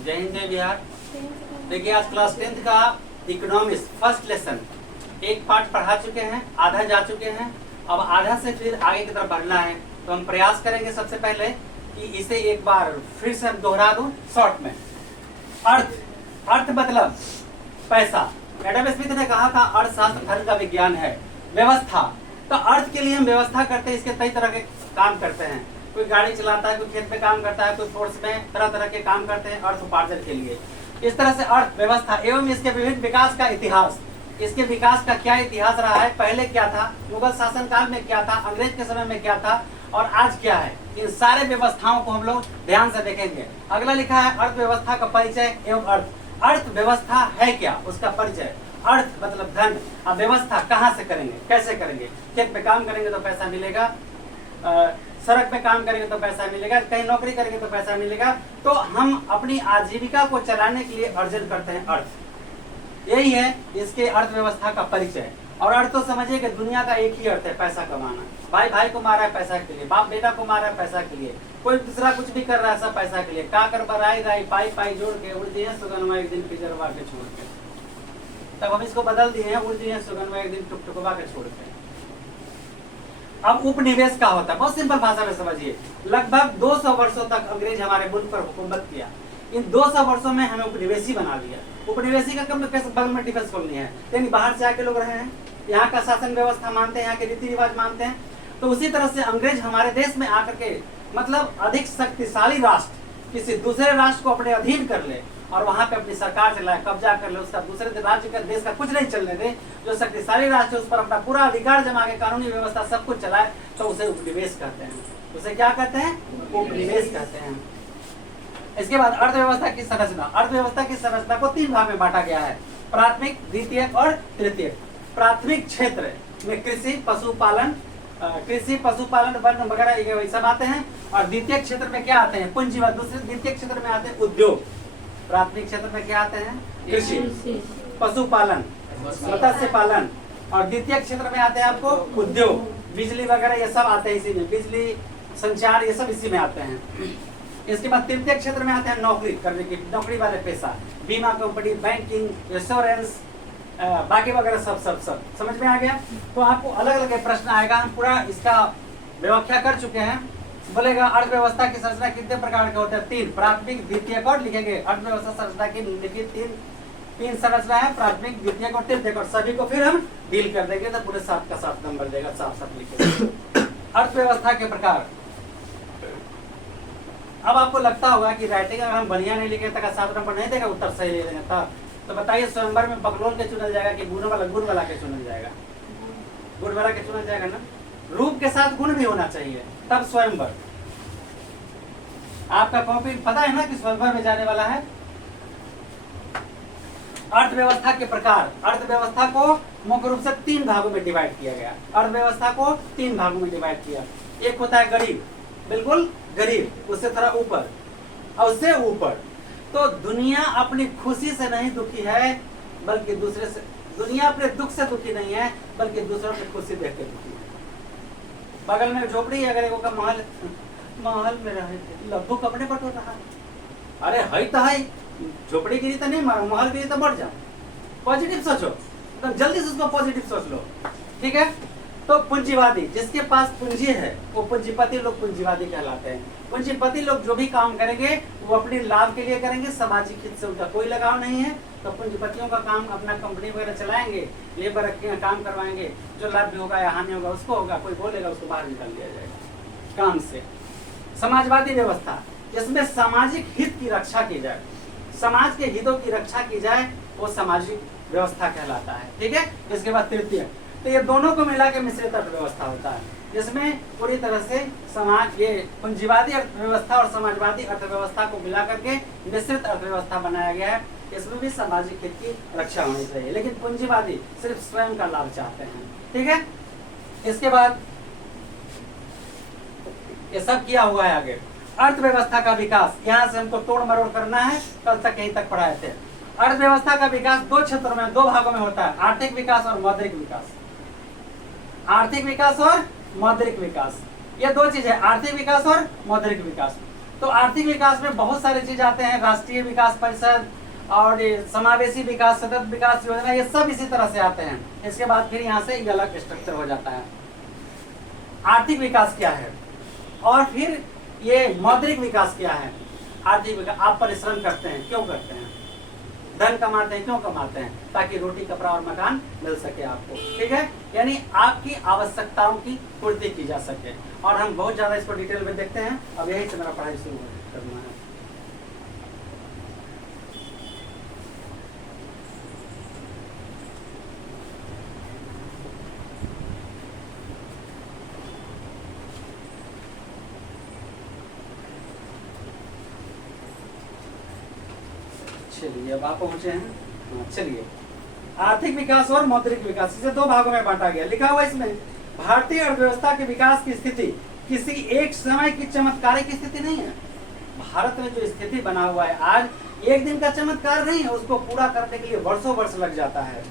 जय हिंद जय बिहार। देखिए आज क्लास 10th का इकोनॉमिक्स फर्स्ट लेसन एक पार्ट पढ़ा चुके हैं, आधा जा चुके हैं। अब आधा से फिर आगे की तरफ बढ़ना है, तो हम प्रयास करेंगे सबसे पहले कि इसे एक बार फिर से दोहरा दूं शॉर्ट में। अर्थ मतलब पैसा। एडम स्मिथ ने कहा था अर्थशास्त्र धन का विज्ञान है। व्यवस्था, तो अर्थ के लिए हम व्यवस्था करते हैं, इसके कई तरह के काम करते हैं। कोई गाड़ी चलाता है, कोई खेत में काम करता है, कोई फोर्स में तरह तरह के काम करते हैं अर्थ उपार्जन के लिए। इस तरह से अर्थव्यवस्था एवं इसके विभिन्न विकास का इतिहास, इसके विकास का क्या इतिहास रहा है, पहले क्या था, मुगल शासन काल में क्या था, अंग्रेज के समय में क्या था और आज क्या है, इन सारे व्यवस्थाओं को हम लोग ध्यान से देखेंगे। अगला लिखा है अर्थव्यवस्था का परिचय एवं अर्थ। अर्थव्यवस्था है क्या, उसका परिचय। अर्थ मतलब धन, अब व्यवस्था कहाँ से करेंगे, कैसे करेंगे। खेत में काम करेंगे तो पैसा मिलेगा, सड़क पे काम करेंगे तो पैसा मिलेगा, कहीं नौकरी करेंगे तो पैसा मिलेगा। तो हम अपनी आजीविका को चलाने के लिए अर्जन करते हैं अर्थ। यही है इसके अर्थव्यवस्था का परिचय। और अर्थ तो समझिए कि दुनिया का एक ही अर्थ है, पैसा कमाना। भाई भाई को मारा है पैसा के लिए, बाप बेटा को मारा है पैसा के लिए, कोई दूसरा कुछ भी कर रहा है सब पैसा के लिए। काकर बराई राई पाई पाई जोड़ के उड़ दिए सुगनवा एक दिन पिजरवा के छोड़ के। तब हम इसको बदल दिए हैं, उड़ दिए सुगनवा एक दिन टुकटुकवा के छोड़ के। अब उपनिवेश का होता है, बहुत सिंपल भाषा में समझिए। लगभग 200 वर्षों तक अंग्रेज हमारे मुल्क पर हुकूमत किया। इन 200 वर्षों में हमें उपनिवेशी बना दिया। उपनिवेशी का कम बगल में डिफेंस कॉलोनी है, यानी बाहर से आके लोग रहे हैं, यहाँ का शासन व्यवस्था मानते हैं, यहाँ के रीति रिवाज मानते हैं। तो उसी तरह से अंग्रेज हमारे देश में आकर के मतलब अधिक शक्तिशाली राष्ट्र किसी दूसरे राष्ट्र को अपने अधीन कर ले और वहां पे अपनी सरकार चलाए, कब्जा कर ले, उसका दूसरे राज्य का देश का कुछ नहीं चलने दे, जो शक्तिशाली राष्ट्र उस पर अपना पूरा अधिकार जमा के कानूनी व्यवस्था सब कुछ चलाए, तो उसे उपनिवेश कहते हैं। उसे क्या कहते हैं, उपनिवेश कहते हैं। इसके बाद अर्थव्यवस्था की संरचना। अर्थव्यवस्था की संरचना को 3 भाग में बांटा गया है, प्राथमिक, द्वितीयक और तृतीयक। प्राथमिक क्षेत्र में कृषि पशुपालन वन वगैरह ये सब आते हैं। और द्वितीय क्षेत्र में क्या आते हैं, पूंजीवाद। दूसरे द्वितीय क्षेत्र में आते हैं उद्योग। प्राथमिक क्षेत्र में क्या आते हैं, कृषि, पशुपालन, मत्स्य पालन। और द्वितीय क्षेत्र में आते हैं आपको उद्योग, बिजली वगैरह ये सब आते हैं इसी में, बिजली, संचार ये सब इसी में आते हैं। इसके बाद तृतीय क्षेत्र में आते हैं नौकरी करने की, नौकरी वाले पैसा, बीमा कंपनी, बैंकिंग, इंश्योरेंस, बाकी वगैरह सब सब सब समझ में आ गया। तो आपको अलग अलग प्रश्न आएगा, हम पूरा इसका व्याख्या कर चुके हैं। बोलेगा अर्थव्यवस्था की संरचना कितने प्रकार के होते हैं, 3, प्राथमिक, द्वितीयक और लिखेंगे। अर्थव्यवस्था संरचना की निम्नलिखित तीन संरचना है, प्राथमिक, द्वितीयक और तृतीयक, और सभी को फिर हम डील कर देंगे तो पूरे 7 का 7 नंबर देगा, साफ साफ लिखेंगे। अर्थव्यवस्था के प्रकार। अब आपको लगता होगा कि राइटिंग अगर हम बढ़िया नहीं लिखे तो 7 नंबर नहीं देगा, उत्तर सही ले लेंगे तब। तो बताइए स्वयंवर में बकलोल के चुनल जाएगा कि गुण वाला के चुनल जाएगा, गुण वाला के चुनल जाएगा ना। रूप के साथ गुण भी होना चाहिए तब स्वयंवर। आपका कॉपी पता है ना कि स्वयंवर में जाने वाला है। अर्थव्यवस्था के प्रकार। अर्थव्यवस्था को मुख्य रूप से 3 भागों में डिवाइड किया गया। अर्थव्यवस्था को 3 भागों में डिवाइड किया। एक होता है गरीब, बिल्कुल गरीब, उससे थोड़ा ऊपर और उससे ऊपर। तो दुनिया अपनी खुशी से नहीं दुखी है, बल्कि दूसरे से, दुनिया अपने दुख से दुखी नहीं है, बल्कि दूसरों की खुशी देख के दुखी है। बगल में झोपड़ी है, अगर एगो का महल में रहे थे, लड्डू कपड़े बटोर रहा है। अरे है तो है, झोपड़ी गिरी तो नहीं मारो, महल गिरी तो मर जाओ। पॉजिटिव सोचो, तो जल्दी से उसको पॉजिटिव सोच लो, ठीक है। तो पूंजीवादी, जिसके पास पूंजी है वो पूंजीपति लोग पूंजीवादी कहलाते हैं। पूंजीपति लोग जो भी काम करेंगे वो अपने लाभ के लिए करेंगे, सामाजिक हित से उनका कोई लगाव नहीं है। तो पूंजीपतियों का काम अपना कंपनी वगैरह चलाएंगे, लेबर रखेंगे, काम करवाएंगे, जो लाभ भी होगा या हानि होगा उसको होगा, कोई बोलेगा उसको बाहर निकाल दिया जाएगा काम से। समाजवादी व्यवस्था, जिसमें सामाजिक हित की रक्षा की जाए, समाज के हितों की रक्षा की जाए, वो सामाजिक व्यवस्था कहलाता है, ठीक है। इसके बाद तृतीय, तो ये दोनों को मिला के मिश्रित अर्थव्यवस्था होता है, जिसमें पूरी तरह से समाज, ये पूंजीवादी अर्थव्यवस्था और समाजवादी अर्थव्यवस्था को मिला करके मिश्रित अर्थव्यवस्था बनाया गया है। इसमें भी सामाजिक हित की रक्षा होनी चाहिए, लेकिन पूंजीवादी सिर्फ स्वयं का लाभ चाहते हैं, ठीक है। इसके बाद ये सब किया हुआ है। आगे अर्थव्यवस्था का विकास, यहाँ से हमको तोड़ मरोड़ करना है, कल तक यहीं तक पढ़ाए थे। अर्थव्यवस्था का विकास 2 क्षेत्रों में, 2 भागों में होता है, आर्थिक विकास और मौद्रिक विकास। आर्थिक विकास और मौद्रिक विकास, ये 2 चीज है, आर्थिक विकास और मौद्रिक विकास। तो आर्थिक विकास में बहुत सारे चीज आते हैं, राष्ट्रीय विकास परिषद और ये समावेशी विकास, सतत विकास योजना, ये सब इसी तरह से आते हैं। इसके बाद फिर यहाँ से ये अलग स्ट्रक्चर हो जाता है। आर्थिक विकास क्या है और फिर ये मौद्रिक विकास क्या है। आर्थिक विकास, आप परिश्रम करते हैं, क्यों करते हैं? धन कमाते हैं, क्यों कमाते हैं? ताकि रोटी कपड़ा और मकान मिल सके आपको, ठीक है, यानी आपकी आवश्यकताओं की पूर्ति की जा सके। और हम बहुत ज्यादा इसको डिटेल में देखते हैं, अब यही से मेरा पढ़ाई शुरू करना है। चलिए अब आप पहुंचे हैं। चलिए, आर्थिक विकास और मौद्रिक विकास, इसे दो भागों में बांटा गया। लिखा हुआ इसमें, भारतीय अर्थव्यवस्था के विकास की स्थिति किसी एक समय की चमत्कारिक स्थिति नहीं है। भारत में जो स्थिति बना हुआ है आज, एक दिन का चमत्कार नहीं है, उसको पूरा करने के लिए वर्षों वर्ष लग जाता है।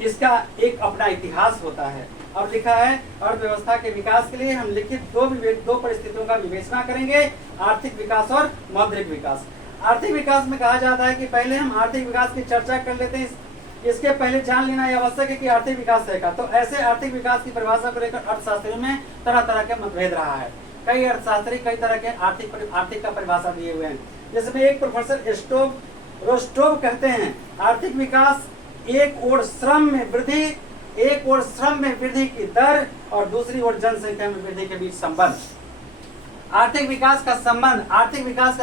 इसका एक अपना इतिहास होता है। और लिखा है, अर्थव्यवस्था के विकास के लिए हम लिखित दो परिस्थितियों का विवेचना करेंगे, आर्थिक विकास और मौद्रिक विकास। आर्थिक विकास में कहा जाता है कि पहले हम आर्थिक विकास की चर्चा कर लेते हैं। इसके पहले जान लेना यह आवश्यक है कि आर्थिक विकास है क्या। तो ऐसे आर्थिक विकास की परिभाषा को लेकर अर्थशास्त्रियों में तरह तरह के मतभेद रहा है। कई अर्थशास्त्री कई तरह के आर्थिक का परिभाषा दिए हुए हैं। जिसमें एक प्रोफेसर रोस्टोव कहते हैं, आर्थिक विकास एक ओर श्रम में वृद्धि की दर और दूसरी ओर जनसंख्या में वृद्धि के बीच संबंध। आर्थिक विकास का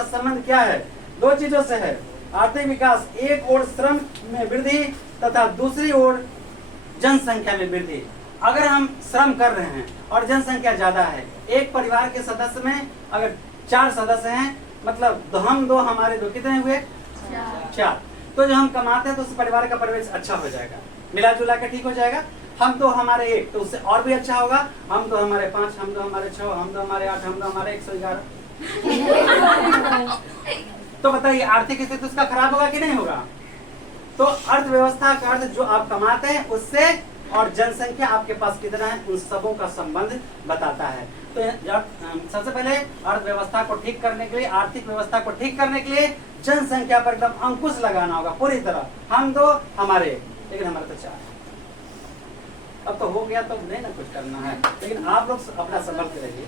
संबंध क्या है? दो चीजों से है। आर्थिक विकास एक ओर श्रम में वृद्धि तथा दूसरी ओर जनसंख्या में वृद्धि। अगर हम श्रम कर रहे हैं और जनसंख्या ज्यादा है, एक परिवार के सदस्य में अगर 4 सदस्य हैं, मतलब हमारे दो कितने हुए? 4। तो जो हम कमाते हैं तो उस परिवार का परिवेश अच्छा हो जाएगा, मिला जुला के ठीक हो जाएगा। हम तो हमारे 1 तो उससे और भी अच्छा होगा। हम तो हमारे 5, हम तो हमारे 6, हम तो हमारे 8, हम तो हमारे 111। तो बताइए आर्थिक स्थिति उसका खराब होगा कि नहीं होगा? तो अर्थव्यवस्था का अर्थ जो आप कमाते हैं उससे और जनसंख्या आपके पास कितना है, उन सबों का संबंध बताता है। तो सबसे पहले अर्थव्यवस्था को ठीक करने के लिए, आर्थिक व्यवस्था को ठीक करने के लिए जनसंख्या पर एकदम अंकुश लगाना होगा पूरी तरह। हम 2 हमारे 1, लेकिन हमारे तो 4। अब तो हो गया, तो नहीं ना कुछ करना है, लेकिन आप लोग अपना संभल के रहिए।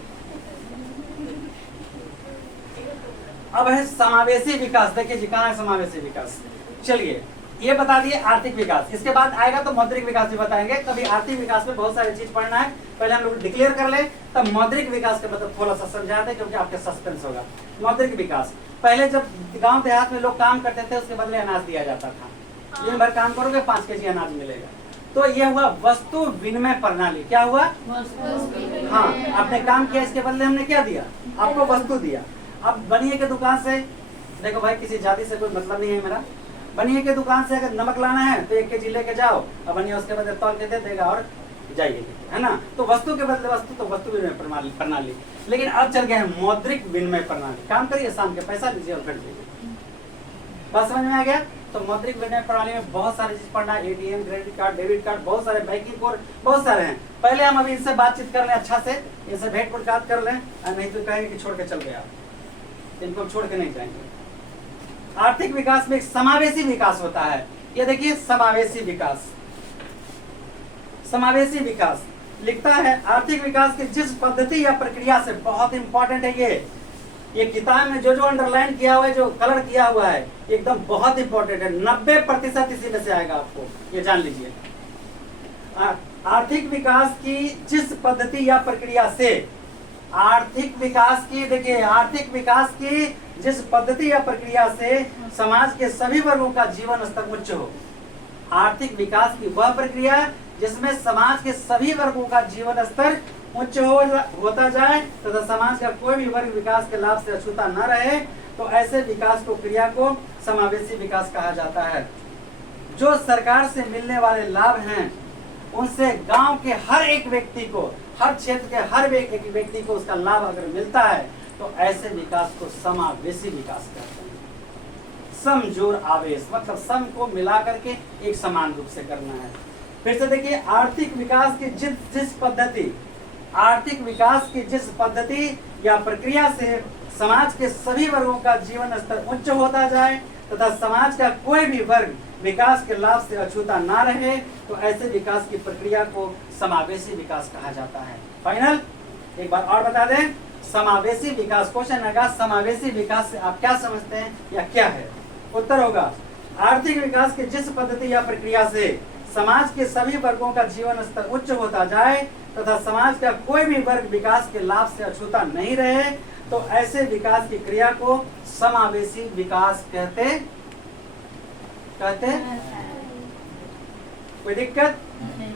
अब है समावेशी विकास। देखिए जी, कहाँ है समावेशी विकास? चलिए, ये बता दिए आर्थिक विकास। इसके बाद आएगा तो मौद्रिक विकास भी बताएंगे। कभी आर्थिक विकास में बहुत सारी चीज पढ़ना है, पहले हम लोग डिक्लेयर कर ले, तब मौद्रिक विकास का मतलब थोड़ा सा समझा दे, क्योंकि आपके सस्पेंस होगा। मौद्रिक विकास, पहले जब गांव देहात में लोग काम करते थे, उसके बदले अनाज दिया जाता था। दिन भर काम करोगे 5 केजी अनाज मिलेगा। तो ये हुआ वस्तु विनिमय प्रणाली। क्या हुआ? हाँ, आपने काम किया, इसके बदले हमने क्या दिया? आपको वस्तु दिया। अब बनिए के दुकान से, देखो भाई किसी जाति से कोई मतलब नहीं है मेरा, बनिए के दुकान से अगर नमक लाना है तो 1 केजी लेके जाओ, और बनिए उसके बदले तौल के दे देगा और जाइए, है ना। तो वस्तु के बदले वस्तु, तो वस्तु विनिमय प्रणाली। लेकिन अब चल गया है मौद्रिक विनिमय प्रणाली। काम करिए, शाम के पैसा लीजिए और घट जाइए। बात समझ में आ गया? तो मौद्रिक विनिमय प्रणाली में बहुत सारी चीज पढ़ना है, ATM, credit card, debit card, बहुत सारे बैंकिंग कोड, बहुत सारे हैं। पहले हम अभी इनसे बातचीत कर लें, अच्छा से इनसे भेंट मुलाकात कर लें, नहीं तो कहेंगे कि छोड़ के चल गया, इनको छोड़ के नहीं जाएंगे। आर्थिक विकास में एक समावेशी विकास होता है। ये देखिए, समावेशी विकास लिखता है, आर्थिक विकास की जिस पद्धति या प्रक्रिया से, बहुत इंपॉर्टेंट है ये किताब में जो अंडरलाइन किया हुआ है, जो कलर किया हुआ है, एकदम बहुत इंपॉर्टेंट है। 90% इसी में से आएगा, आपको ये जान लीजिए। आर्थिक विकास की जिस पद्धति या प्रक्रिया से, आर्थिक विकास की, देखिए, आर्थिक विकास की जिस पद्धति या प्रक्रिया से समाज के सभी वर्गों का जीवन स्तर उच्च हो। आर्थिक विकास की वह प्रक्रिया जिसमें समाज के सभी वर्गों का जीवन स्तर उच्च होता जाए तथा समाज का कोई भी वर्ग विकास के लाभ से अछूता न रहे, तो ऐसे विकास को क्रिया को समावेशी विकास कहा जाता है। जो सरकार से मिलने वाले लाभ हैं, उनसे गांव के हर एक व्यक्ति को, हर क्षेत्र के हर एक व्यक्ति को उसका लाभ अगर मिलता है, तो ऐसे विकास को समावेशी विकास कहते हैं। सम जोड़ आवेश, मतलब सम को मिला करके एक समान रूप से करना है। फिर से देखिए, आर्थिक विकास की जिस पद्धति या प्रक्रिया से समाज के सभी वर्गों का जीवन स्तर उच्च होता जाए तथा समाज का कोई भी वर्ग विकास के लाभ से अछूता ना रहे, तो ऐसे विकास की प्रक्रिया को समावेशी विकास कहा जाता है। फाइनल एक बार और बता दें, समावेशी विकास क्वेश्चन आएगा, समावेशी विकास से आप क्या समझते हैं या क्या है? उत्तर होगा आर्थिक विकास के जिस पद्धति या प्रक्रिया से समाज के सभी वर्गों का जीवन स्तर उच्च होता जाए तथा समाज का कोई भी वर्ग विकास के लाभ से अछूता नहीं रहे, तो ऐसे विकास की क्रिया को समावेशी विकास कहते कोई दिक्कत?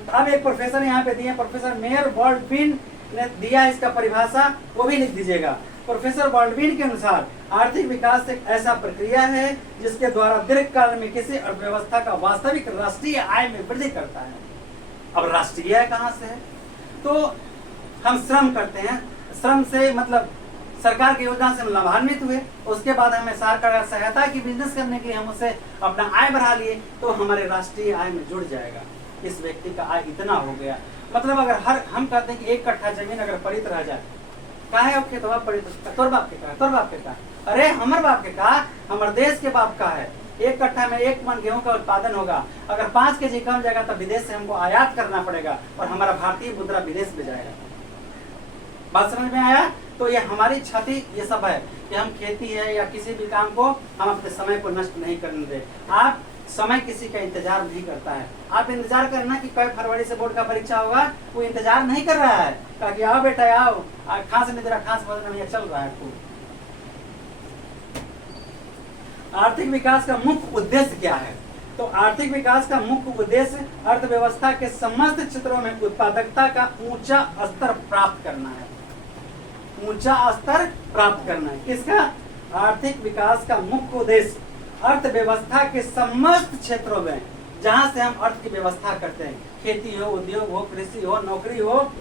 अब एक प्रोफेसर यहाँ पे दिए, प्रोफेसर मेयर बॉल्डविन ने दिया इसका परिभाषा, वो भी लिख दीजिएगा। प्रोफेसर बॉल्डविन के अनुसार आर्थिक विकास एक ऐसा प्रक्रिया है जिसके द्वारा दीर्घकाल में किसी अर्थव्यवस्था का वास्तविक राष्ट्रीय आय में वृद्धि करता है। अब राष्ट्रीय आय कहाँ से है? तो हम श्रम करते हैं, श्रम से मतलब सरकार की योजना से हम लाभान्वित हुए, उसके बाद हमें सरकार सहायता की बिजनेस करने के लिए हम उसे अपना आय बढ़ा लिए, तो हमारे राष्ट्रीय आय में जुड़ जाएगा। इस व्यक्ति का आय इतना हो गया, मतलब अगर हम कहते हैं कि 1 कट्ठा जमीन अगर पड़ित रह जाए, काहे अब खेतवा पड़ित, तोर बाप के का, तोर बाप के का, अरे हमर बाप के का, हमर देश के बाप का है। 1 कट्ठा में 1 मन गेहूं का उत्पादन होगा, अगर 5 केजी कम जाएगा तो विदेश से हमको आयात करना पड़ेगा और हमारा भारतीय मुद्रा विदेश में जाएगा। बात समझ में आया? तो ये हमारी क्षति ये सब है कि हम खेती है या किसी भी काम को हम अपने समय को नष्ट नहीं करने दें। आप समय किसी का इंतजार नहीं करता है, आप इंतजार करना कि कब फरवरी से बोर्ड का परीक्षा होगा, वो इंतजार नहीं कर रहा है, कहा कि आओ बेटा आओ, खांस नहीं दे रहा, खांस बदलना चल रहा है खूब। आर्थिक विकास का मुख्य उद्देश्य क्या है? तो आर्थिक विकास का मुख्य उद्देश्य अर्थव्यवस्था के समस्त क्षेत्रों में उत्पादकता का ऊंचा स्तर प्राप्त करना है। ऊंचा स्तर प्राप्त करना है किसका? आर्थिक विकास का मुख्य उद्देश्य अर्थव्यवस्था के समस्त क्षेत्रों में जहां से हम अर्थ की व्यवस्था करते हैं, खेती हो, उद्योग हो, कृषि हो, नौकरी हो,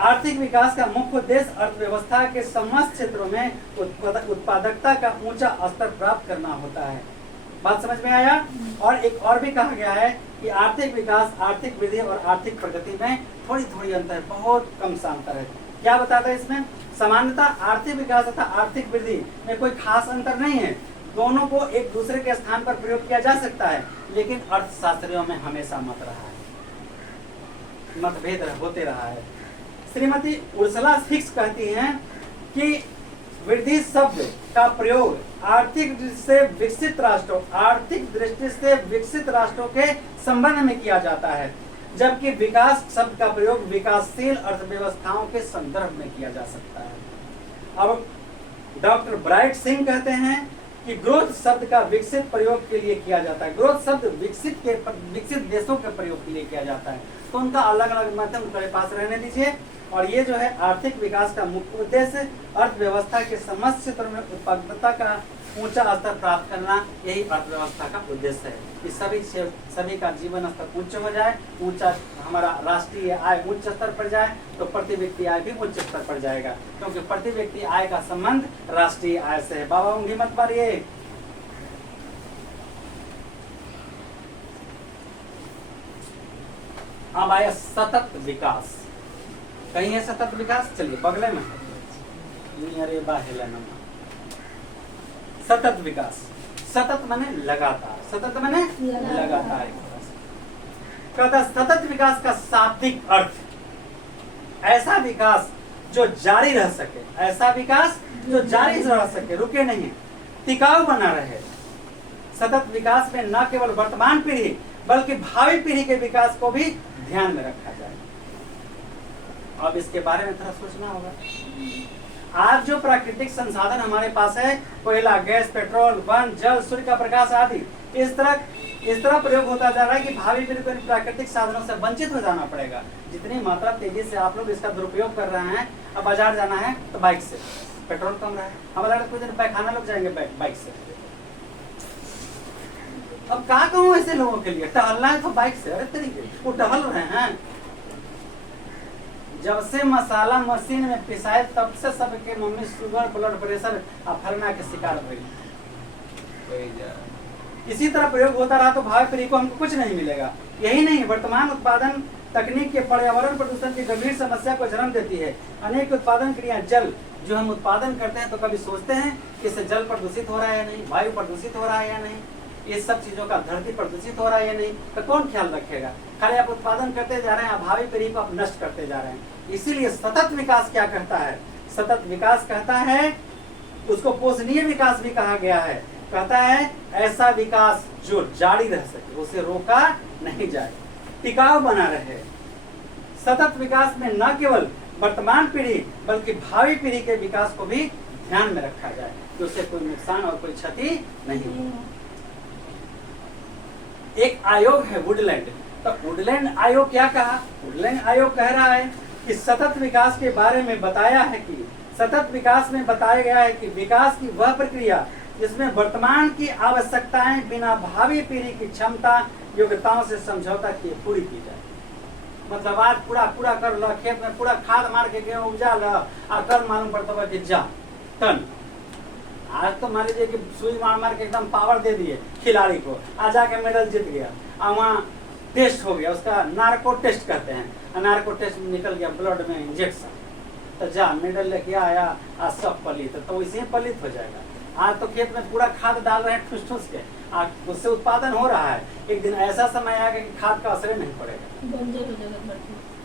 आर्थिक विकास का मुख्य उद्देश्य अर्थव्यवस्था के समस्त क्षेत्रों में उत्पादकता का ऊंचा स्तर प्राप्त करना होता है। बात समझ में आया? और एक और भी कहा गया है कि आर्थिक विकास, आर्थिक वृद्धि और आर्थिक प्रगति में थोड़ी थोड़ी अंतर, बहुत कम सा अंतर है। क्या बताता है इसमें? सामान्यतः आर्थिक विकास तथा आर्थिक वृद्धि में कोई खास अंतर नहीं है, दोनों को एक दूसरे के स्थान पर प्रयोग किया जा सकता है, लेकिन अर्थशास्त्रियों में हमेशा मतभेद होते रहा है। श्रीमती उर्सुला फिक्स कहती हैं कि वृद्धि शब्द का प्रयोग आर्थिक दृष्टि से विकसित राष्ट्रों के संबंध में किया जाता है, जबकि विकास शब्द का प्रयोग विकासशील अर्थव्यवस्थाओं के संदर्भ में किया जा सकता है। अब डॉक्टर ब्राइट सिंह कहते हैं कि ग्रोथ शब्द का विकसित प्रयोग के लिए किया जाता है, ग्रोथ शब्द विकसित देशों के प्रयोग के लिए किया जाता है। तो उनका अलग अलग मत उनके पास रहने दीजिए। और ये जो है आर्थिक विकास का मुख्य उद्देश्य अर्थव्यवस्था के समस्त क्षेत्रों में उत्पादकता का ऊंचा स्तर प्राप्त करना, यही अर्थव्यवस्था का उद्देश्य है कि सभी का जीवन स्तर उच्च हो जाए, ऊंचा हमारा राष्ट्रीय आय उच्च स्तर पर जाए, तो प्रति व्यक्ति आय भी उच्च स्तर पर जाएगा, क्योंकि प्रति व्यक्ति आय का संबंध राष्ट्रीय आय से है। बाबा उंगली मत मारिए। अब आया सतत विकास। कहीं है सतत विकास? चलिए बगले में सतत विकास। सतत माने लगातार, सतत माने लगातार। कहता सतत विकास का शाब्दिक अर्थ ऐसा विकास जो जारी रह सके, ऐसा विकास जो जारी रह सके, रुके नहीं, टिकाऊ बना रहे। सतत विकास में न केवल वर्तमान पीढ़ी बल्कि भावी पीढ़ी के विकास को भी ध्यान में रखा जाए। अब इसके बारे में थोड़ा सोचना होगा। आज जो प्राकृतिक संसाधन हमारे पास है, कोयला, गैस, पेट्रोल, वन, जल, सूर्य का प्रकाश आदि, इस तरह प्रयोग होता जा रहा है कि भावी पीढ़ी को प्राकृतिक साधनों से वंचित हो जाना पड़ेगा। जितनी मात्रा तेजी से आप लोग इसका दुरुपयोग कर रहे हैं, अब बाजार जाना है तो बाइक से, पेट्रोल कम रहा है, हमारे कुछ दिन पैखाना लोग जाएंगे बाइक से। अब क्या कहूँ ऐसे लोगों के लिए, टहलना है तो बाइक से, अरे तरीके वो टहल रहे हैं। जब से मसाला मशीन में पिसाए तब से सबके मम्मी शुगर, ब्लड प्रेशर और फरमा के शिकार हुई। इसी तरह प्रयोग होता रहा तो भावी पीढ़ी को हमको कुछ नहीं मिलेगा। यही नहीं, वर्तमान उत्पादन तकनीक के पर्यावरण प्रदूषण की गंभीर समस्या को जन्म देती है। अनेक उत्पादन क्रिया जल, जो हम उत्पादन करते हैं तो कभी सोचते हैं कि इससे जल प्रदूषित हो रहा है या नहीं, वायु प्रदूषित हो रहा है या नहीं, ये सब चीजों का धरती प्रदूषित हो रहा है या नहीं, तो कौन ख्याल रखेगा? खाली आप उत्पादन करते जा रहे हैं, भावी पीढ़ी को आप नष्ट करते जा रहे हैं। इसीलिए सतत विकास क्या कहता है? सतत विकास कहता है, उसको पोषणीय विकास भी कहा गया है। कहता है ऐसा विकास जो जारी रह सके, उसे रोका नहीं जाए, टिकाऊ बना रहे। सतत विकास में न केवल वर्तमान पीढ़ी बल्कि भावी पीढ़ी के विकास को भी ध्यान में रखा जाए कि उसे कोई नुकसान और कोई क्षति नहीं हो। एक आयोग है वुडलैंड, तो वुडलैंड आयोग क्या कहा? वुडलैंड आयोग कह रहा है कि सतत विकास के बारे में बताया है कि सतत विकास में बताया गया है कि विकास की वह प्रक्रिया जिसमें वर्तमान की आवश्यकताएं बिना भावी पीढ़ी की क्षमता योग्यताओं से समझौता किए पूरी की जाए। मतलब आज पूरा पूरा कर लो, खेत में पूरा खाद मार के गेहूं उपजा लो, और कल मालूम पड़ता है कि जा टन। आज तो मान लीजिए कि सुई मार मार के एकदम पावर दे दिए खिलाड़ी को, आज जाके मेडल जीत गया, और वहाँ टेस्ट हो गया, उसका नार्को टेस्ट कहते हैं, नार्को टेस्ट निकल गया ब्लड में इंजेक्शन, तो जा मेडल लेके आया, आज सब पलित, तो वैसे ही पलित हो जाएगा। आज तो खेत में पूरा खाद डाल रहे हैं ठूस ठूस के, आज उससे उत्पादन हो रहा है, एक दिन ऐसा समय आएगा कि खाद का असर नहीं पड़ेगा,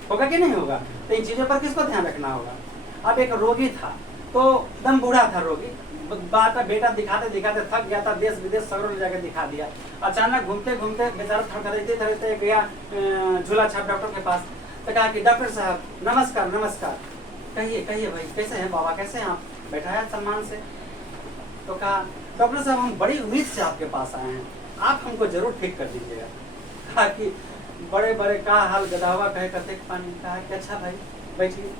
होगा कि नहीं होगा? तो इन चीजों पर किसको ध्यान रखना होगा? अब एक रोगी था, तो एकदम बूढ़ा था रोगी, बात में बेटा दिखाते दिखाते थक गया था, देश विदेश सगरों ले जाकर दिखा दिया। अचानक घूमते घूमते बेचारा थरथराते गया झूला छाप डॉक्टर के पास, तो कहा कि डॉक्टर साहब नमस्कार नमस्कार, कहिए कहिए भाई कैसे हैं बाबा, कैसे हैं आप? बैठाया सम्मान से, तो कहा डॉक्टर साहब हम बड़ी उम्मीद से आपके पास आए हैं, आप हमको जरूर ठीक कर दीजिएगा। कहा कि बड़े बड़े का हाल गदावा कहे करते पानी। कहा कि अच्छा भाई बैठिए।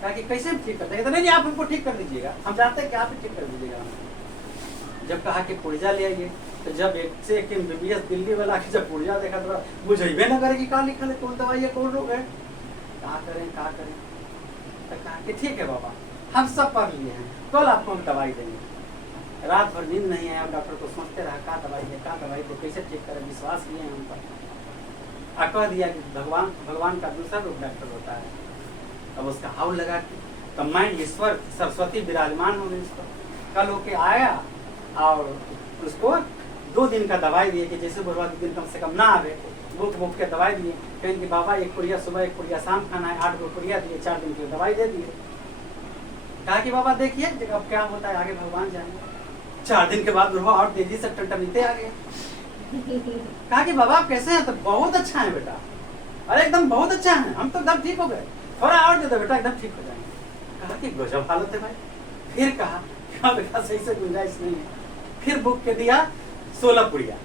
कहा कि कैसे हम ठीक करते हैं? तो नहीं आप हमको ठीक कर दीजिएगा, हम चाहते हैं कि आप ही ठीक कर दीजिएगा। जब कहा कि पुर्जा ले आइए, तो जब एक से एक MBBS दिल्ली वाला की जब पुर्जा देखा तो बुझेबे न करे कि कहाँ लिखा है, कौन दवाई है कौन रोग है, कहा करें कहा करें। तो कहा कि ठीक है बाबा हम सब पढ़ लिए हैं, कल आपको हम दवाई देंगे। रात भर नींद नहीं आया, डॉक्टर को सोचते रहा क्या दवाई है क्या दवाई है, कैसे ठीक करें, विश्वास किए हैं हम पर। कह दिया कि भगवान का दूसरा रूप डॉक्टर होता है। अब उसका हाउ लगा कि कम्बाइंड ईश्वर सरस्वती विराजमान हो गई उस पर। कल होके आया और उसको 2 दिन का दवाई दिए कि जैसे बुधवार के दिन कम से कम ना आवे, बुक के दवाई दिए। कहें कि बाबा एक पुड़िया सुबह एक पुड़िया शाम खाना है, 8 गो पुड़िया दिए, 4 दिन की दवाई दे दिए। कहा कि बाबा देखिए अब क्या होता है आगे भगवान जाने। 4 दिन के बाद बुढ़वा और तेजी से टनटनीते आ गए। कहा कि बाबा आप कैसे हैं? तो बहुत अच्छा है बेटा, अरे एकदम बहुत अच्छा है, हम तो एकदम ठीक हो गए, थोड़ा और दे दो बेटा एकदम ठीक हो जाएंगे। कहा कि गजब हालत है भाई। फिर कहा बेटा सही से गुंजाइश नहीं है। फिर बुक के दिया 16 पुड़िया,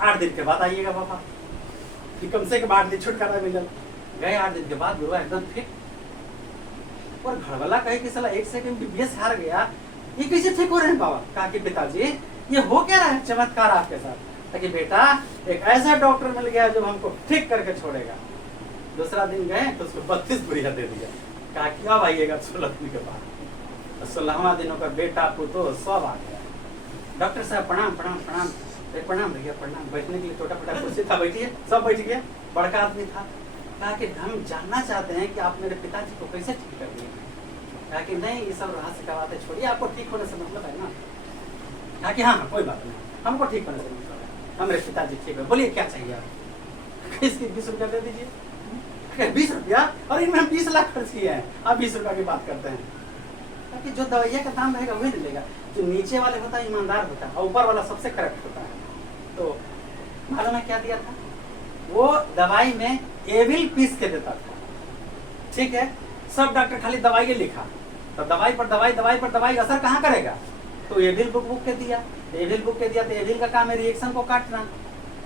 8 दिन के बाद आइएगा बाबा, कि कम से कम 8 दिन छुटकारा मिलल। गए 8 दिन के बाद बुढ़वा एकदम फिट। और घरवाला कहे कि साला 1 सेकंड MBBS हार गया, ये कैसे ठीक हो रहे हैं बाबा? कहा कि पिताजी ये हो क्या रहा है चमत्कार आपके साथ? ताकि बेटा एक ऐसा डॉक्टर मिल गया जो हमको ठीक करके छोड़ेगा। दूसरा दिन गए तो उसको 32 पुड़िया दे दिया। कहा कि अब आइएगा 16 दिन के बाद। 16वां दिन होकर बेटा पुतो सब आ गया। डॉक्टर साहब प्रणाम प्रणाम प्रणाम। प्रणाम भैया प्रणाम। बैठने के लिए छोटा छोटा कुर्सी था, बैठिए। सब बैठ गया, बड़का आदमी था। कहा कि हम जानना चाहते हैं कि आप मेरे पिताजी को कैसे ठीक कर दिए? कहा कि नहीं ये सब रहस्य का बात है, छोड़िए, आपको ठीक होने से मतलब है ना। कहा कि हाँ कोई बात नहीं, हमको ठीक होने से मतलब है, हमारे पिताजी ठीक है, बोलिए क्या चाहिए आप? इसकी 20 रुपया दे दीजिए। 20 रुपया? और इनमें हम 20 लाख खर्च किए हैं, आप 20 रुपया की बात करते हैं। ताकि जो दवाइया का दाम रहेगा वही मिलेगा। जो नीचे वाले होता है ईमानदार होता है, और ऊपर वाला सबसे करप्ट होता है। तो मालूम है क्या दिया था? वो दवाई में एविल पीस के देता था। ठीक है, सब डॉक्टर खाली दवाई लिखा, तो दवाई पर दवाई दवाई पर दवाई असर कहाँ करेगा? तो एविल बुक के दिया। एविल बुक के दिया तो एविल का काम है रिएक्शन को काटना।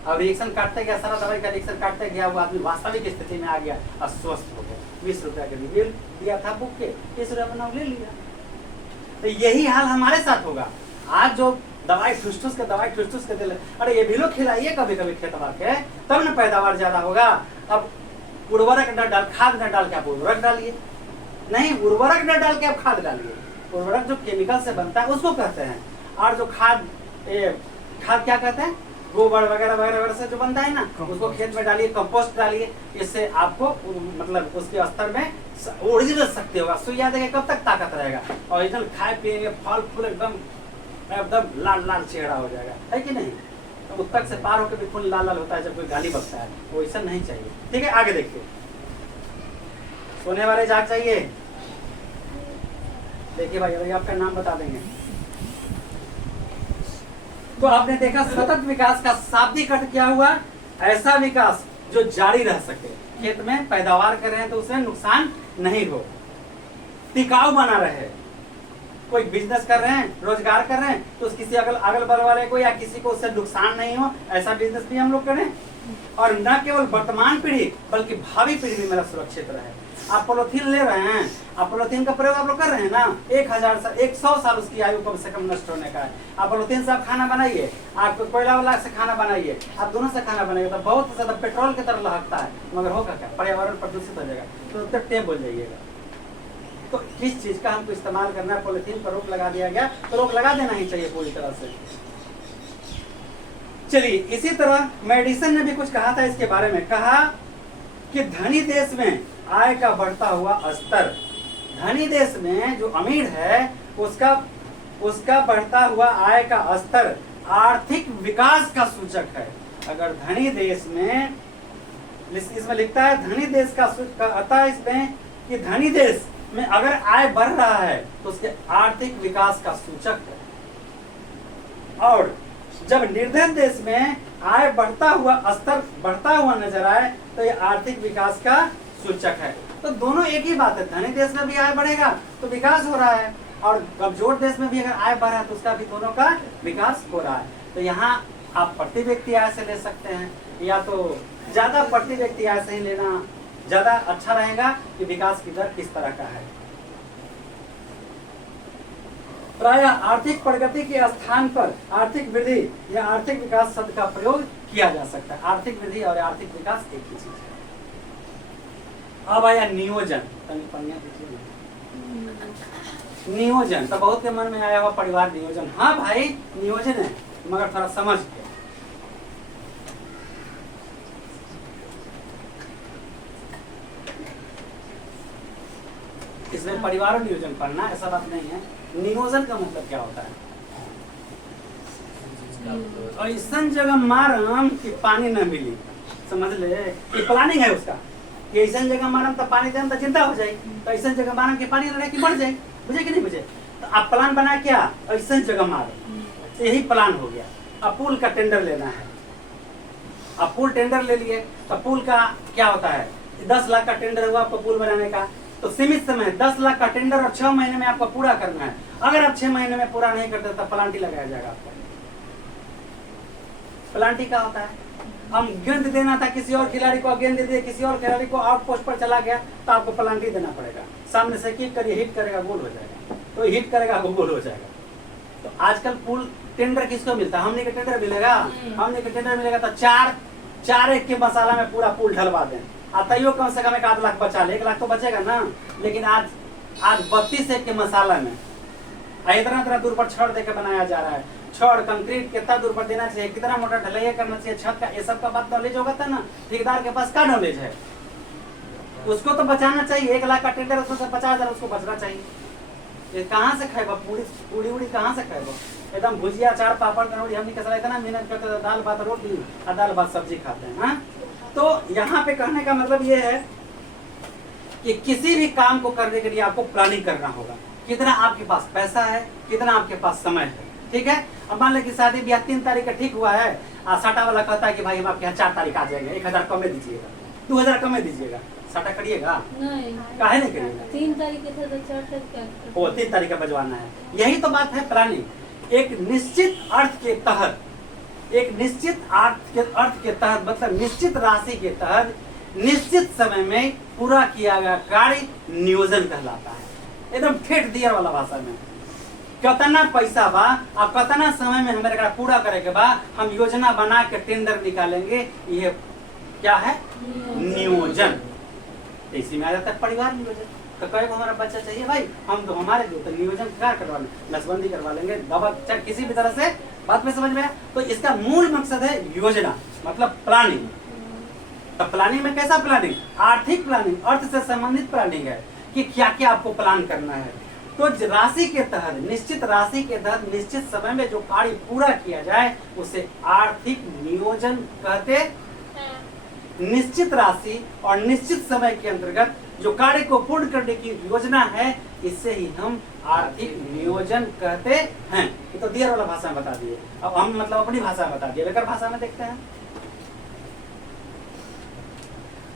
और रिएक्शन काटते गया, सारा दवाई का रिएक्शन काटते गया, वो आदमी वास्तविक स्थिति में आ गया, अस्वस्थ हो गया। 20 रुपया के बिल दिया था बुक के, 30 रुपया बना ले लिया। तो यही हाल हमारे साथ होगा। आज जो दवाई ठूस ठूस के दे, अरे ये भी लोग खिलाइए कभी कभी खेतवा के, तब ना पैदावार ज्यादा होगा। अब उर्वरक न डाल, खाद न डाल के आप उर्वरक डालिए, नहीं उर्वरक न डाल के आप खाद डालिए। उर्वरक जो केमिकल से बनता है उसको कहते हैं, और जो खाद क्या कहते हैं? गोबर वगैरह वगैरह वगैरह से जो बनता है ना, उसको खेत में डालिए, कंपोस्ट डालिए, इससे आपको मतलब उसके स्तर में ओरिजिनल शक्ति होगा। सुइया देंगे कब तक ताकत रहेगा, ओरिजिनल खाए पिएंगे फल फूल एकदम लाल लाल चेहरा हो जाएगा, है कि नहीं। तो उत्तक से पार होकर भी खून लाल लाल होता है जब कोई गाली बकता है, वो ऐसा नहीं चाहिए। ठीक है, आगे देखिए। सोने वाले जाग चाहिए। देखिए भाई, अभी आपका नाम बता देंगे। तो आपने देखा सतत विकास का शाब्दिक अर्थ क्या हुआ, ऐसा विकास जो जारी रह सके, खेत में पैदावार कर रहे हैं तो उसमें नुकसान नहीं हो, टिकाऊ बना रहे। कोई बिजनेस कर रहे हैं, रोजगार कर रहे हैं, तो किसी अगल बगल वाले को या किसी को उससे नुकसान नहीं हो, ऐसा बिजनेस भी हम लोग करें। और न केवल वर्तमान पीढ़ी बल्कि भावी पीढ़ी भी मेरा सुरक्षित रहे। आप पॉलिथीन ले रहे हैं, आप पॉलिथीन का प्रयोग आप लोग कर रहे हैं ना, 1000 साल 100 साल उसकी आयु कम से कम नष्ट होने का है। आप पॉलिथीन से आप खाना बनाइए, आप कोयला वाला से खाना बनाइए, आप दोनों से खाना बनाइए, तो बहुत ज्यादा पेट्रोल की तरह लहकता है, मगर होगा क्या, पर्यावरण प्रदूषित हो जाएगा। तो टेप बोल जाइएगा। तो किस चीज का हमको इस्तेमाल करना है, पॉलिथीन पर रोक लगा दिया गया, तो रोक लगा देना ही चाहिए पूरी तरह से। चलिए, इसी तरह मेडिसन ने भी कुछ कहा था इसके बारे में, कहा कि धनी देश में आय का बढ़ता हुआ स्तर, धनी देश में जो अमीर है उसका बढ़ता हुआ आय का स्तर आर्थिक विकास का सूचक है। अगर धनी देश में, इसमें लिखता है धनी देश का अतः इसमें कि धनी देश में अगर आय बढ़ रहा है तो उसके आर्थिक विकास का सूचक है, और जब निर्धन देश में आय बढ़ता हुआ स्तर बढ़ता हुआ नजर आए तो ये आर्थिक विकास का सूचक है। तो दोनों एक ही बात है, धनी देश में भी आय बढ़ेगा तो विकास हो रहा है, और कमजोर देश में भी अगर आय बढ़ रहा है तो उसका भी दोनों का विकास हो रहा है। तो यहाँ आप प्रति व्यक्ति आय से ले सकते हैं, या तो ज्यादा प्रति व्यक्ति आय से ही लेना ज्यादा अच्छा रहेगा कि विकास की दर किस तरह का है। प्रायः आर्थिक प्रगति के स्थान पर आर्थिक वृद्धि या आर्थिक विकास शब्द का प्रयोग किया जा सकता है। आर्थिक वृद्धि और आर्थिक विकास एक ही चीज है। अब आया नियोजन। नियोजन तो बहुत के मन में आया हुआ परिवार नियोजन। हाँ भाई, नियोजन है, मगर थोड़ा समझ के। इसमें परिवार नियोजन पढ़ना ऐसा बात नहीं है। नियोजन का मतलब क्या होता है? ऐसा जगह मारम कि पानी न मिली, समझ ले, ये प्लानिंग है उसका कि ऐसा जगह मारम तो पानी देम तो चिंता हो जाए, तो ऐसा जगह मारम कि पानी रहे कि बढ़ जाए, बुझे कि नहीं बुझे। तो आप प्लान बना क्या, ऐसा जगह मारो, यही प्लान हो गया। अब पुल का टेंडर लेना है, अब पुल टेंडर ले लिए, तो पुल का क्या होता है, 10 लाख का टेंडर हुआ आपको पुल बनाने का, तो सीमित समय 10 लाख का टेंडर और 6 महीने में आपको पूरा करना है। अगर आप 6 महीने में पूरा नहीं करते तो प्लांटी लगाया जाएगा आपको। प्लांटी क्या होता है, हम गेंद देना था किसी और खिलाड़ी को, गेंद दे दिए किसी और खिलाड़ी को, आउट पोस्ट पर चला गया, तो आपको प्लांटी देना पड़ेगा। सामने से किक करिए, हिट करेगा गोल हो जाएगा, तो हिट करेगा वो गोल हो जाएगा। तो आजकल पुल टेंडर किसको मिलता है, हमने का टेंडर मिलेगा, हमने का टेंडर मिलेगा तो 4 एक के मसाला में पूरा पुल ढलवा दें, आताइयो कम से कम 1 लाख बचा ले, 1 लाख तो बचेगा ना। लेकिन आज 32 एक के मसाला में इतना दूर पर छड़ देकर बनाया जा रहा है। छड़ कंक्रीट कितना दूर पर देना चाहिए, कितना मोटा ढलैया करना चाहिए छत का, ये सब का बात नॉलेज होगा था ना। ठेकेदार के पास क्या नॉलेज है, उसको तो बचाना चाहिए। 1 लाख का टेंडर, उसमें से 50,000 उसको बचना चाहिए। ये कहाँ से खाएगा, पूरी उड़ी कहाँ से खाएगा, एकदम भुजिया चार पापड़ कनौड़ी, हमने कसरा इतना मेहनत करते थे, दाल भात रोटी और दाल भात सब्जी खाते हैं। हाँ, तो यहाँ पे कहने का मतलब ये है कि किसी भी काम को करने के लिए आपको प्लानिंग करना होगा। कितना आपके पास पैसा है, कितना आपके पास समय है, ठीक है। अब मान लें कि शादी ब्याह 3 तारीख का ठीक हुआ है, साटा वाला कहता है कि भाई हम आपके यहाँ 4 तारीख आ जाएंगे, 1000 कम में दीजिएगा, 2000 कम में दीजिएगा, साटा करिएगा नहीं, काहे नहीं करिएगा। 3 तारीख के था तो 4 तारीख वो 3 तारीख का बजवाना है। यही तो बात है प्लानिंग। एक निश्चित अर्थ के तहत, एक निश्चित अर्थ के तहत, मतलब निश्चित राशि के तहत निश्चित समय में पूरा किया गया कार्य नियोजन कहलाता है। एकदम ठेठ दियर वाला भाषा में, कितना पैसा बा और कितना समय में हमें पूरा करे के बाद हम योजना बना के टेंडर निकालेंगे, ये क्या है, नियोजन। इसी में आ जाता है परिवार नियोजन। तो कई को हमारा बच्चा चाहिए भाई, हम तो हमारे तो नियोजन क्या करवा लें, नसबंदी करवा लेंगे, दवा, चाहे किसी भी तरह से। बात में समझ में आया? तो इसका मूल मकसद है योजना, मतलब प्लानिंग। तो प्लानिंग में कैसा प्लानिंग? आर्थिक प्लानिंग, अर्थ से संबंधित प्लानिंग है कि क्या क्या आपको प्लान करना है। तो राशि के तहत, निश्चित राशि के तहत निश्चित समय में जो कार्य पूरा किया जाए उसे आर्थिक नियोजन कहते। निश्चित राशि और निश्चित समय के अंतर्गत जो कार्य को पूर्ण करने की योजना है, इससे ही हम आर्थिक नियोजन कहते हैं। ये तो दियर वाला भाषा में बता दिए, अब हम मतलब अपनी भाषा में बता दिए, लेकर भाषा में देखते हैं।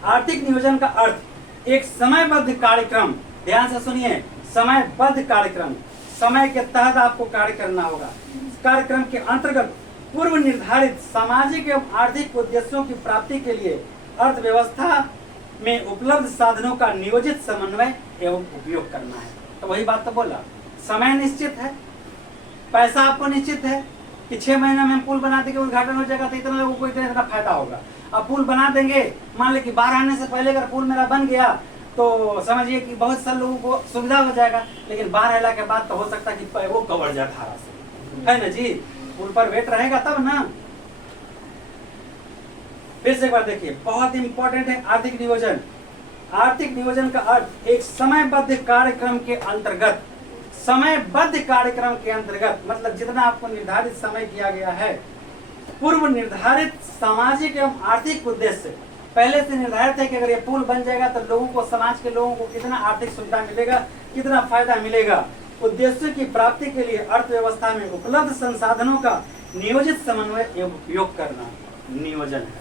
आर्थिक नियोजन का अर्थ एक समयबद्ध कार्यक्रम, ध्यान से सुनिए, समयबद्ध कार्यक्रम, समय के तहत आपको कार्य करना होगा। कार्यक्रम के अंतर्गत पूर्व निर्धारित सामाजिक एवं आर्थिक उद्देश्यों की प्राप्ति के लिए अर्थव्यवस्था में उपलब्ध साधनों का नियोजित समन्वय एवं उपयोग करना है। तो वही बात तो बोला, समय निश्चित है, पैसा आपको निश्चित है कि 6 महीने में हम पुल बना देंगे, उद्घाटन हो जाएगा तो इतना लोगों को इतना फायदा होगा। अब पुल बना देंगे, मान ले कि बाढ़ आने से पहले अगर पुल मेरा बन गया तो समझिए कि बहुत सारे लोगों को सुविधा हो जाएगा, लेकिन बाढ़ आने के बाद तो हो सकता है कि वो कवर जाए धारा से, है ना जी, पुल पर वेट रहेगा तब ना। फिर से एक बार देखिए, बहुत इंपॉर्टेंट है आर्थिक नियोजन। आर्थिक नियोजन का अर्थ एक समयबद्ध कार्यक्रम के अंतर्गत, समयबद्ध कार्यक्रम के अंतर्गत मतलब जितना आपको निर्धारित समय दिया गया है, पूर्व निर्धारित सामाजिक एवं आर्थिक उद्देश्य पहले से निर्धारित है कि अगर ये पुल बन जाएगा तो लोगों को, समाज के लोगों को कितना आर्थिक सुविधा मिलेगा, कितना फायदा मिलेगा। उद्देश्यों की प्राप्ति के लिए अर्थव्यवस्था में उपलब्ध संसाधनों का नियोजित समन्वय एवं उपयोग करना नियोजन है,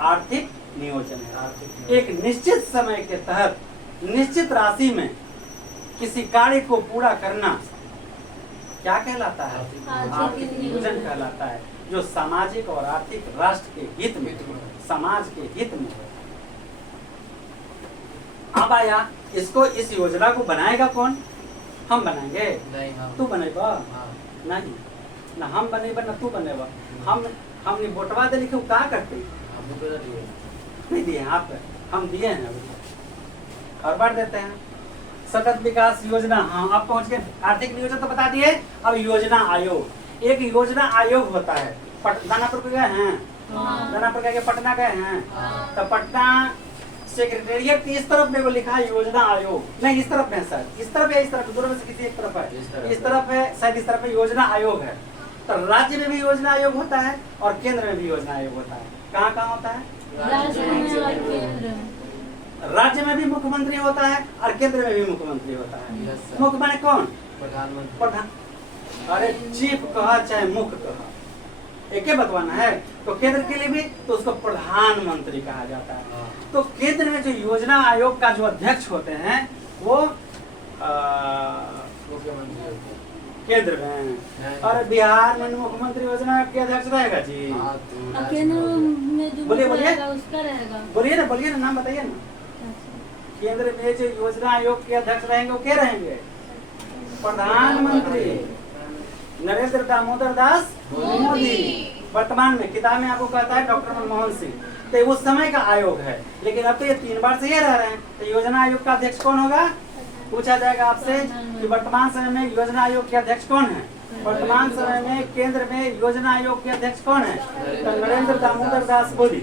आर्थिक नियोजन है। एक निश्चित समय के तहत निश्चित राशि में किसी कार्य को पूरा करना क्या कहलाता है? आर्थिक नियोजन कहलाता है, जो सामाजिक और आर्थिक राष्ट्र के हित में, समाज के हित में है। अब आया इसको, इस योजना को बनाएगा कौन? हम बनाएंगे? नहीं, तू बनेगा? नहीं ना, हम बनेगा ना तू बनेगा। हमने वोटवा दे लिखे क्या करते नहीं दिए, आप हम दिए हैं और बढ़ देते हैं। सतत विकास योजना, हाँ आप पहुंच गए। आर्थिक नियोजन तो बता दिए। अब योजना आयोग, एक योजना आयोग होता है। दानापुर गए हैं? दानापुर गए, पटना गए हैं? तो पटना सेक्रेटेरिएट की इस तरफ में वो लिखा है योजना आयोग, नहीं इस तरफ है सर, इस तरफ या इस तरफ, दोनों में से किसी एक तरफ है, इस तरफ है शायद, इस तरफ योजना आयोग है। तो राज्य में भी योजना आयोग होता है और केंद्र में भी योजना आयोग होता है। कहाँ कहाँ होता है? राज्य में भी मुख्यमंत्री होता है और केंद्र में भी मुख्यमंत्री होता है। मुख्य माने कौन? प्रधानमंत्री। प्रधान, अरे चीफ कहा चाहे मुख्य कहा, एक ही बतवाना है। तो केंद्र के लिए भी तो उसको प्रधानमंत्री कहा जाता है। तो केंद्र में जो योजना आयोग का जो अध्यक्ष होते हैं वो मुख्यमंत्री केंद्र में, और बिहार में मुख्यमंत्री योजना के अध्यक्ष रहेगा जी। केंद्र में जो बोलिए उसका रहेगा, बोलिए ना, नाम बताइए ना। केंद्र में जो योजना आयोग के अध्यक्ष रहेंगे वो क्या रहेंगे? प्रधानमंत्री नरेंद्र दामोदर दास मोदी। वर्तमान में किताब में आपको कहता है डॉक्टर मनमोहन सिंह। तो उस समय का आयोग है, लेकिन अब तो ये 3 बार से ये रह रहे हैं। तो योजना आयोग का अध्यक्ष कौन होगा? पूछा जाएगा आपसे कि वर्तमान समय में योजना आयोग के अध्यक्ष कौन है? वर्तमान समय में केंद्र में योजना आयोग के अध्यक्ष कौन है? तो नरेंद्र दामोदर दास मोदी।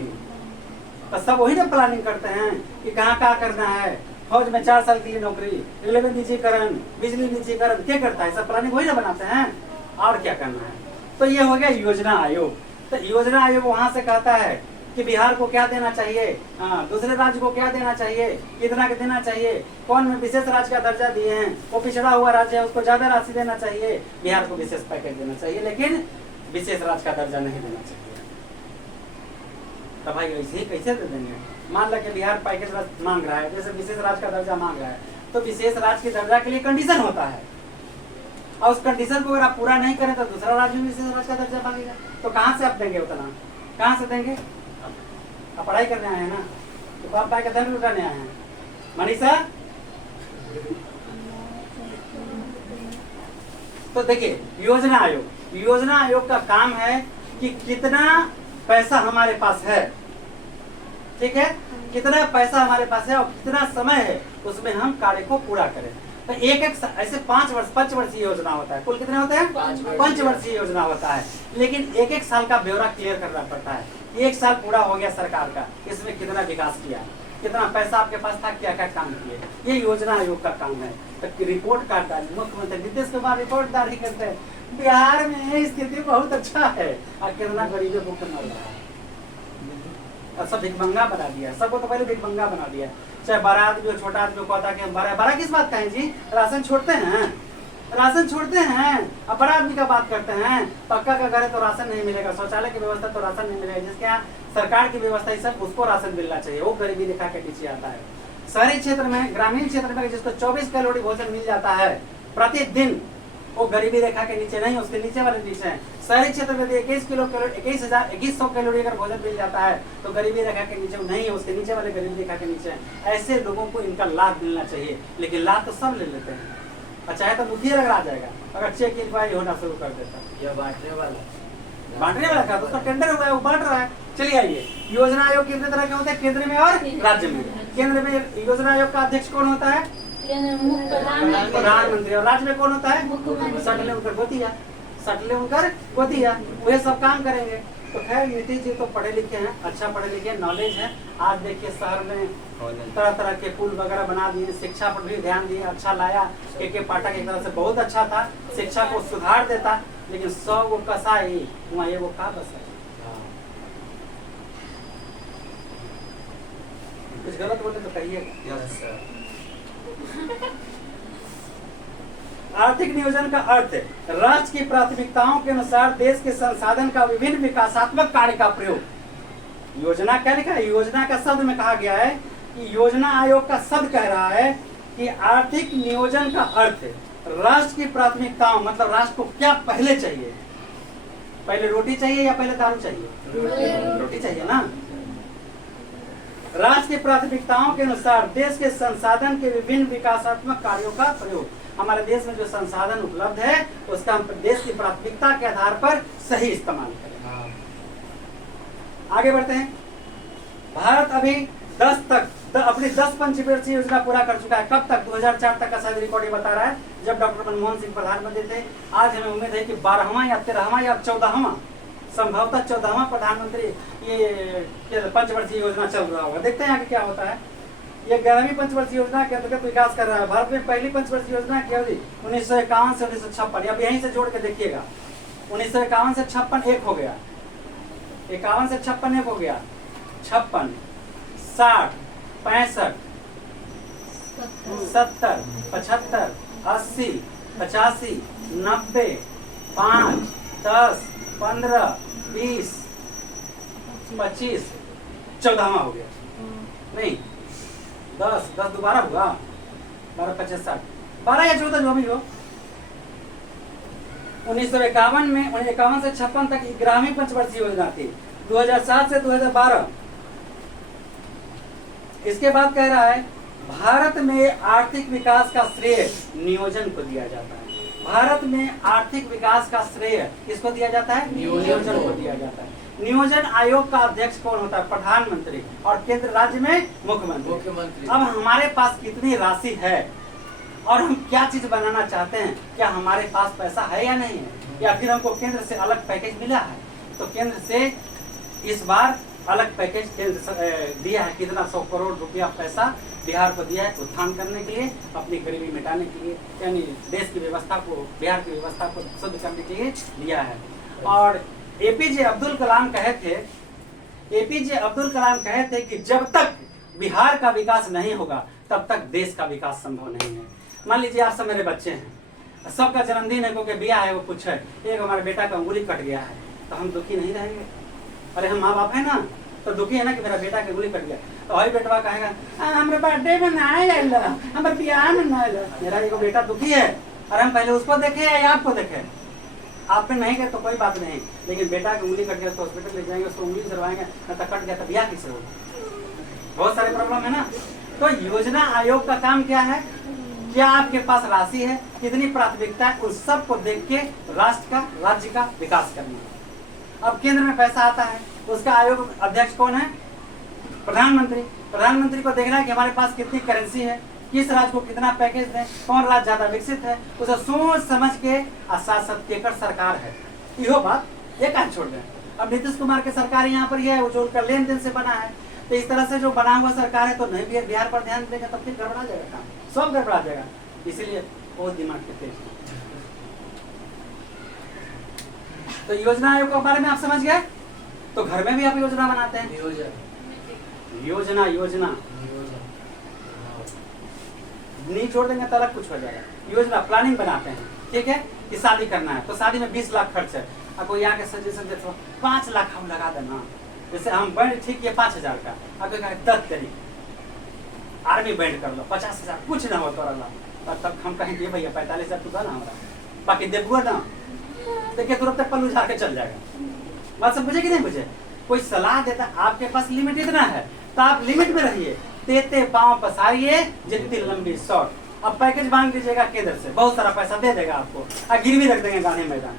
तो सब वही ना प्लानिंग करते हैं कि कहाँ कहाँ करना है। फौज में 4 साल के लिए नौकरी, रेलवे निजीकरण, बिजली निजीकरण, क्या करता है? सब प्लानिंग वही ना बनाते हैं, और क्या करना है। तो ये हो गया योजना आयोग। तो योजना आयोग वहां से कहता है कि बिहार को क्या देना चाहिए, दूसरे राज्य को क्या देना चाहिए, कितना के देना चाहिए, कौन में विशेष राज्य का दर्जा दिए हैं, वो पिछड़ा हुआ राज्य है उसको ज्यादा राशि देना चाहिए, बिहार को विशेष पैकेज देना चाहिए, लेकिन विशेष राज्य का दर्जा नहीं देना चाहिए। तो भाई ऐसे ही कैसे दे देंगे? मान लो कि बिहार पैकेज मांग रहा है, जैसे विशेष राज्य का दर्जा मांग रहा है, तो विशेष राज्य के दर्जा के लिए कंडीशन होता है, और उस कंडीशन को अगर आप पूरा नहीं करें तो दूसरा राज्य में विशेष राज्य का दर्जा मांगेगा। तो कहाँ से आप देंगे उतना? कहाँ से देंगे? आप पढ़ाई करने आए हैं ना, तो बाप भाई का धन लुटाने आए हैं। मनीषा, तो देखिए योजना आयोग, योजना आयोग का काम है कि कितना पैसा हमारे पास है, ठीक है, कितना पैसा हमारे पास है और कितना समय है उसमें हम कार्य को पूरा करें। तो एक ऐसे 5 वर्ष पंचवर्षीय योजना होता है। कुल कितने होते हैं? 5 वर्षीय योजना होता है, लेकिन एक साल का ब्यौरा क्लियर करना पड़ता है। 1 साल पूरा हो गया सरकार का, इसमें कितना विकास किया, कितना पैसा आपके पास था, क्या क्या काम किए, ये योजना आयोग का काम है। तो रिपोर्ट कार्ड डाली, मुख्यमंत्री नीतीश कुमार रिपोर्ट जारी करते हैं, बिहार में स्थिति बहुत अच्छा है और कितना गरीबों को मर रहा है, और सब भिखमंगा बना दिया, सबको तो पहले भिखमंगा बना दिया। चाहे बड़ा आदमी हो छोटा आदमी को कहता कि हम बड़ा किस बात का है जी, राशन छोड़ते हैं, राशन छोड़ते हैं। अब बड़ा आदमी का बात करते हैं, पक्का का घर है तो राशन नहीं मिलेगा, शौचालय की व्यवस्था तो राशन नहीं मिलेगा, जिसके यहाँ सरकार की व्यवस्था है सब उसको राशन मिलना चाहिए, वो गरीबी रेखा के नीचे आता है। शहरी क्षेत्र में, ग्रामीण क्षेत्र में जिसको 24 कैलोरी भोजन मिल जाता है प्रतिदिन, वो गरीबी रेखा के नीचे नहीं, उसके नीचे वाले नीचे है। शहरी क्षेत्र में 2100 कैलोरी अगर भोजन मिल जाता है तो गरीबी रेखा के नीचे नहीं है, उसके नीचे वाले गरीबी रेखा के नीचे है। ऐसे लोगों को इनका लाभ मिलना चाहिए, लेकिन लाभ तो सब ले लेते हैं। अच्छा है तो मुखिया अगर आ जाएगा, अगर चेक इंक्वायरी होना शुरू कर देता, या बांटने वाला का तो उसका टेंडर हुआ है, वो बांट रहा है। चलिए आइए, योजना आयोग कितने तरह के होते हैं? केंद्र में और राज्य में। केंद्र में योजना आयोग का अध्यक्ष कौन होता है? प्रधानमंत्री। और राज्य में कौन होता है? सटले उनकर गोतिया, सटले उनकर गोतिया, वे सब काम करेंगे। तो खैर नीतीश जी तो पढ़े लिखे हैं, अच्छा पढ़े लिखे, नॉलेज है। आज देखिए शहर में तरह तरह के पुल वगैरह बना दिए, शिक्षा पर भी ध्यान दिए, अच्छा लाया। के पाठक एक तरह से बहुत अच्छा था, शिक्षा को सुधार देता, लेकिन 100 वो कसाई वहाँ ये वो का बस है। कुछ गलत बोले तो कहिएगा। आर्थिक नियोजन का अर्थ है राष्ट्र की प्राथमिकताओं के अनुसार देश के संसाधन का विभिन्न विकासात्मक कार्य का प्रयोग। योजना क्या लिखा है? योजना का शब्द में कहा गया है कि योजना आयोग का शब्द कह रहा है कि आर्थिक नियोजन का अर्थ है राष्ट्र की प्राथमिकताओं, मतलब राष्ट्र को क्या पहले चाहिए, पहले रोटी चाहिए या पहले दारू चाहिए? रोटी चाहिए ना। राष्ट्र की प्राथमिकताओं के अनुसार देश के संसाधन के विभिन्न विकासात्मक कार्यों का प्रयोग। हमारे देश में जो संसाधन उपलब्ध है उसका हम देश की प्राथमिकता के आधार पर सही इस्तेमाल करें। आगे बढ़ते हैं। भारत अभी 10 तक अपनी 10 पंचवर्षीय योजना पूरा कर चुका है। कब तक? 2004 तक का शायद रिकॉर्ड बता रहा है, जब डॉक्टर मनमोहन सिंह प्रधानमंत्री थे। आज हमें उम्मीद है कि 12वां या 13वां या 14वां, संभवतः 14वां प्रधानमंत्री ये पंचवर्षीय योजना चल रहा होगा। देखते हैं आगे क्या होता है। ये 11वीं पंचवर्षीय योजना के अंतर्गत विकास कर रहा है। भारत में पहली पंचवर्षीय योजना क्या हुई? 1951 से 1956। अब यहीं से जोड़ के देखिएगा, 1951 से 56 एक हो गया, 51 से 56 एक हो गया, 56, 60, 65, 70, 75, 80, 85, 90, 5, 10, 15, 20, 25, 14वां हो गया। नहीं 10 दोबारा हुआ, 12, 25, 60, 12 या 14 जो भी हो। 1951 में 51 से 56 तक 11वीं पंचवर्षीय योजना थी। 2007 से 2012। इसके बाद कह रहा है भारत में आर्थिक विकास का श्रेय नियोजन को दिया जाता है। भारत में आर्थिक विकास का श्रेय किसको दिया जाता है? नियोजन को दिया जाता है। नियोजन आयोग का अध्यक्ष कौन होता है? प्रधानमंत्री। और केंद्र राज्य में मुख्यमंत्री। अब हमारे पास कितनी राशि है और हम क्या चीज बनाना चाहते हैं, क्या हमारे पास पैसा है या नहीं है, या फिर हमको केंद्र से अलग पैकेज मिला है? तो केंद्र से इस बार अलग पैकेज केंद्र दिया है। कितना? 100 करोड़ रुपया पैसा बिहार को दिया है उत्थान करने के लिए, अपनी गरीबी मिटाने के लिए, यानी देश की व्यवस्था को, बिहार की व्यवस्था को शुद्ध करने के लिए दिया है। और एपीजे अब्दुल कलाम कहे थे कि जब तक बिहार का विकास नहीं होगा तब तक देश का विकास संभव नहीं है। मान लीजिए आप सब मेरे बच्चे हैं, सबका जन्मदिन है, क्योंकि ब्याह है, वो कुछ है, एक हमारे बेटा का उंगली कट गया है, तो हम दुखी नहीं रहेंगे? अरे हम माँ बाप है ना, तो दुखी है ना कि मेरा बेटा की उंगली कट गया। तो वही बेटवा कहेगा हमारे बर्थडे में ना आएगा, हमारे ब्याह में ना आएगा। मेरा एक बेटा दुखी है और हम पहले उसको देखे या आपको देखे? आप पे नहीं गए तो कोई बात नहीं, लेकिन बेटा की उंगली कट गया तो हॉस्पिटल ले जाएंगे, उसको उंगली सरवाएंगे, न तो कट गया तो ब्याह किससे होगा? बहुत सारे प्रॉब्लम है ना। तो योजना आयोग का काम क्या है? क्या आपके पास राशि है, कितनी प्राथमिकता है, उस सब को देख के राष्ट्र का, राज्य का विकास करना है। अब केंद्र में पैसा आता है, उसका आयोग अध्यक्ष कौन है? प्रधानमंत्री को देखना है कि हमारे पास कितनी करेंसी है, किस राज्य को कितना पैकेज दें, कौन राज्य ज्यादा विकसित है, उसे सोच समझ के साथ साथ केकर सरकार है, यो बात ये कहाँ छोड़ दें। अब नीतीश कुमार की सरकार यहाँ पर यह है, जो उनका लेन देन से बना है, तो इस तरह से जो बना हुआ सरकार है तो नहीं बिहार पर ध्यान देगा तब फिर गड़बड़ा जाएगा काम, सब गड़बड़ा जाएगा। इसीलिए बहुत दिमाग के तेज। तो योजना आयोग के बारे में आप समझ गए। तो घर में भी आप योजना बनाते हैं, योजना नहीं छोड़ देंगे तो अलग कुछ हो जाएगा। योजना प्लानिंग बनाते हैं, ठीक है, कि शादी करना है तो शादी में 20 लाख खर्च है, अब कोई आके सजेशन दे तो 5 लाख हम लगा देना, जैसे हम बैंड ठीक है 5000 का, अब 10 तरीक आर्मी बैंड कर लो 50,000 कुछ ना हो तो तब हम कहेंगे भैया 45,000 तू ना हमारा, बाकी देबुआ ना देखिए तुरंत पल्लू झाड़ के चल जाएगा। बात सब बुझे कि नहीं बुझे। कोई सलाह देता, आपके पास लिमिट इतना है तो आप लिमिट में रहिए, तेते पांव पसारिए जितनी लंबी शॉर्ट। अब पैकेज मांग लीजिएगा केंद्र से, बहुत सारा पैसा दे देगा आपको, गिरवी रख देंगे गांधी मैदान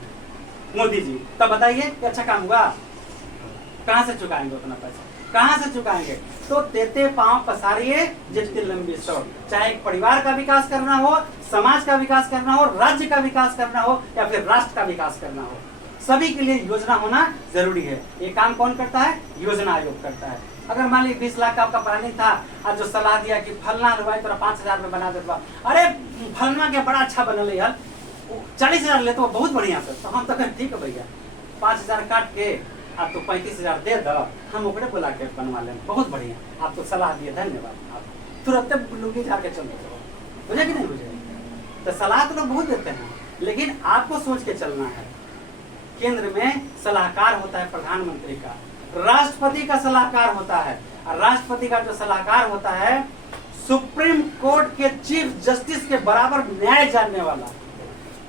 मोदी जी, तब बताइए कि अच्छा काम हुआ। कहाँ से चुकाएंगे उतना पैसा, कहाँ से चुकाएंगे। तो तेते पांव पसारिए जितनी लंबी शॉर्ट। चाहे एक परिवार का विकास करना हो, समाज का विकास करना हो, राज्य का विकास करना हो या फिर राष्ट्र का विकास करना हो, सभी के लिए योजना होना जरूरी है। ये काम कौन करता है, योजना आयोग करता है। अगर मान लीजिए 20 लाख का आपका प्लानिंग था, आज जो सलाह दिया कि फलना हलवाई तोरा 5,000 में बना देता, अरे फलना के बड़ा अच्छा बनल है यार, 40,000 ले तो बहुत बढ़िया से, तो हम तो कहें ठीक है भैया 5,000 काट के आप तो 35,000 दे दो, हम ओकरे बुला के बनवा लें, बहुत बढ़िया, आप तो सलाह दिए धन्यवाद। आप तुरंत लुंगी झाड़ के चल देते, बुझे कि नहीं बुझे। तो सलाह तो लोग बहुत देते हैं, लेकिन आपको सोच के चलना है। केंद्र में सलाहकार होता है प्रधानमंत्री का, राष्ट्रपति का सलाहकार होता है, और राष्ट्रपति का जो सलाहकार होता है सुप्रीम कोर्ट के चीफ जस्टिस के बराबर न्याय जानने वाला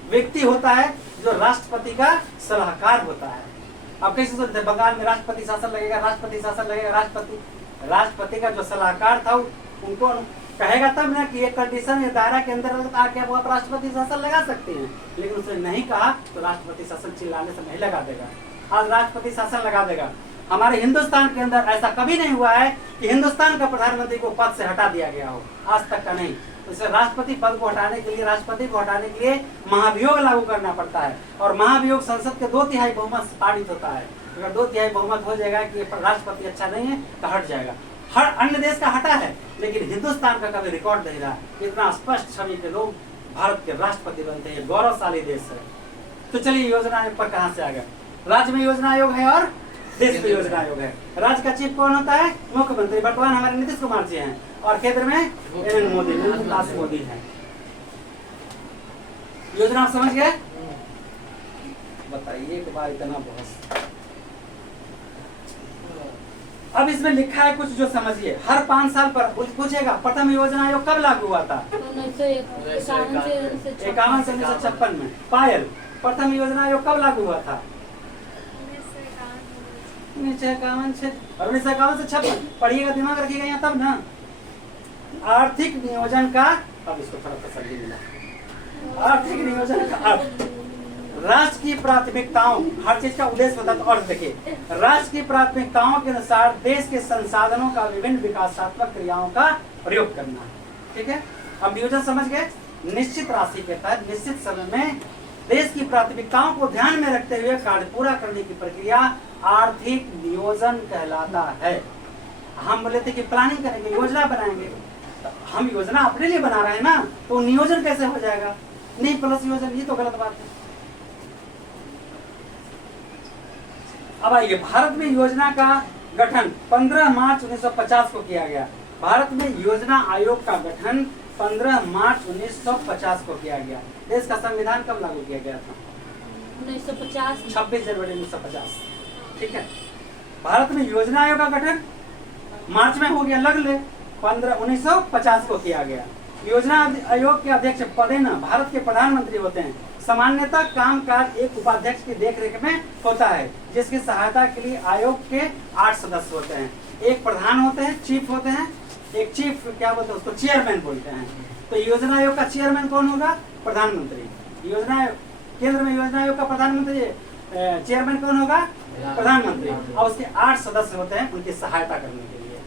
व्यक्ति होता है, जो राष्ट्रपति का सलाहकार होता है। अब कैसे सोचते हैं बंगाल में राष्ट्रपति शासन लगेगा, राष्ट्रपति का जो सलाहकार था उनको कहेगा तब ना कि ये कंडीशन, ये दायरा के अंदर आके आप राष्ट्रपति शासन लगा सकते हैं, लेकिन उसने नहीं कहा तो राष्ट्रपति शासन चिल्लाने से नहीं लगा देगा, आज राष्ट्रपति शासन लगा देगा। हमारे हिंदुस्तान के अंदर ऐसा कभी नहीं हुआ है कि हिंदुस्तान का प्रधानमंत्री को पद से हटा दिया गया हो, आज तक का नहीं। इसे राष्ट्रपति पद को हटाने के लिए, राष्ट्रपति को हटाने के लिए महाभियोग लागू करना पड़ता है, और महाभियोग संसद के 2/3 बहुमत से पारित होता है। अगर 2/3 बहुमत हो जाएगा कि राष्ट्रपति अच्छा नहीं है तो हट जाएगा। हर अन्य देश का हटा है, लेकिन हिंदुस्तान का कभी रिकॉर्ड नहीं रहा। इतना स्पष्ट छवि के लोग भारत के राष्ट्रपति बनते हैं, गौरवशाली देश है। तो चलिए योजना आयोग पर कहां से आ गया। राज्य में योजना आयोग है और देश में योजना आयोग है। राज्य का चीफ कौन होता है, मुख्यमंत्री, वर्तमान हमारे नीतीश कुमार जी हैं, और केंद्र में मोदी है। योजना आप समझ गए, बताइए एक बार इतना बहुत। अब इसमें लिखा है कुछ जो समझिए। हर 5 साल पर पूछेगा प्रथम योजना आयोग कब लागू हुआ था, 1951 से 1956 में। पायल, प्रथम योजना आयोग कब लागू हुआ था, 1951 से 56। पढ़िएगा, दिमाग रखिएगा यहाँ तब ना। आर्थिक नियोजन का, अब इसको थोड़ा तसल्ली मिला, आर्थिक नियोजन का अर्थ राष्ट्र की प्राथमिकताओं, हर चीज का उद्देश्य होता है तो अर्थ देखिए, राष्ट्र की प्राथमिकताओं के अनुसार देश के संसाधनों का विभिन्न विकासात्मक क्रियाओं का प्रयोग करना। ठीक है, अब नियोजन समझ गए। निश्चित राशि के तहत निश्चित समय में देश की प्राथमिकताओं को ध्यान में रखते हुए कार्य पूरा करने की प्रक्रिया आर्थिक नियोजन कहलाता है। हम बोले थे कि प्लानिंग करेंगे, योजना बनाएंगे, हम योजना अपने लिए बना रहे हैं ना, तो नियोजन कैसे हो जाएगा, नहीं प्लस योजन, ये तो गलत बात है। अब आइए, भारत में योजना का गठन 15 मार्च 1950 को किया गया। भारत में योजना आयोग का गठन 15 मार्च 1950 को किया गया। देश का संविधान कब लागू किया गया था, 1950, 26 जनवरी 1950। ठीक है, भारत में योजना आयोग का गठन मार्च में हो गया, लग ले 1950 को किया गया। योजना आयोग के अध्यक्ष पदे न भारत के प्रधानमंत्री होते हैं। सामान्यतः कामकाज एक उपाध्यक्ष की देखरेख में होता है, जिसकी सहायता के लिए आयोग के 8 सदस्य होते हैं। एक प्रधान होते हैं, चीफ होते हैं, एक चीफ क्या बोलते हैं उसको, चेयरमैन बोलते हैं। तो योजना आयोग का चेयरमैन कौन होगा, प्रधानमंत्री। योजना केंद्र में योजना आयोग का प्रधानमंत्री चेयरमैन कौन होगा, प्रधानमंत्री, और उसके 8 सदस्य होते हैं उनकी सहायता करने के लिए।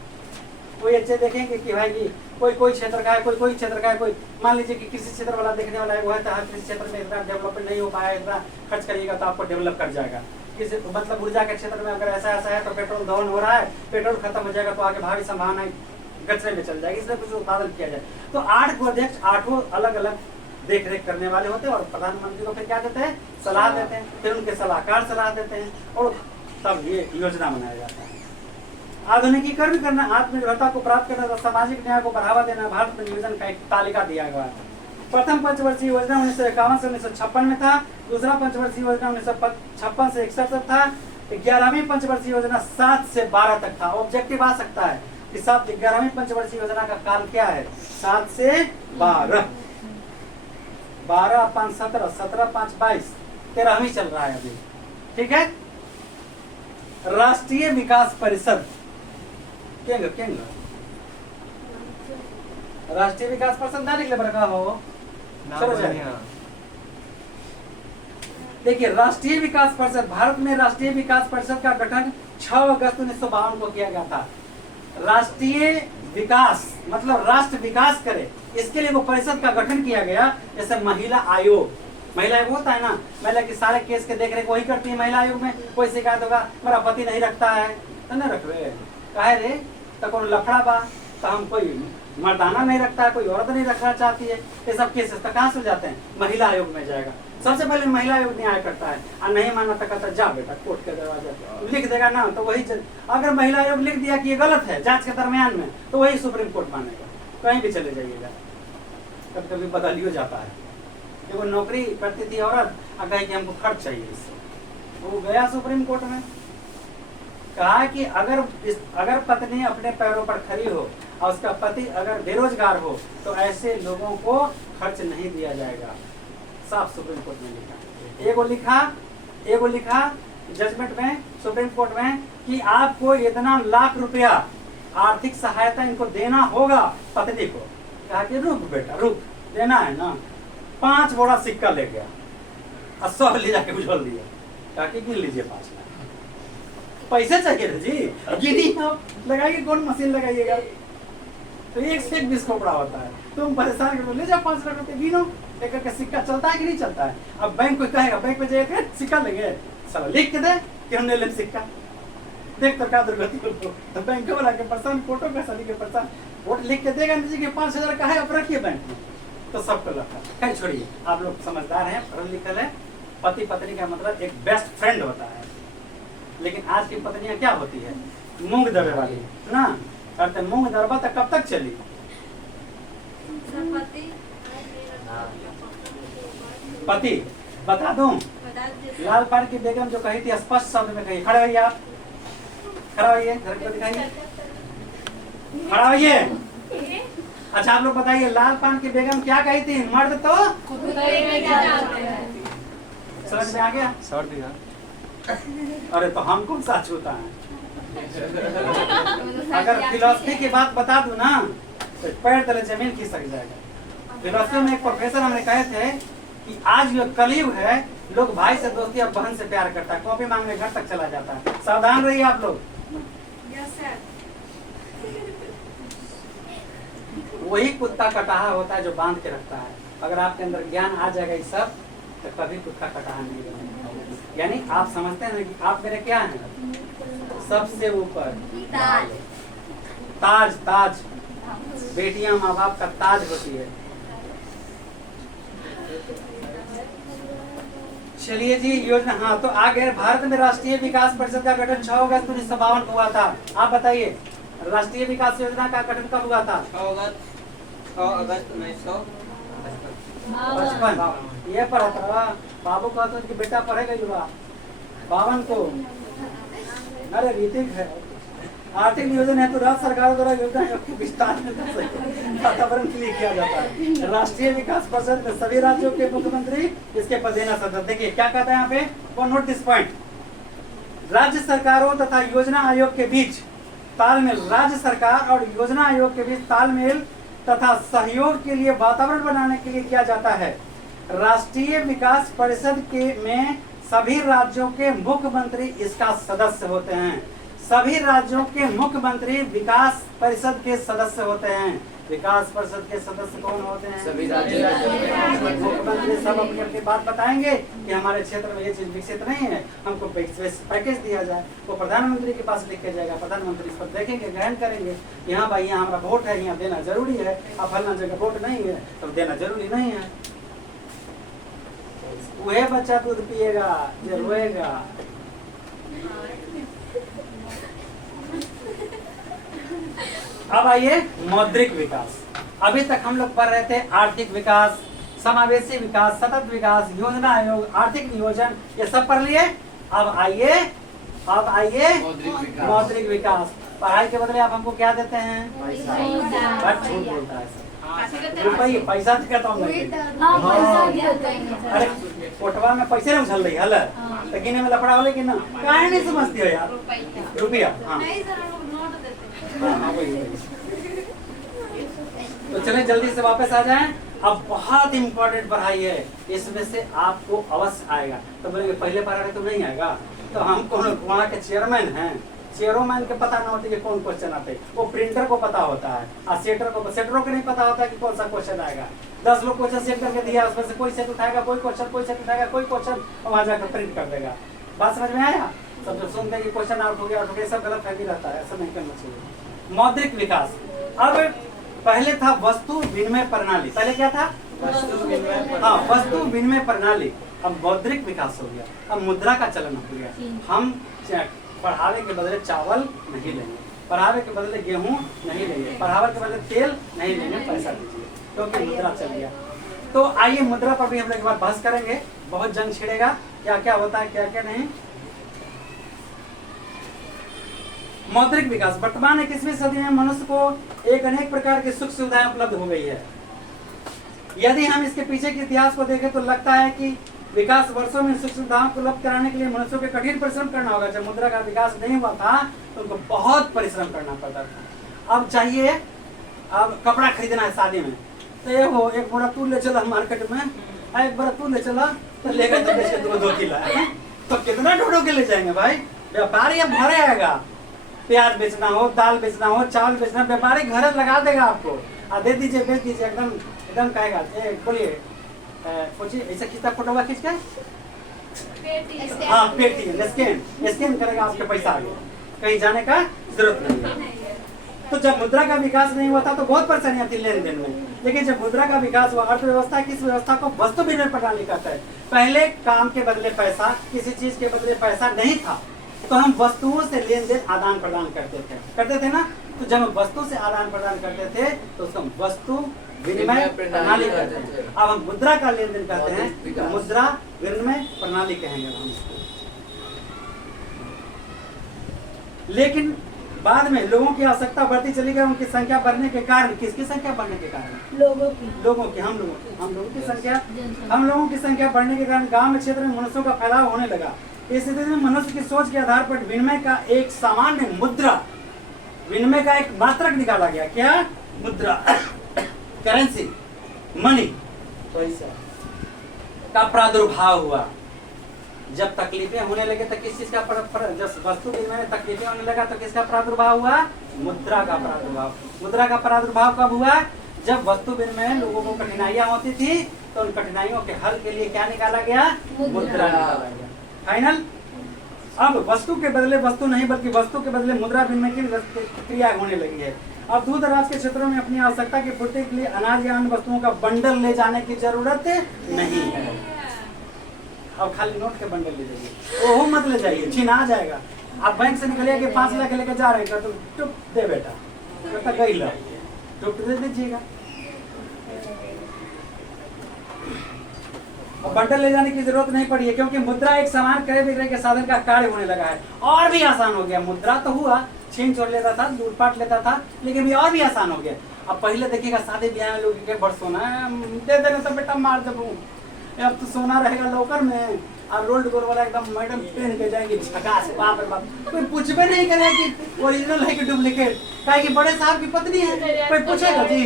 वो ये देखेंगे कि भाई जी कोई क्षेत्र का है, कोई क्षेत्र का है, कोई मान लीजिए कि किसी क्षेत्र वाला देखने वाला है वो है तो किसी क्षेत्र में इतना डेवलपमेंट नहीं हो पाया, इतना खर्च करिएगा तो आपको डेवलप कर जाएगा। किसी मतलब ऊर्जा के क्षेत्र में अगर ऐसा है तो पेट्रोल दहन हो रहा है, पेट्रोल खत्म हो जाएगा तो आगे भारी संभावना कचरे में चल जाएगी, इसलिए कुछ उत्पादन किया जाए। तो 8 को अध्यक्ष 8 अलग अलग देख रेख करने वाले होते हैं और प्रधानमंत्री को फिर क्या देते हैं, सलाह देते हैं, फिर उनके सलाहकार सलाह देते हैं और तब ये योजना बनाया जाता है। आधुनिकीकरण करना, आत्मनिर्भरता को प्राप्त करना, सामाजिक न्याय को बढ़ावा देना भारत में नियोजन का एक तालिका दिया गया है। प्रथम पंचवर्षीय योजना 1951 से 1956 में था, दूसरा पंचवर्षीय योजना 1956 से 61 तक था, 11वीं पंचवर्षीय योजना 7 से 12 तक था। ऑब्जेक्टिव आ सकता है कि 11वीं पंचवर्षीय योजना का काल क्या है, 7 से 12, 12 5 17, 17 5 22, 13वीं चल रहा है अभी, ठीक है। राष्ट्रीय विकास परिषद राष्ट्रीय विकास परिषद ना निकले बरका हो, चलो देखिए राष्ट्रीय विकास परिषद, भारत में राष्ट्रीय विकास परिषद का गठन 6 अगस्त 1952 को किया गया था। राष्ट्रीय विकास मतलब राष्ट्र विकास करे, इसके लिए वो परिषद का गठन किया गया। जैसे महिला आयोग, महिला आयोग होता है ना, महिला के सारे केस के देख रेख वही करती है। महिला आयोग में कोई शिकायत होगा, मेरा पति नहीं रखता है तो नहीं रखवे, काहे रे तो कोई लफड़ा बा, तो हम कोई मर्दाना नहीं रखता है, कोई औरत नहीं रखना चाहती है, ये सब केसेस तो कहाँ से जाते हैं, महिला आयोग में जाएगा। सबसे पहले महिला आयोग न्याय करता है और नहीं माना तो कहता जा बेटा कोर्ट के दरवाजे लिख देगा ना, तो वही अगर महिला आयोग लिख दिया कि ये गलत है जांच के दरमियान में, तो वही सुप्रीम कोर्ट मानेगा, कहीं भी चले जाइएगा। कभी कभी बदल हो जाता है, वो नौकरी करती थी औरत और कही कि हमको खर्च चाहिए इससे, वो गया सुप्रीम कोर्ट में, कहा कि अगर पत्नी अपने पैरों पर खड़ी हो और उसका पति अगर बेरोजगार हो तो ऐसे लोगों को खर्च नहीं दिया जाएगा। साफ सुप्रीम कोर्ट में लिखा, एगो लिखा जजमेंट में सुप्रीम कोर्ट में कि आपको इतना लाख रुपया आर्थिक सहायता इनको देना होगा पत्नी को। कहा कि रुक बेटा रुक, देना है ना। 5 बोरा सिक्का ले गया और 100 ले जाके उछल दिया, कहा कि गिन लीजिए 5 लाख पैसे चाहिए थे जी, गिनी आप लगाइए, कौन मशीन लगाइएगा, तो एक से एक 20 कपड़ा होता है, तुम परेशान कर ले जाओ 5 लाख रुपये गिनो, एक करके सिक्का चलता है कि नहीं चलता है। अब बैंक कोई कहेगा, बैंक में जाएगा सिक्का लेंगे, साला लिख के दे कि हमने ले सिक्का, देख तो क्या दुर्गति हो, तो बैंक वाला के परेशान, फोटो का सभी के परेशान, वोट लिख के देगा नीचे कि 5000 का है, अब रखिए बैंक में, तो सबको लगता है। कहीं छोड़िए, आप लोग समझदार हैं, पढ़े लिखल है। पति पत्नी का मतलब एक बेस्ट फ्रेंड होता है, लेकिन आज की पत्नियां क्या होती है, मूंग दबे वाली ना, अरे मूंग दरबा तक कब तक चली। पति बता दूं, लाल पान की बेगम जो कही थी स्पष्ट शब्द में कही, खड़े होइए आप, खड़ा होइए, घर को दिखाइए, खड़ा होइए। अच्छा आप लोग बताइए लाल पान की बेगम क्या कही थी, मर्द तो समझ में आ गया, अरे तो हम कौन सा छूता है। अगर फिलोसफी की बात बता दूं ना तो पैर तले जमीन खिसक जाएगा। फिलोसफी में एक प्रोफेसर हमने कहे थे कि आज जो कलयुग है, लोग भाई से दोस्ती और बहन से प्यार करता है, कॉपी मांगने घर तक चला जाता है। सावधान रहिए आप लोग। वही कुत्ता कटाहा होता है जो बांध के रखता है। अगर आपके अंदर ज्ञान आ जाएगा ये सब, तो कभी कुत्ता कटाहा नहीं बनेगा। यानी आप समझते हैं ना कि आप मेरे क्या हैं, सबसे ऊपर ताज, ताज बेटियां माँ बाप का ताज होती है। चलिए जी योजना, हाँ तो आ गए। भारत में राष्ट्रीय विकास परिषद का गठन 6 अगस्त 1952 को हुआ था। आप बताइए राष्ट्रीय विकास योजना का गठन कब हुआ था? 6 अगस्त 1955। ये पढ़ा था बाबू का तो बेटा पढ़ेगा युवा 52 को। अरे रीतिक है, आर्थिक नियोजन है तो राज्य सरकार द्वारा योजना को विस्तार में वातावरण के लिए किया जाता है। राष्ट्रीय विकास परिषद में सभी राज्यों के मुख्यमंत्री इसके पदेना सदस्य। देखिए क्या कहता है यहाँ पे, नोट दिस पॉइंट। राज्य सरकारों तथा योजना आयोग के बीच तालमेल, राज्य सरकार और योजना आयोग के बीच तालमेल तथा सहयोग के लिए वातावरण बनाने के लिए किया जाता है। राष्ट्रीय विकास परिषद के में सभी राज्यों के मुख्यमंत्री इसका सदस्य होते हैं। सभी राज्यों के मुख्यमंत्री विकास परिषद के सदस्य होते हैं। विकास परिषद के सदस्य कौन होते हैं? सभी राज्यों के मुख्यमंत्री सब अपनी अपनी बात बताएंगे कि हमारे क्षेत्र में ये चीज विकसित नहीं है, हमको पैकेज दिया जाए। वो प्रधानमंत्री के पास लिख के जाएगा, प्रधानमंत्री इस पर देखेंगे, ग्रहण करेंगे। यहाँ भाई यहाँ हमारा वोट है, यहाँ देना जरूरी है। अब फलना जगह वोट नहीं है तो देना जरूरी नहीं है। वह बच्चा दूध पिएगा जो रोएगा। अब आइए मौद्रिक विकास। अभी तक हम लोग पढ़ रहे थे आर्थिक विकास, समावेशी विकास, सतत विकास, योजना आयोग, आर्थिक नियोजन, ये सब पढ़ लिए। अब आइए मौद्रिक विकास। पढ़ाई के बदले आप हमको क्या देते हैं? बस झूठ बोलता है रुपये पैसा कहता हूँ। अरे कोटवा में पैसे नहीं उछल रही हल तो गिने में लफड़ा हो कि ना, काहे नहीं समझती हो यार? रुपया। हाँ तो चलें जल्दी से वापस आ जाएं। अब बहुत इंपॉर्टेंट पढ़ाई है, इसमें से आपको अवश्य आएगा। तो बोलेंगे पहले पढ़ा रहे तो नहीं आएगा, तो हम कौन वहाँ के चेयरमैन हैं, चेयरमैन के पता ना होती कि कौन क्वेश्चन आते हैं। वो प्रिंटर को पता होता है और सेटरों को नहीं पता होता कि कौन सा क्वेश्चन आएगा। 10 लोग क्वेश्चन सेट करके दिया, उसमें से कोई सेट उठाएगा, कोई सेट उठाएगा, कोई क्वेश्चन वहाँ जाकर प्रिंट कर देगा। बात समझ में आया? सब जब सुनते हैं कि क्वेश्चन आउट हो गया, सब गलत फहमी रहता है, ऐसा नहीं करना चाहिए। मौद्रिक विकास। अब पहले था वस्तु विनिमय प्रणाली। पहले क्या था? वस्तु विनिमय प्रणाली। अब मौद्रिक विकास हो गया, अब मुद्रा का चलन हो गया। हम बढ़ावे के बदले चावल नहीं लेंगे, बढ़ावे के बदले गेहूं नहीं लेंगे, बढ़ावे के बदले तेल नहीं लेंगे, पैसा दीजिए, क्योंकि मुद्रा चल गया। तो आइए मुद्रा पर भी हम लोग एक बार बहस करेंगे। बहुत जंग छिड़ेगा, क्या क्या होता है, क्या क्या नहीं। मौद्रिक विकास। वर्तमान 21वीं सदी में मनुष्य को एक अनेक प्रकार की सुख सुविधाएं उपलब्ध हो गई है। यदि हम इसके पीछे के इतिहास को देखें तो लगता है कि विकास वर्षों में सुख सुविधाओं को उपलब्ध कराने के लिए मनुष्यों को कठिन परिश्रम करना होगा। जब मुद्रा का विकास नहीं हुआ था तो उनको बहुत परिश्रम करना पड़ता था। अब चाहिए, अब कपड़ा खरीदना है शादी में, तो ये हो एक बोरा तू ले चला मार्केट में, एक बोरा तू ले चला तो लेकर तो बेच के 2 किलो है, तो कितना ढूंढो के ले जाएंगे भाई? व्यापारी अब भरे आएगा। प्याज बेचना हो, दाल बेचना हो, चावल बेचना, व्यापारी घर लगा देगा आपको, और दे दीजिए, बेच दीजिए, एकदम कहेगा। बोलिए सोचिए ऐसा खींचता फोटो खींच के, हाँ पेटी स्कैन करेगा, आपके पैसा आ गया, कहीं जाने का जरूरत नहीं है। तो जब मुद्रा का विकास नहीं हुआ था तो बहुत परेशानियां थी लेन देन में, लेकिन जब मुद्रा का विकास हुआ, अर्थव्यवस्था की इस व्यवस्था को वस्तु विनिमय प्रणाली कहता है। पहले काम के बदले पैसा, किसी चीज के बदले पैसा नहीं था, तो हम वस्तुओं से लेन देन आदान प्रदान करते थे ना। तो जब हम वस्तु से आदान प्रदान करते थे तो उसको वस्तु विनिमय प्रणाली कहते हैं। अब हम मुद्रा का लेन देन करते हैं तो मुद्रा विनिमय प्रणाली कहेंगे हम इसको। लेकिन बाद में लोगों की आवश्यकता बढ़ती चली गई, उनकी संख्या बढ़ने के कारण, किसकी संख्या बढ़ने के कारण? लोगों की, हम लोगों की संख्या बढ़ने के कारण गांव में क्षेत्र में मनुष्यों का फैलाव होने लगा। इस स्थिति में मनुष्य की सोच के आधार पर विनिमय का एक सामान्य मुद्रा, विनिमय का एक मात्रक निकाला गया। क्या? मुद्रा, करेंसी, मनी, पैसा का प्रादुर्भाव हुआ। जब तकलीफें होने लगे तो किस चीज का जब वस्तु विनिमय में तकलीफें होने लगा तो किसका प्रादुर्भाव हुआ? मुद्रा का प्रादुर्भाव। मुद्रा का प्रादुर्भाव कब हुआ? जब वस्तु विनिमय में लोगों को कठिनाइयां होती थी तो उन कठिनाइयों के हल के लिए क्या निकाला गया? मुद्रा निकाला गया। फाइनल। अब वस्तु के बदले वस्तु नहीं बल्कि वस्तु के बदले मुद्रा विनिमय की क्रिया होने लगी है। अब दूर दराज के क्षेत्रों में अपनी आवश्यकता की पूर्ति के लिए अनाज या अन्य वस्तुओं का बंडल ले जाने की जरूरत नहीं है। अब खाली नोट के बंडल ले जाइए, ओहो मत ले जाइए, छीना जाएगा। आप बैंक से निकलिए कि 5 लाख लेकर जा रहे हैं, तो टुप दे बेटा, कहता गई ला, टुप दे दीजिएगा। बंडल ले जाने की जरूरत नहीं पड़ी है, क्योंकि मुद्रा एक सामान क्रय विक्रय के साधन का कार्य होने लगा है। और भी आसान हो गया। मुद्रा तो हुआ, छीन छोड़ लेता था, लूटपाट लेता था, लेकिन भी और भी आसान हो गया। अब पहले देखिएगा शादी ब्याह में लोग के बड़ सोना दे देने तो बेटा मार देबू, अब तो सोना रहेगा लॉकर में, और रोल्ड गोल्ड वाला एकदम मैडम पहन के जाएंगे झकास, बाप रे बाप। कोई पूछबे नहीं करेगा कि ओरिजिनल है कि डुप्लीकेट, काहे कि बड़े साहब की पत्नी है, कोई पूछेगा जी?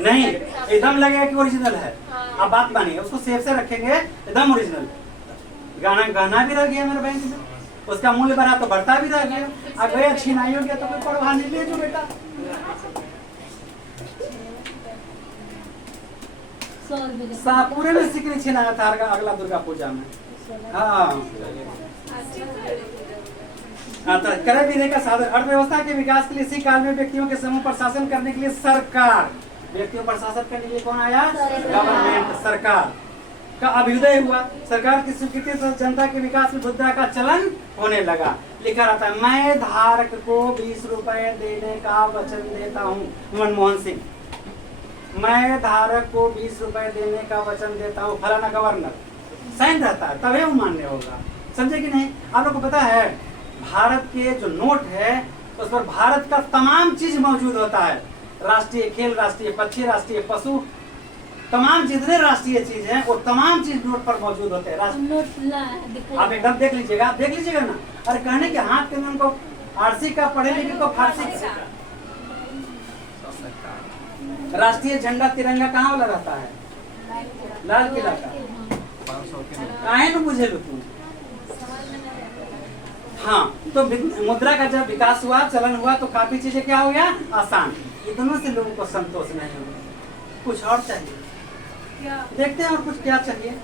नहीं, एकदम लगेगा कि ओरिजिनल है। अब बात मानिए, उसको सेफ से रखेंगे, एकदम ओरिजिनल। गहना भी रह गया मेरे बैंक में, उसका मूल्य बढ़ा तो बढ़ता भी रह गया। अगर छीनाई हो गया तो कोई परवाह नहीं, ले जो बेटा। 100 रुपए का। पूरे में सिकरी छीनाया था अगला दुर्गा पूजा में। हाँ, क्रय विक्रय का साधन। अर्थव्यवस्था के विकास के लिए इसी काल में व्यक्तियों के समूह पर शासन करने के लिए सरकार, व्यक्तियों पर शासन करने के लिए कौन आया? गवर्नमेंट, सरकार का अभ्युदय हुआ। सरकार की स्वीकृति से जनता के विकास में मुद्रा का चलन होने लगा। लिखा रहता है, मैं धारक को 20 रुपए देने का वचन देता हूँ। मनमोहन सिंह, मैं धारक को 20 रुपए देने का वचन देता हूँ। फलाना गवर्नर साइन रहता है तभी वो मान्य होगा। समझे कि नहीं? आप लोग को पता है भारत के जो नोट है उस पर भारत का तमाम चीज मौजूद होता है। राष्ट्रीय खेल, राष्ट्रीय पक्षी, राष्ट्रीय पशु, तमाम जितने राष्ट्रीय चीज हैं वो तमाम चीज नोट पर मौजूद होते हैं। आप एकदम देख लीजिएगा, देख लीजिएगा ना। अरे कहने के हाथ के नाम को आरसी का, पढ़े लिखे को फारसी का। राष्ट्रीय झंडा तिरंगा कहाँ वाला रहता है? लाल किला का। काहे न बुझे लो तुम? हाँ, तो मुद्रा का जब विकास हुआ, चलन हुआ, तो काफी चीजें क्या हो गया? आसान। इतनों से लोगों को संतोष नहीं हुआ, कुछ और चाहिए। देखते हैं और कुछ क्या चाहिए।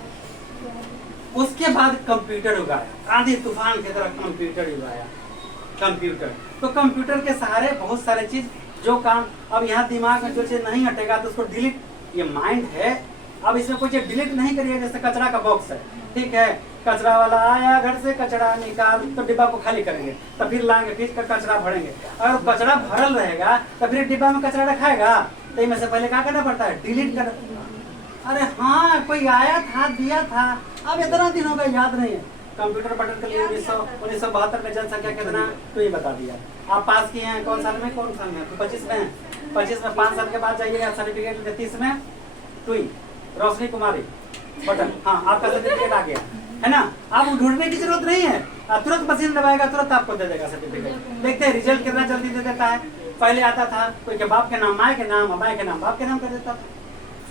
उसके बाद कंप्यूटर उगाया, आंधी तूफान की तरह कंप्यूटर उगाया। कंप्यूटर, तो कंप्यूटर के सहारे बहुत सारे चीज जो काम, अब यहाँ दिमाग में जो चीज नहीं हटेगा तो उसको डिलीट, ये माइंड है, अब इसमें कोई चीज डिलीट नहीं करिए। जैसे कचरा का बॉक्स है, ठीक है, कचरा वाला आया घर से कचरा निकाल, तो डिब्बा को खाली करेंगे, तो फिर लाएंगे, फिर कचरा भरेंगे। अगर कचरा भरल रहेगा तो फिर डिब्बा में कचरा रखाएगा, तो इनमें से पहले क्या करना पड़ता है? डिलीट कर। अरे हाँ, कोई आया था, दिया था, अब इतना दिन हो गया याद नहीं है। कंप्यूटर बटन के लिए 1972 में जनसंख्या कितना, तो ये बता दिया। आप पास किए हैं कौन साल में? कौन साल में? तो 25 में। 25 में 5 साल के बाद जाइएगा सर्टिफिकेट। 30 में टुई रोशनी कुमारी बटन, हाँ आपका सर्टिफिकेट आ गया है ना। आप ढूंढने की जरूरत नहीं है, तुरंत मशीन दबाएगा, तुरंत आपको दे देगा सर्टिफिकेट। देखते हैं रिजल्ट कितना जल्दी दे देता है। पहले आता था कोई के बाप के नाम माए के नाम, माए के नाम बाप के नाम कर देता था।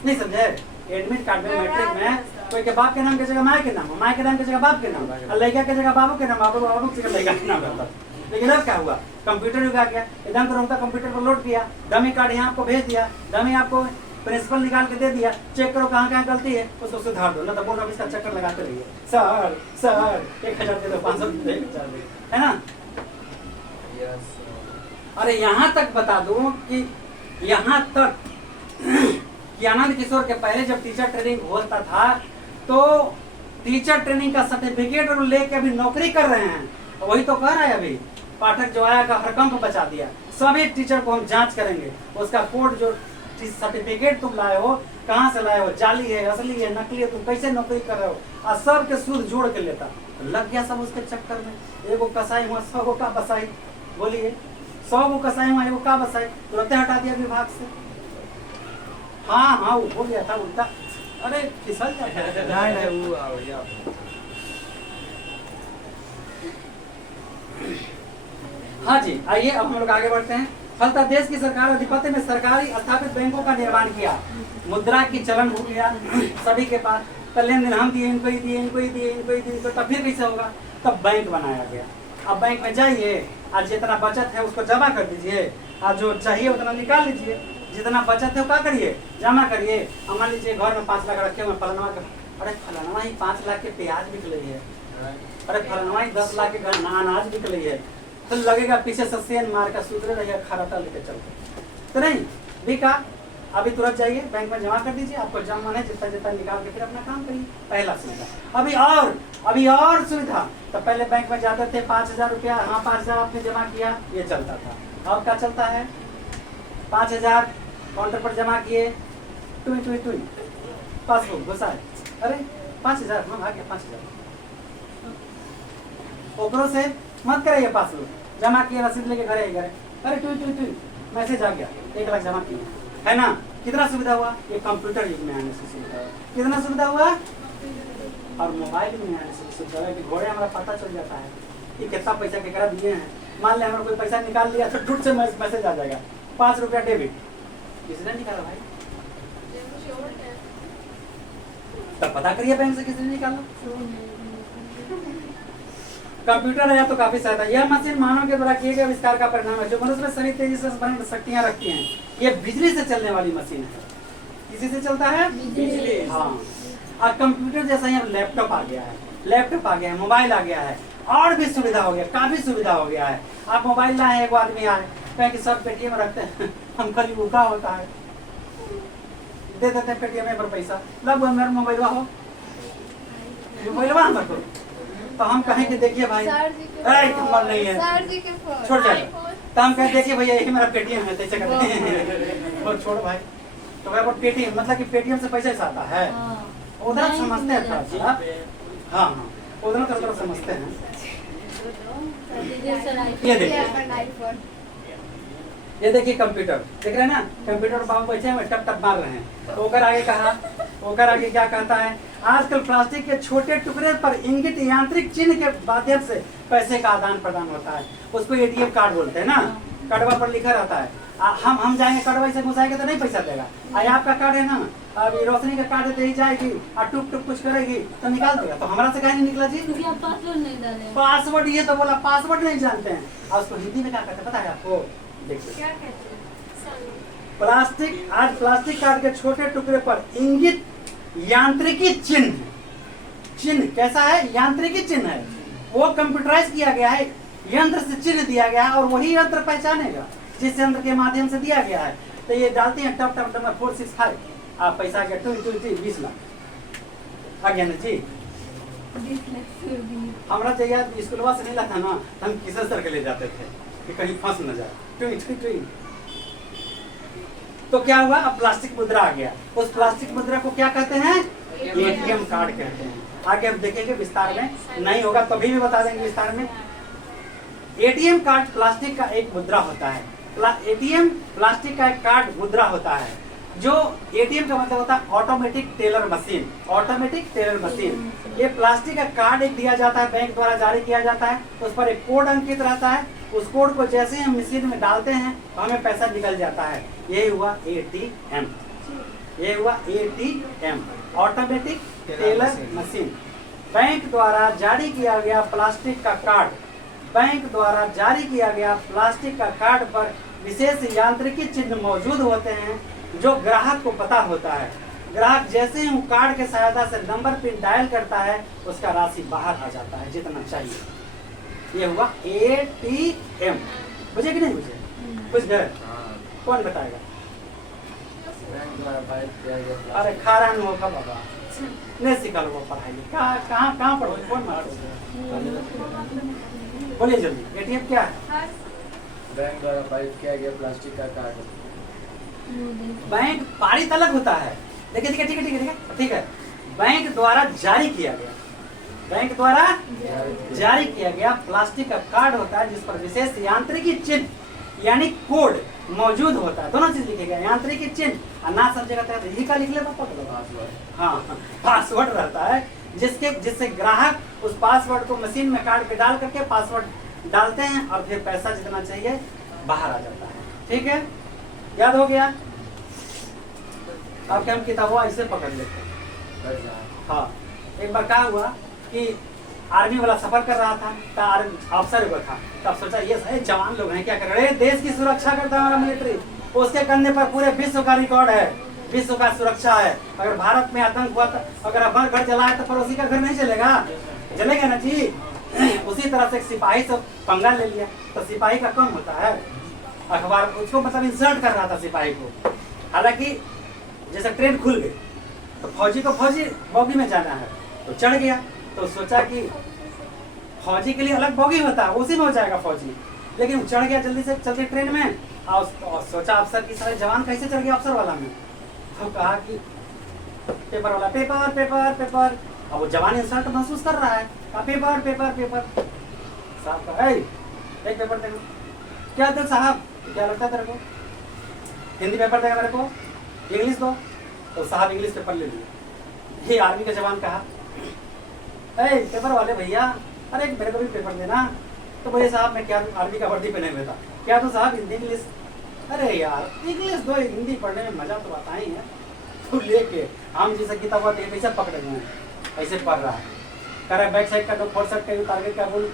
नहीं समझे? एडमिट कार्ड में, मैट्रिक में कोई के बाप के नाम की जगह माए के नाम, माए के नाम की जगह बाप के नाम, और लड़का की जगह बाबू के नाम, बाबू की जगह लड़का के नाम रहता। लेकिन अब क्या हुआ? कंप्यूटर युग आ गया। एकदम तुरंत कंप्यूटर पर लोड किया, डमी कार्ड यहाँ आपको भेज दिया, डमी आपको प्रिंसिपल निकाल के दे दिया, चेक करो कहाँ कहाँ गलती है, उसको सुधार दो। ना तो बोर्ड ऑफिस का चक्कर लगाते रहिए, सर सर 1000 दे दो, 500 दे दो, है ना। अरे यहाँ तक बता दूं कि यहाँ तक कि आनंद किशोर के पहले जब टीचर ट्रेनिंग होता था तो टीचर ट्रेनिंग का सर्टिफिकेट लेके अभी नौकरी कर रहे हैं। वही तो कह रहा है अभी पाठक जो आया का हरकंप बचा दिया। सभी टीचर को हम जांच करेंगे, उसका कोड जो सर्टिफिकेट तुम लाए हो कहाँ से लाए हो, जाली है, असली है, नकली है, तुम कैसे नौकरी कर रहे हो, और सब के सूद जोड़ के लेता। लग गया सब उसके चक्कर में। एगो कसाई हुआ 100 को का बसाई, बोलिए 100 को कसाई हुआ, एगो का बसाई, तुरंत हटा दिया विभाग से। हाँ हाँ वो हो गया था उल्टा। अरे फिसल जाता है। हाँ जी, आइए अब हम लोग आगे बढ़ते हैं। फलतः देश की सरकार अधिपत्य में सरकारी स्थापित बैंकों का निर्माण किया, मुद्रा की चलन हो गया सभी के पास। तो लेन देन हम दिए, इनको ही दिए, इनको ही दिए, इनको ही दिए, तो तब फिर कैसे होगा? तब बैंक बनाया गया। अब बैंक में जाइए, आज जितना बचत है उसको जमा कर दीजिए, आज जो चाहिए उतना निकाल लीजिए। जितना बचत है वो क्या करिए? जमा करिए। अब मान लीजिए घर में 5 लाख रखे हुए, फलाना का, अरे फलाना ही 5 लाख के प्याज बिक रही है, अरे फलाना ही 10 लाख के अनाज बिक रही है, तो लगेगा पीछे से सेन मार का सूत्र रहेगा, खराटा लेके चलते। तो नहीं बिका, अभी तुरंत जाइए बैंक में जमा कर दीजिए, आपको जमा है जितना जितना निकाल के फिर अपना काम करिए। पहला सुविधा। अभी और सुविधा। तो पहले बैंक में जाते थे 5000 रुपया, हाँ 5000 आपने जमा किया, ये चलता था। अब क्या चलता है? 5000 काउंटर पर जमा किए, टुई पासबुक घुसाए, अरे 5000 हाँ आ गया 5000। ओकरों से मत कराइए पासबुक, जमा किए रसीद लेके घरे ही घरे, अरे टुई मैसेज आ गया 1 लाख जमा किए, है ना। कितना सुविधा हुआ? ये कंप्यूटर युग में आने से सुविधा हुआ। कितना सुविधा हुआ? और मोबाइल में आने से सुविधा है कि घोड़े हमारा पता चल जाता है कि कितना पैसा केकरा दिए हैं। मान ले हमारा कोई पैसा निकाल लिया तो टूट से मैसेज आ जाएगा, 5 रुपया डेबिट, किसने निकाला भाई? तब पता करिए बैंक से किसने निकाला। कंप्यूटर आया तो काफी सहायता। यह मशीन मानव के द्वारा किए गए आविष्कार का परिणाम है जो मनुष्य में शरीर तेजी से स्मरण शक्तियां रखती हैं। ये बिजली से चलने वाली मशीन है। किसी से चलता है? बिजली। हाँ। और कंप्यूटर जैसा ही अब लैपटॉप आ गया है, लैपटॉप आ गया है, मोबाइल आ गया है, और भी सुविधा हो गया, काफी सुविधा हो गया है। आप मोबाइल लाए, एक आदमी आए, कहें कि सर पेटीएम रखते हैं हम कल भूखा होता है, दे देते हैं पेटीएम पर पैसा, लब मेरा मोबाइल हो, मोबाइल ना रखो, तो हम कहें कि देखिए भाई मन नहीं है, छोड़ जाए, तो हम कहें देखिए भैया यही मेरा पेटीएम है, ऐसे करते हैं और छोड़ भाई, तो भाई पेटीएम मतलब कि पेटीएम से पैसा ऐसा आता है, उधर समझते हैं थोड़ा सा। हाँ हाँ, उधर थोड़ा समझते हैं। ये देखिए कंप्यूटर देख रहे हैं ना, कंप्यूटर बाबू बैठे हुए टप टप मार रहे हैं। ओकर आगे कहा, ओकर आगे क्या कहता है, आजकल प्लास्टिक के छोटे टुकड़े पर इंगित यांत्रिक चिन्ह के माध्यम से पैसे का आदान प्रदान होता है। उसको एटीएम कार्ड बोलते हैं ना, कार्डवा पर लिखा रहता है। हम जाएंगे कार्डवा से घुसाएंगे तो नहीं पैसा देगा। आपका कार्ड है ना, अभी रोशनी का कार्ड है तो ही जाएगी और टुक टुक कुछ करेगी तो निकाल देगा। तो हमारा से कहीं नहीं निकला जी, पासवर्ड नहीं डाले। पासवर्ड ये तो बोला पासवर्ड नहीं जानते हैं। और उसको हिंदी में क्या कहते हैं पता है आपको? देखिए क्या कहते हैं? प्लास्टिक, आज प्लास्टिक कार्ड के छोटे टुकड़े पर इंगित यांत्रिकी चिन्ह, चिन्ह कैसा है? यांत्रिकी चिन्ह है, वो कंप्यूटराइज किया गया है, यंत्र से चिन्ह दिया गया है और वही यंत्र पहचानेगा जिस यंत्र के माध्यम से दिया गया है। तो ये डालते हैं टप टप टप 465, आप पैसा गया 20 लाख आ गया ना जी। हमारा चाहिए स्कूलवा से नहीं लाता ना, हम किसी सर के ले जाते थे कि कहीं फंस न जाए। तो क्या हुआ, अब प्लास्टिक मुद्रा आ गया। उस प्लास्टिक मुद्रा को क्या कहते हैं? एटीएम कार्ड कहते हैं। आगे हम देखेंगे विस्तार में, नहीं होगा तभी भी बता देंगे विस्तार में। एटीएम कार्ड प्लास्टिक का एक मुद्रा होता है। एटीएम प्लास्टिक का एक कार्ड मुद्रा होता है। जो एटीएम का मतलब होता है automatic teller machine, automatic teller machine. ये प्लास्टिक का कार्ड एक दिया जाता है, बैंक द्वारा जारी किया जाता है, उस पर एक कोड अंकित रहता है। उस कोड को जैसे ही हम मशीन में डालते हैं तो हमें पैसा निकल जाता है। यही हुआ एटीएम, ये हुआ ATM, automatic teller machine. Bank द्वारा जारी किया गया प्लास्टिक का कार्ड, बैंक द्वारा जारी किया गया प्लास्टिक का कार्ड पर विशेष यांत्रिकी चिन्ह मौजूद होते हैं जो ग्राहक को पता होता है। ग्राहक जैसे ही कार्ड के सहायता से नंबर पिन डायल करता है उसका राशि बाहर आ जाता है जितना चाहिए। ये हुआ एटीएम। बुझे कि नहीं बुझे? बुझ गए? कौन बताएगा? अरे खारा नहीं होगा बाबा, नहीं सिखा लो पढ़ाई। कहाँ पढ़ो? कौन बोलिए जल्दी। एटीएम क्या है? बैंक द्वारा पारित किया गया प्लास्टिक का कार्ड। बैंक पारित अलग होता है, देखिए ठीक है ठीक है ठीक है ठीक है। बैंक द्वारा जारी किया गया, बैंक द्वारा जारी किया गया प्लास्टिक का कार्ड होता है जिस पर विशेष यांत्रिकी चिन्ह यानी कोड मौजूद होता है। दोनों चीज लिखेगा, यांत्रिकी चिन्ह और ना समझेगा तो यही का लिख ले पापा। हाँ, पासवर्ड रहता है जिससे ग्राहक उस पासवर्ड को मशीन में कार्ड पे डाल करके पासवर्ड डालते हैं और फिर पैसा जितना चाहिए बाहर आ जाता है। ठीक है, याद हो गया? अब क्या हम किताबों ऐसे पकड़ लेते हैं। हाँ, एक बार क्या हुआ कि आर्मी वाला सफर कर रहा था, तो अफसर हुआ था, तब सोचा ये जवान लोग हैं क्या कर रहे हैं, देश की सुरक्षा करता है हमारा मिलिट्री। उसके कंधे पर पूरे विश्व का रिकॉर्ड है, विश्व का सुरक्षा है। अगर भारत में आतंक हुआ तो अगर अपना घर जलाए तो पड़ोसी का घर नहीं चलेगा, जलेगा ना जी। उसी तरह से एक सिपाही से पंगा ले लिया तो सिपाही का कम होता है। अखबार उसको मतलब इंसल्ट कर रहा था सिपाही को। हालांकि जैसे ट्रेन खुल गई तो फौजी को फौजी बॉगी में जाना है तो चढ़ गया, तो सोचा कि फौजी के लिए अलग बॉगी होता है, उसी में हो जाएगा फौजी। लेकिन चढ़ गया जल्दी से चलती ट्रेन में और सोचा अफसर की सारे जवान कैसे चढ़ गया अफसर वाला में। तो कहा कि पेपर वाला पेपर पेपर पेपर। अब वो जवान इंसल्ट महसूस कर रहा है, कहा पेपर पेपर पेपर। साहब कहा एक पेपर देना। क्या दो साहब, क्या लगता है तेरे को? हिंदी पेपर देगा मेरे को, इंग्लिश दो। तो साहब इंग्लिश पेपर ले लिए। ये आर्मी का जवान कहा पेपर वाले भैया, अरे मेरे को भी पेपर देना। तो भैया साहब मैं क्या आर्मी का वर्दी पहने हुए था, क्या तो साहब हिंदी इंग्लिश। अरे यार इंग्लिश दो, हिंदी पढ़ने में मजा तो आता ही है। तो लेके हम जैसे किताब कैसे पकड़े हुए ऐसे पढ़ रहा है, कह रहा है बैक साइड का दो, फोर साइड का टारगेट का बोल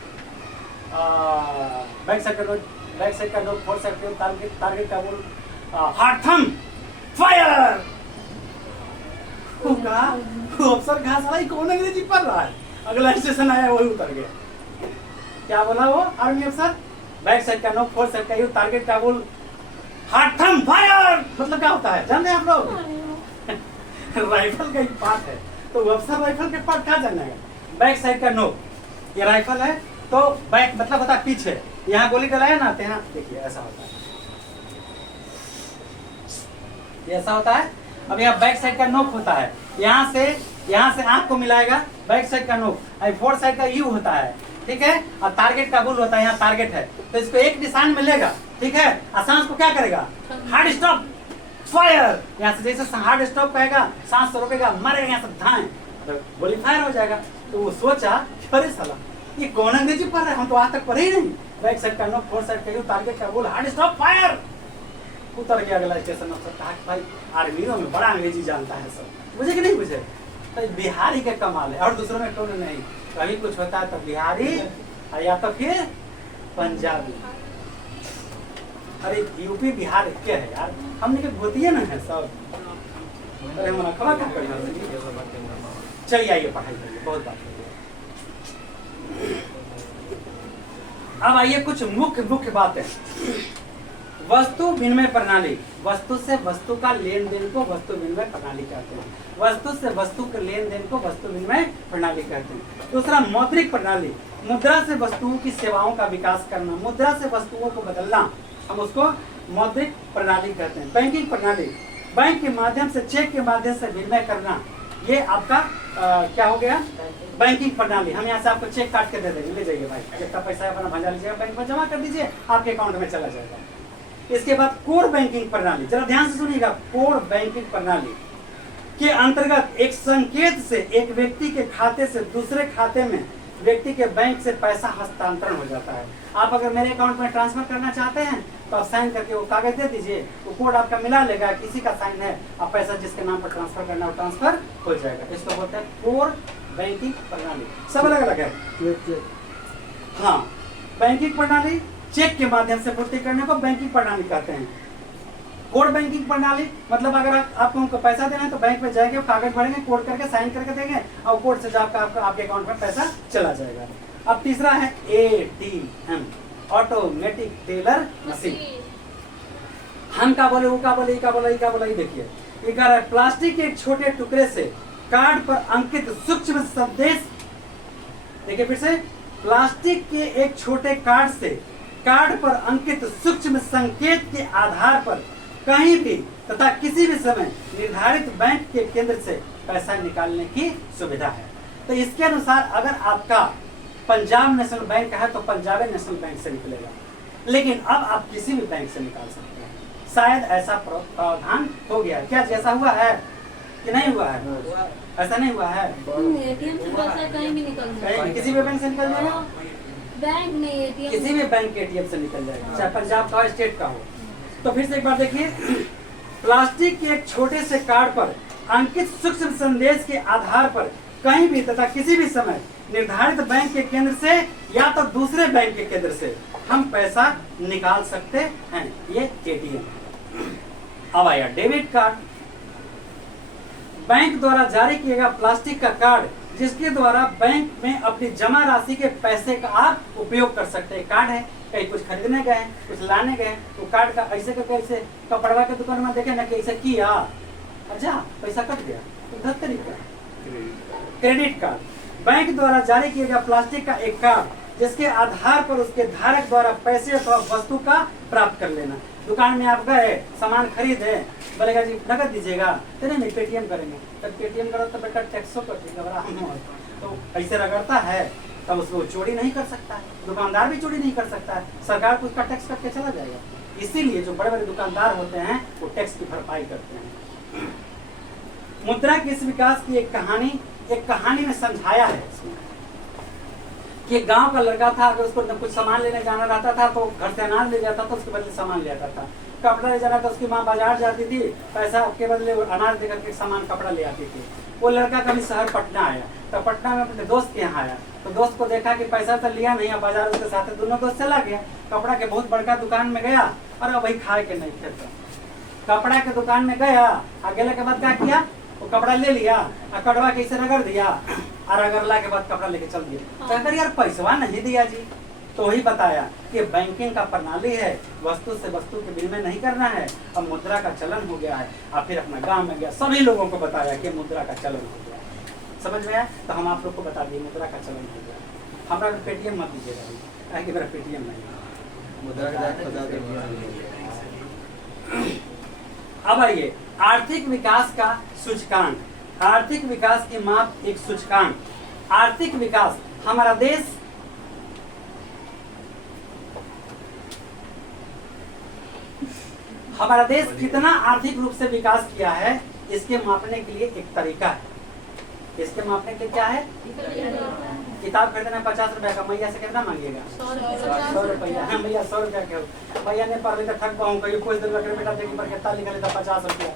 बैक साइड का नोक फोड़ सकते हो, टारगेट का बोल हार्ड थम फायर। अफसर कहा साला ये कौन अंग्रेजी पढ़ रहा है, अगला स्टेशन आया वही उतर गया। क्या बोला वो आर्मी अफसर? बैक साइड का नोक फोड़ सकते हो, टारगेट का बोल हार्ड थम फायर। मतलब क्या होता है जानते हैं आप लोग? राइफल का ही पार्ट है, तो अफसर राइफल के पार्ट क्या जानेगा? बैक साइड का नोक, ये राइफल है तो बैक मतलब होता है पीछे, यहाँ गोली डलाया ना, यहाँ देखिए ऐसा होता है, ये ऐसा होता है। अब यहाँ बैक साइड का नोक होता है, यहाँ से आंख को मिलाएगा, बैक साइड का नोक, फोर साइड का यू होता है, ठीक है। और टारगेट का बुल होता है, यहाँ टारगेट है तो इसको एक निशान में लेगा, ठीक है। और सांस को क्या करेगा? Hard stop fire. यहाँ से जैसे हार्ड स्टॉप कहेगा, सांस से रोकेगा, मरेगा, यहाँ से धाए तो गोली फायर हो जाएगा। तो वो सोचा अरे साला ये कौन अंग्रेजी पढ़ रहा है, हम तो आज तक पढ़े ही नहीं। बैक साइड का नोक, फोर साइड का यू, टारगेट का बुल, हार्ड स्टॉप फायर। उतर गया अगला स्टेशन अफसर, कहा कि भाई आर्मियों में बड़ा अंग्रेजी जानता है सब, बुझे कि नहीं बुझे? तो बिहारी के कमाल है और दूसरों में कौन नहीं। कभी कुछ होता है तो बिहारी या तो फिर पंजाबी। अरे यूपी बिहार क्या है यार, हमने के गोतिये ना है सब। अरे मना खबा क्या करें। चलिए आइए पढ़ाई करिए, बहुत बात करिए। अब आइए कुछ मुख्य बातें। वस्तु विनिमय प्रणाली, वस्तु से वस्तु का लेन देन को वस्तु विनिमय प्रणाली कहते हैं। वस्तु से वस्तु के लेन देन को वस्तु विनिमय प्रणाली कहते हैं। दूसरा मौद्रिक प्रणाली, मुद्रा से वस्तुओं की सेवाओं का विकास करना, मुद्रा से वस्तुओं को बदलना, हम उसको मौद्रिक प्रणाली कहते हैं। बैंकिंग प्रणाली, बैंक के माध्यम से, चेक के माध्यम से विनिमय करना, ये आपका क्या हो गया? बैंकिंग प्रणाली। हम यहाँ से आपको चेक काट के दे देंगे, ले जाइए भाई, जितना पैसा है अपना भंजा लीजिएगा, बैंक में जमा कर दीजिए, आपके अकाउंट में चला जाएगा। इसके बाद कोर बैंकिंग प्रणाली, जरा ध्यान से सुनिएगा। कोर बैंकिंग प्रणाली के अंतर्गत एक संकेत से एक व्यक्ति के खाते से दूसरे खाते में व्यक्ति के बैंक से पैसा हस्तांतरण हो जाता है। आप अगर मेरे अकाउंट में ट्रांसफर करना चाहते हैं तो आप साइन करके वो कागज दे दीजिए, वो कोड आपका मिला लेगा, किसी का साइन है, आप पैसा जिसके नाम पर ट्रांसफर करना है वो ट्रांसफर हो जाएगा। इसको बोलते हैं कोर बैंकिंग प्रणाली। सब अलग अलग है। हाँ, बैंकिंग प्रणाली चेक के माध्यम से पूर्ति करने को बैंकिंग प्रणाली कहते हैं। कोड बैंकिंग प्रणाली मतलब अगर आपको उनको पैसा देना है तो बैंक में जाएंगे, कागज भरेंगे, कोड करके साइन करके देंगे और कोड से आपका आपके अकाउंट में पैसा चला जाएगा। अब तीसरा है ATM, ऑटोमेटिक टेलर मशीन। हम का बोले, वो का बोले, ई का बोले, ई का बोले, देखिए ये कह रहा है प्लास्टिक के एक छोटे टुकड़े से कार्ड पर अंकित सूक्ष्म संदेश। देखिए फिर से, प्लास्टिक के एक छोटे कार्ड से कार्ड पर अंकित सूक्ष्म संकेत के आधार पर कहीं भी तथा किसी भी समय निर्धारित बैंक के केंद्र से पैसा निकालने की सुविधा है। तो इसके अनुसार अगर आपका पंजाब नेशनल बैंक है तो पंजाब नेशनल बैंक से निकलेगा, लेकिन अब आप किसी भी बैंक से निकाल सकते हैं। शायद ऐसा प्रावधान हो गया क्या? जैसा हुआ है कि नहीं हुआ है? ऐसा नहीं हुआ है। एटीएम से पैसा कहीं भी निकल जाएगा, किसी भी बैंक से निकल जाएगा, बैंक नहीं एटीएम, किसी भी बैंक के एटीएम से निकल जाएगा, चाहे पंजाब का हो, स्टेट का हो। तो फिर से एक बार देखिए, प्लास्टिक के एक छोटे से कार्ड पर अंकित सूक्ष्म संदेश के आधार पर कहीं भी तथा किसी भी समय निर्धारित बैंक के केंद्र से या तो दूसरे बैंक के केंद्र से हम पैसा निकाल सकते हैं, ये एटीएम। अब आया डेबिट कार्ड, बैंक द्वारा जारी किया गया प्लास्टिक का कार्ड जिसके द्वारा बैंक में अपनी जमा राशि के पैसे का आप उपयोग कर सकते हैं। कार्ड है, कहीं कुछ खरीदने गए, कुछ लाने गए, तो कार्ड का ऐसे करके ऐसे कपड़वा के दुकान में देखे ना कि ऐसे किया, अच्छा पैसा कट गया, तो गलत तरीका। क्रेडिट कार्ड, बैंक द्वारा जारी किया गया प्लास्टिक का एक कार्ड जिसके आधार पर उसके धारक द्वारा पैसे अथवा वस्तु का प्राप्त कर लेना। दुकान में आप गए, सामान खरीदे, बोलेगा जी नगद दीजिएगा, तो नहीं पेटीएम करेंगे, तब पेटीएम करो तो बेटा टैक्सो कटेगा, तो ऐसे रगड़ता है, तब उसको चोरी नहीं कर सकता है, दुकानदार भी चोरी नहीं कर सकता है, सरकार को उसका टैक्स कट के चला जाएगा। इसीलिए जो बड़े बड़े दुकानदार होते हैं वो टैक्स की भरपाई करते हैं। मुद्रा के इस विकास की एक कहानी में समझाया है इसमें कि गांव का लड़का था, अगर उसको कुछ सामान लेने जाना रहता था तो घर से अनाज ले जाता था, उसके बदले सामान ले आता था। कपड़ा ले जाना था, उसकी माँ बाजार जाती थी, पैसा के बदले अनाज देकर के सामान कपड़ा ले आती थी। वो लड़का कभी शहर पटना आया, तो पटना में अपने दोस्त के यहाँ आया, तो दोस्त को देखा कि पैसा तो लिया नहीं है, बाजार उसके साथ दोनों दोस्त चला गया, कपड़ा के बहुत बड़का दुकान में गया और अब वही खाए के नहीं थे। कपड़ा के दुकान में गया, अगले के बाद क्या किया, वो कपड़ा ले लिया और कटवा के इसे रगड़ दिया और रगड़ला के बाद कपड़ा लेके चल दिया। तो अगर यार पैसवा नहीं दिया जी, तो वही बताया कि बैंकिंग का प्रणाली है, वस्तु से वस्तु के विनिमय नहीं करना है, अब मुद्रा का चलन हो गया है। और फिर अपना गांव में गया, सभी लोगों को बताया कि मुद्रा का चलन हो गया है। समझ में आया? तो हम आप लोग को बता दिए मुद्रा का चलन हो गया है। हमारा पेटीएम मत दीजिएगा, कि मेरा पेटीएम नहीं है। मुद्रा का पता देंगे। अब आइए आर्थिक विकास का सूचकांक, आर्थिक विकास की माप एक सूचकांक। आर्थिक विकास, हमारा देश कितना आर्थिक रूप से विकास किया है, इसके मापने के लिए एक तरीका है। इसके मापने के लिए क्या है? किताब खरीदना 50 रुपया का, मैया से कितना मांगिएगा? 100 रुपया। हाँ भैया 100 रुपया के भैया ने पढ़ लेकर थक पाऊँ, कहीं कुछ दिन बेटा देखी पर कितना लिखा लेता 50 रुपया।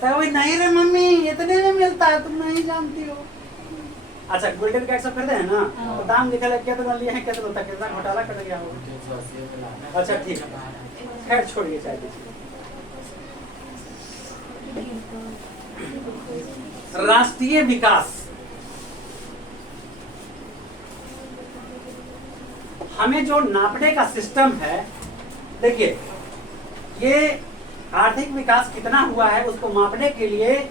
तो वही नहीं रे मम्मी इतने में मिलता है, तुम नहीं जानती हो। अच्छा गोल्डन कैट सब खरीदे हैं ना, तो दाम लिखा है कितना लिए हैं, कितना तक कितना घोटाला कर गया हो। अच्छा ठीक है, खैर छोड़िए चाहिए। राष्ट्रीय विकास, हमें जो नापने का सिस्टम है, देखिए ये आर्थिक विकास कितना हुआ है उसको मापने के लिए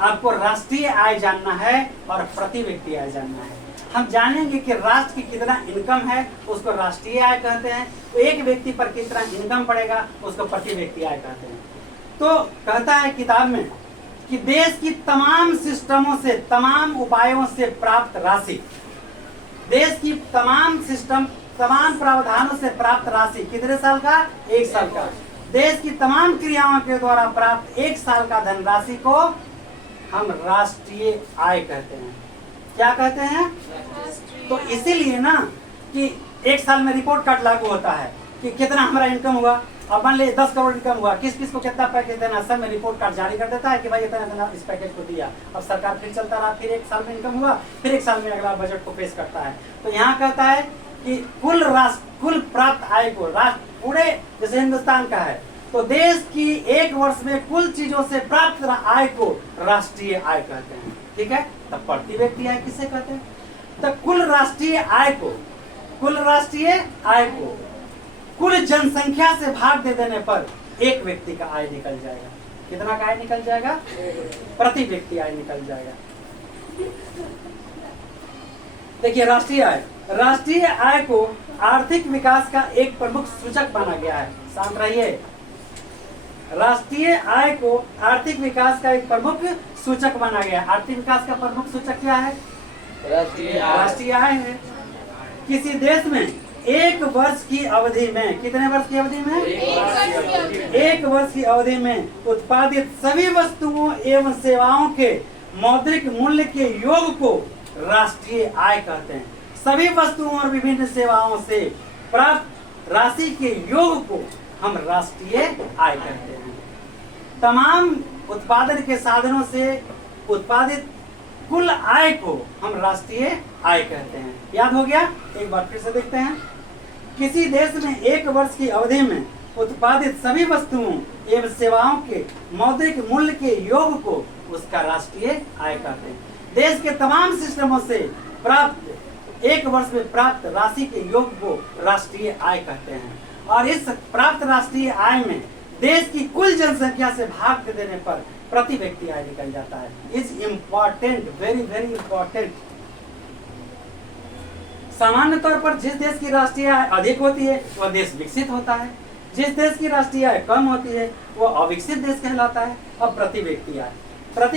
आपको राष्ट्रीय आय जानना है और प्रति व्यक्ति आय जानना है। हम जानेंगे कि राष्ट्र की कितना इनकम है, उसको राष्ट्रीय आय कहते हैं। तो एक व्यक्ति पर कितना इनकम पड़ेगा, उसको प्रति व्यक्ति आय कहते हैं। तो कहता है किताब में कि देश की तमाम सिस्टमों से, तमाम उपायों से प्राप्त राशि, देश की तमाम सिस्टम, तमाम प्रावधानों से प्राप्त राशि कितने साल का? 1 साल का। देश की तमाम क्रियाओं के द्वारा प्राप्त 1 साल का धनराशि को हम राष्ट्रीय आय कहते हैं। क्या कहते हैं? तो इसीलिए ना कि 1 साल में रिपोर्ट कार्ड लागू होता है कि कितना हमारा इनकम हुआ। अब मान लीजिए 10 करोड़ इनकम हुआ, किस किस को कितना पैकेज देना, सब में रिपोर्ट कार्ड जारी कर देता है कि भाई इतना इस पैकेज को दिया। अब सरकार फिर चलता रहा, फिर 1 साल में इनकम हुआ, फिर 1 साल में अगला बजट को पेश करता है। तो यहाँ कहता है कि कुल प्राप्त आय को, राष्ट्र पूरे जैसे हिंदुस्तान का है, तो देश की 1 वर्ष में कुल चीजों से प्राप्त आय को राष्ट्रीय आय कहते हैं। ठीक है, तब प्रति व्यक्ति आय किसे कहते हैं? तो कुल राष्ट्रीय आय को कुल जनसंख्या से भाग दे देने पर एक व्यक्ति का आय निकल जाएगा। कितना का आय निकल जाएगा? प्रति व्यक्ति आय निकल जाएगा। देखिए राष्ट्रीय आय को आर्थिक विकास का एक प्रमुख सूचक माना गया है। शांत रहिए। राष्ट्रीय आय को आर्थिक विकास का एक प्रमुख सूचक माना गया है। आर्थिक विकास का प्रमुख सूचक क्या है? राष्ट्रीय आय है। किसी देश में 1 वर्ष की अवधि में, कितने वर्ष की अवधि में? 1 वर्ष की अवधि में उत्पादित सभी वस्तुओं एवं सेवाओं के मौद्रिक मूल्य के योग को राष्ट्रीय आय कहते हैं। सभी वस्तुओं और विभिन्न सेवाओं से प्राप्त राशि के योग को हम राष्ट्रीय आय कहते हैं। तमाम उत्पादन के साधनों से उत्पादित कुल आय को हम राष्ट्रीय आय कहते हैं। याद हो गया? एक बार फिर से देखते हैं। किसी देश में 1 वर्ष की अवधि में उत्पादित सभी वस्तुओं एवं सेवाओं के मौद्रिक मूल्य के योग को उसका राष्ट्रीय आय कहते हैं। देश के तमाम सिस्टमों से प्राप्त 1 वर्ष में प्राप्त राशि के योग को राष्ट्रीय आय कहते हैं। और इस प्राप्त राष्ट्रीय आय में देश की कुल जनसंख्या से भाग दे देने पर प्रति व्यक्ति आय निकल जाता है। Is important, very very important. सामान्य तौर पर जिस देश की राष्ट्रीय आय अधिक होती है वह देश विकसित होता है, जिस देश की राष्ट्रीय आय कम होती है वह अविकसित देश कहलाता है। अब प्रति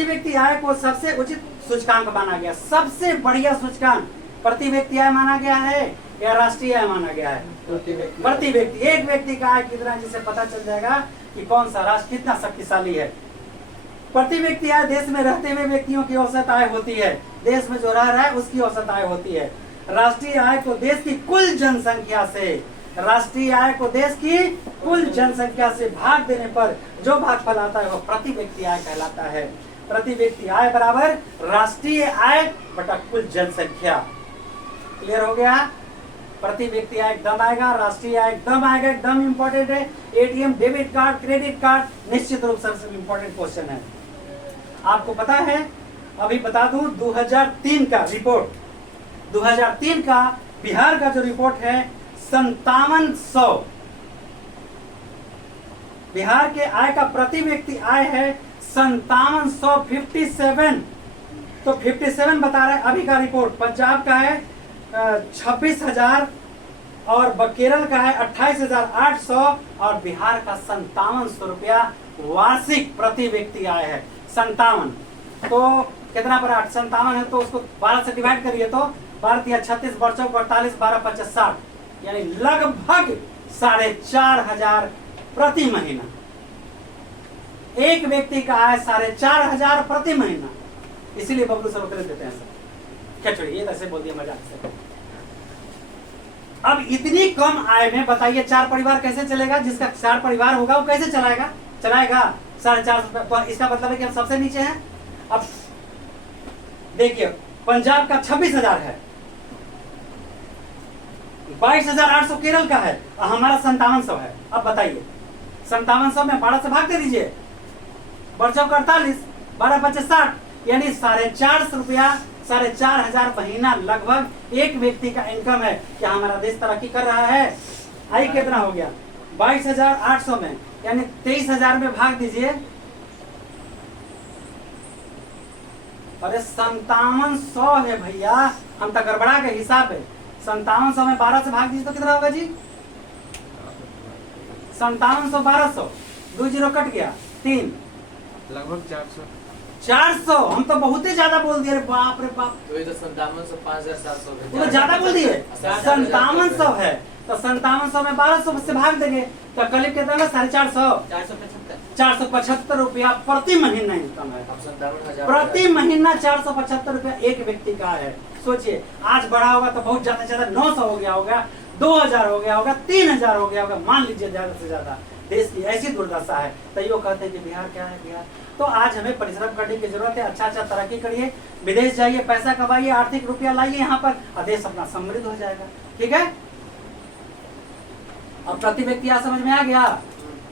व्यक्ति आय को सबसे उचित सूचकांक माना गया। सबसे बढ़िया सूचकांक प्रति व्यक्ति आय माना गया है या राष्ट्रीय आय माना गया है? प्रति व्यक्ति। एक व्यक्ति का आय कितना, जिससे पता चल जाएगा कि कौन सा राष्ट्र कितना शक्तिशाली है। प्रति व्यक्ति आय देश में रहते हुए व्यक्तियों की औसत आय होती है। देश में जो रह रहा है उसकी औसत आय होती है। राष्ट्रीय आय को देश की कुल जनसंख्या से, राष्ट्रीय आय को देश की कुल जनसंख्या से भाग देने पर जो भागफल आता है वह प्रति व्यक्ति आय कहलाता है। प्रति व्यक्ति आय बराबर राष्ट्रीय आय बटा कुल जनसंख्या। क्लियर हो गया? प्रति व्यक्ति आय एकदम आएगा, राष्ट्रीय आय एकदम आएगा, एकदम इंपॉर्टेंट है। ATM, debit card, credit card निश्चित रूप से सबसे इंपॉर्टेंट क्वेश्चन है। आपको पता है, अभी बता दूं 2003 का रिपोर्ट, 2003 का बिहार का जो रिपोर्ट है 5700, बिहार के आय का प्रति व्यक्ति आय है 5757, तो 57 बता रहे हैं अभी का रिपोर्ट। पंजाब का है 26,000 और केरल का है 28,800 और बिहार का 5700 रुपया वार्षिक प्रति व्यक्ति आय है। 57 तो कितना पर 57 है, तो उसको 12 से डिवाइड करिए तो 12 या 36 बच्चों 48 12 50 60, यानी लगभग 4,500 प्रति महीना। एक व्यक्ति का आय 4,500 प्रति महीना। इसीलिए बबलू सर उत्तर देते हैं सर, क्या छोड़िए ऐसे बोल दिया मजाक से। अब इतनी कम आय में बताइए 4 परिवार कैसे चलेगा? जिसका 4 परिवार होगा वो कैसे चलाएगा? 4,500 तो इसका मतलब है कि हम सबसे नीचे हैं। अब देखिए पंजाब का 26,000 है, 22,800 केरल का है और हमारा 5700 है। अब बताइए 5700 में 12 से भाग दे दीजिए, बच्चों का 48 12 25 60, यानी 4,500 रुपया, 4,500 महीना लगभग एक व्यक्ति का इनकम है। क्या हमारा देश तरक्की कर रहा है? आई कितना हो गया? 22,800 में, यानी 23,000 में भाग दीजिए। अरे 5700 है भैया, हम तो गड़बड़ा के हिसाब है। 5700 में 12 से भाग दीजिए तो कितना होगा जी? 5700 1200, 2 जीरो कट गया, 3 लगभग 400। 400, हम तो बहुत ही ज्यादा बोल दिए। बाप रे बाप, तो ये तो 5700 5,700 तो ज्यादा बोल दिए। 5700 है तो 5700 में 1200 से भाग देंगे तो करीब कितना है? 450, 475 रुपया प्रति महीना इनकम है। प्रति महीना 475 रुपया एक व्यक्ति का है। सोचिए आज बढ़ा होगा तो बहुत ज्यादा ज्यादा 900 हो गया होगा, 2,000 हो गया होगा, 3,000 हो गया होगा, मान लीजिए ज्यादा से ज्यादा। देश की ऐसी दुर्दशा है, तैयो कहते हैं कि बिहार क्या है बिहार। तो आज हमें परिश्रम करने की जरूरत है, अच्छा अच्छा तरक्की करिए, विदेश जाइए, पैसा कमाइए, आर्थिक रुपया लाइए यहाँ पर, और देश अपना समृद्ध हो जाएगा। ठीक है? अब प्रति व्यक्ति यहाँ समझ में आ गया?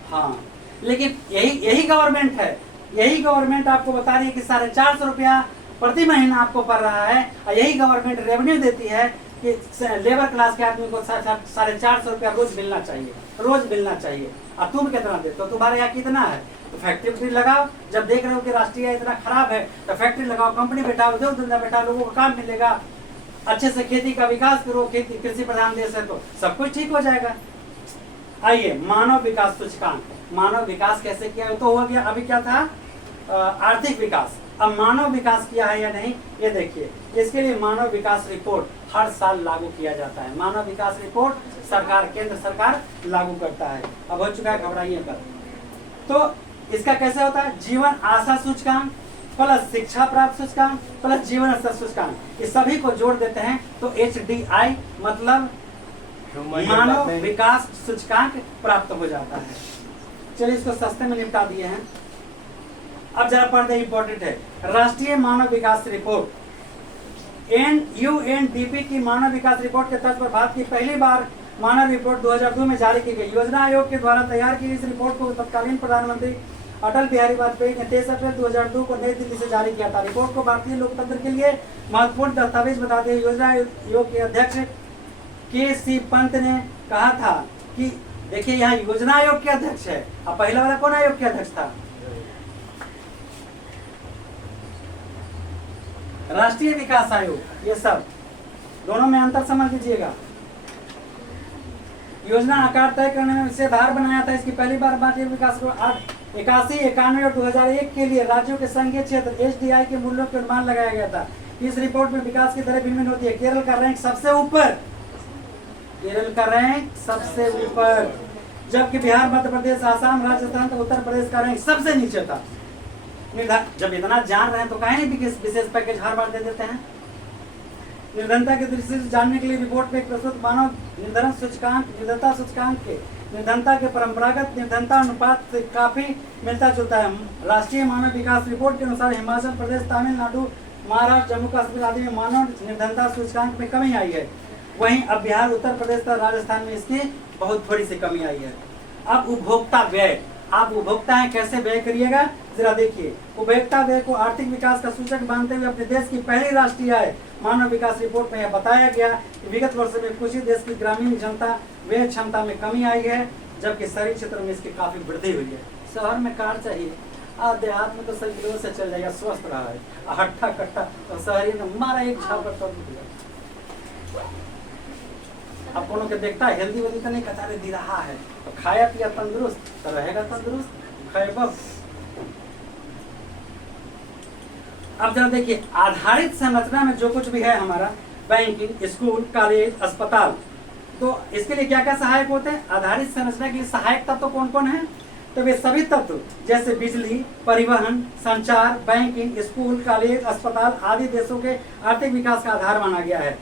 हाँ, लेकिन यही गवर्नमेंट है, यही गवर्नमेंट आपको बता रही है कि 450 रुपया प्रति महीना आपको पड़ रहा है, और यही गवर्नमेंट रेवेन्यू देती है कि लेबर क्लास के आदमी को 450 रुपया रोज मिलना चाहिए, रोज मिलना चाहिए। और तुम कितना देते हो? तुम्हारे यहाँ कितना है? तो फैक्ट्री लगाओ। जब देख रहे हो कि राष्ट्रीय इतना खराब है तो फैक्ट्री लगाओ, कंपनी बैठाओ, उद्योग धंधा बैठाओ, लोगों को काम मिलेगा, अच्छे से खेती का विकास करो। खेती कृषि प्रधान देश है तो सब कुछ ठीक हो जाएगा। आइए मानव विकास सूचकांक, मानव विकास कैसे किया? तो हो गया। अभी क्या था? आर्थिक विकास। अब मानव विकास किया है या नहीं ये देखिए। इसके लिए मानव विकास रिपोर्ट हर साल लागू किया जाता है। मानव विकास रिपोर्ट सरकार, केंद्र सरकार लागू करता है। अब हो चुका है, घबराइए पर। तो इसका कैसे होता है? जीवन आशा सूचकांक प्लस शिक्षा प्राप्त सूचकांक प्लस जीवन स्तर सूचकांक, ये सभी को जोड़ देते हैं तो HDI मतलब मानव विकास सूचकांक प्राप्त हो जाता है। चलिए इसको सस्ते में निपटा दिए हैं। अब जरा पढ़ दे, इंपॉर्टेंट है। राष्ट्रीय मानव विकास रिपोर्ट UNDP की मानव विकास रिपोर्ट के तर्ज पर भारत की पहली बार मानव रिपोर्ट 2002 में जारी की गई। योजना आयोग के द्वारा तैयार की इस रिपोर्ट को तत्कालीन प्रधानमंत्री अटल बिहारी वाजपेयी ने 23 अप्रैल 2002 को नई दिल्ली से जारी किया था। रिपोर्ट को भारतीय लोकतंत्र के लिए महत्वपूर्ण दस्तावेज बताते हुए योजना आयोग के अध्यक्ष KC पंत ने कहा था कि देखिए यहाँ योजना आयोग के अध्यक्ष है, अब पहला वाला कौन आयोग के अध्यक्ष था? राष्ट्रीय विकास आयोग। ये सब दोनों में अंतर समझ लीजिएगा। योजना आकार तय करने में इसे आधार बनाया था। इसकी पहली बार भारतीय विकास को 81, 91 और 2001 के लिए राज्यों के संघीय क्षेत्र HDI के मूल्यों के अनुमान लगाया गया था। इस रिपोर्ट में विकास की दरें भिन्न होती है। केरल का रैंक सबसे ऊपर, केरल का रैंक सबसे ऊपर, जबकि बिहार, मध्य प्रदेश, आसाम, राजस्थान तो उत्तर प्रदेश का रैंक सबसे नीचे था। जब इतना जान रहे हैं तो काहे नहीं विशेष पैकेज हर बार दे देते हैं? निर्धनता की दृष्टि से जानने के लिए रिपोर्ट में एक प्रस्तुत मानव निर्धन सूचकांक निर्धनता सूचकांक के निर्धनता के परंपरागत निर्धनता अनुपात से काफी मिलता जुलता है। राष्ट्रीय मानव विकास रिपोर्ट के अनुसार हिमाचल प्रदेश, तमिलनाडु, महाराष्ट्र, जम्मू कश्मीर आदि में मानव निर्धनता सूचकांक में कमी आई है। वहीं अब बिहार, उत्तर प्रदेश तथा राजस्थान में इसकी बहुत थोड़ी सी कमी आई है। अब उपभोक्ता व्यय, आप उपभोक्ता हैं, कैसे व्यय करिएगा जरा देखिए। उपभोक्ता व्यय को आर्थिक विकास का सूचक मानते हुए अपने देश की पहली राष्ट्रीय आय मानव विकास रिपोर्ट में यह बताया गया कि विगत वर्षों में कुछ ही देश की ग्रामीण जनता व्यय क्षमता में कमी आई है, जबकि शहरी क्षेत्रों में इसकी काफी वृद्धि हुई है। शहर में कार चाहिए, देहात में तो साइकिलों से चल जाएगा, स्वस्थ रहा है, हट्टा कट्टा, और शहरी में मारा एक छाप कर अब कोनो के देखता है हेल्दी वेल्दी तो नहीं कतारे दे रहा है, तो खाया पिया तंदुरुस्त तो रहेगा तंदुरुस्त, खाएगा। अब जरा देखिए, आधारित संरचना में जो कुछ भी है हमारा, बैंकिंग, स्कूल, कॉलेज, अस्पताल, तो इसके लिए क्या क्या सहायक होते हैं? आधारित संरचना के लिए सहायक तत्व कौन कौन है? तो वे सभी तत्व जैसे बिजली, परिवहन, संचार, बैंकिंग, स्कूल, कॉलेज, अस्पताल आदि देशों के आर्थिक विकास का आधार माना गया है।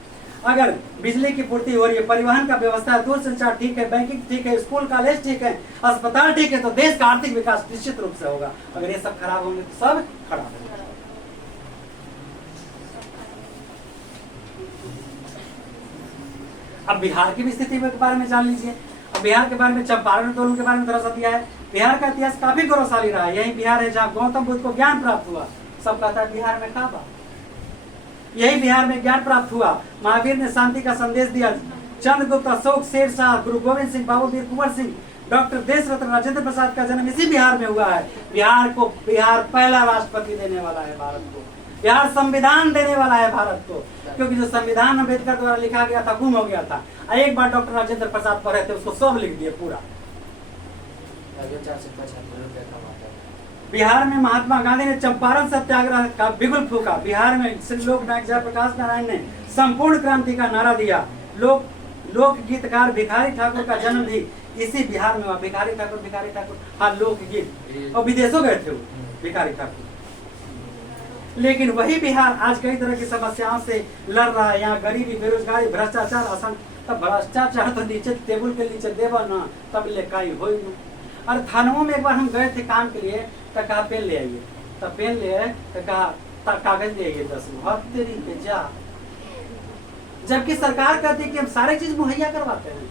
अगर बिजली की पूर्ति हो रही है, परिवहन का व्यवस्था है, दूरसंचार ठीक है, बैंकिंग ठीक है, स्कूल कॉलेज ठीक है, अस्पताल ठीक है, तो देश का आर्थिक विकास निश्चित रूप से होगा। अगर ये सब खराब होंगे तो सब खराब होगा। अब बिहार की भी स्थिति के बारे में जान लीजिए। अब बिहार के बारे में चंपारण आंदोलन के बारे में थोड़ा सा दिया है। बिहार का इतिहास काफी गौरवशाली रहा है। यही बिहार है जहाँ गौतम बुद्ध को ज्ञान प्राप्त हुआ। सब कहता है बिहार में कहाँ? यही बिहार में ज्ञान प्राप्त हुआ। महावीर ने शांति का संदेश दिया। चंद्रगुप्त, अशोक, शेरशाह, गुरु गोविंद सिंह, बाबू वीर कुंवर सिंह, डॉक्टर देशरत्न राजेंद्र प्रसाद का जन्म इसी बिहार में हुआ है। बिहार पहला राष्ट्रपति देने वाला है भारत को। बिहार संविधान देने वाला है भारत को, क्योंकि जो संविधान अम्बेडकर द्वारा लिखा गया था गुम हो गया था। एक बार डॉक्टर राजेंद्र प्रसाद पढ़े थे, उसको सब लिख दिए पूरा। बिहार में महात्मा गांधी ने चंपारण सत्याग्रह का बिगुल फूका। बिहार में श्री लोक नायक जयप्रकाश नारायण ने संपूर्ण क्रांति का नारा दिया। लोक गीतकार भिखारी ठाकुर का जन्म भी इसी बिहार में हुआ। भिखारी ठाकुर हाँ, लोकगीत, और विदेशों गए थे वो भिखारी ठाकुर। लेकिन वही बिहार आज कई तरह की समस्याओं से लड़ रहा है। यहाँ गरीबी, बेरोजगारी, भ्रष्टाचार, असंग, तब भ्रष्टाचार तो नीचे टेबल के नीचे देवा ना, तब लेकाई हो। और थानों में एक बार हम गए थे काम के लिए, तो कहा पेन ले आइए, तब पेन ले आए, तो कहा कागज ले आइए 10 तेरी के जा। जबकि सरकार कहती है कि हम सारे चीज मुहैया करवाते हैं।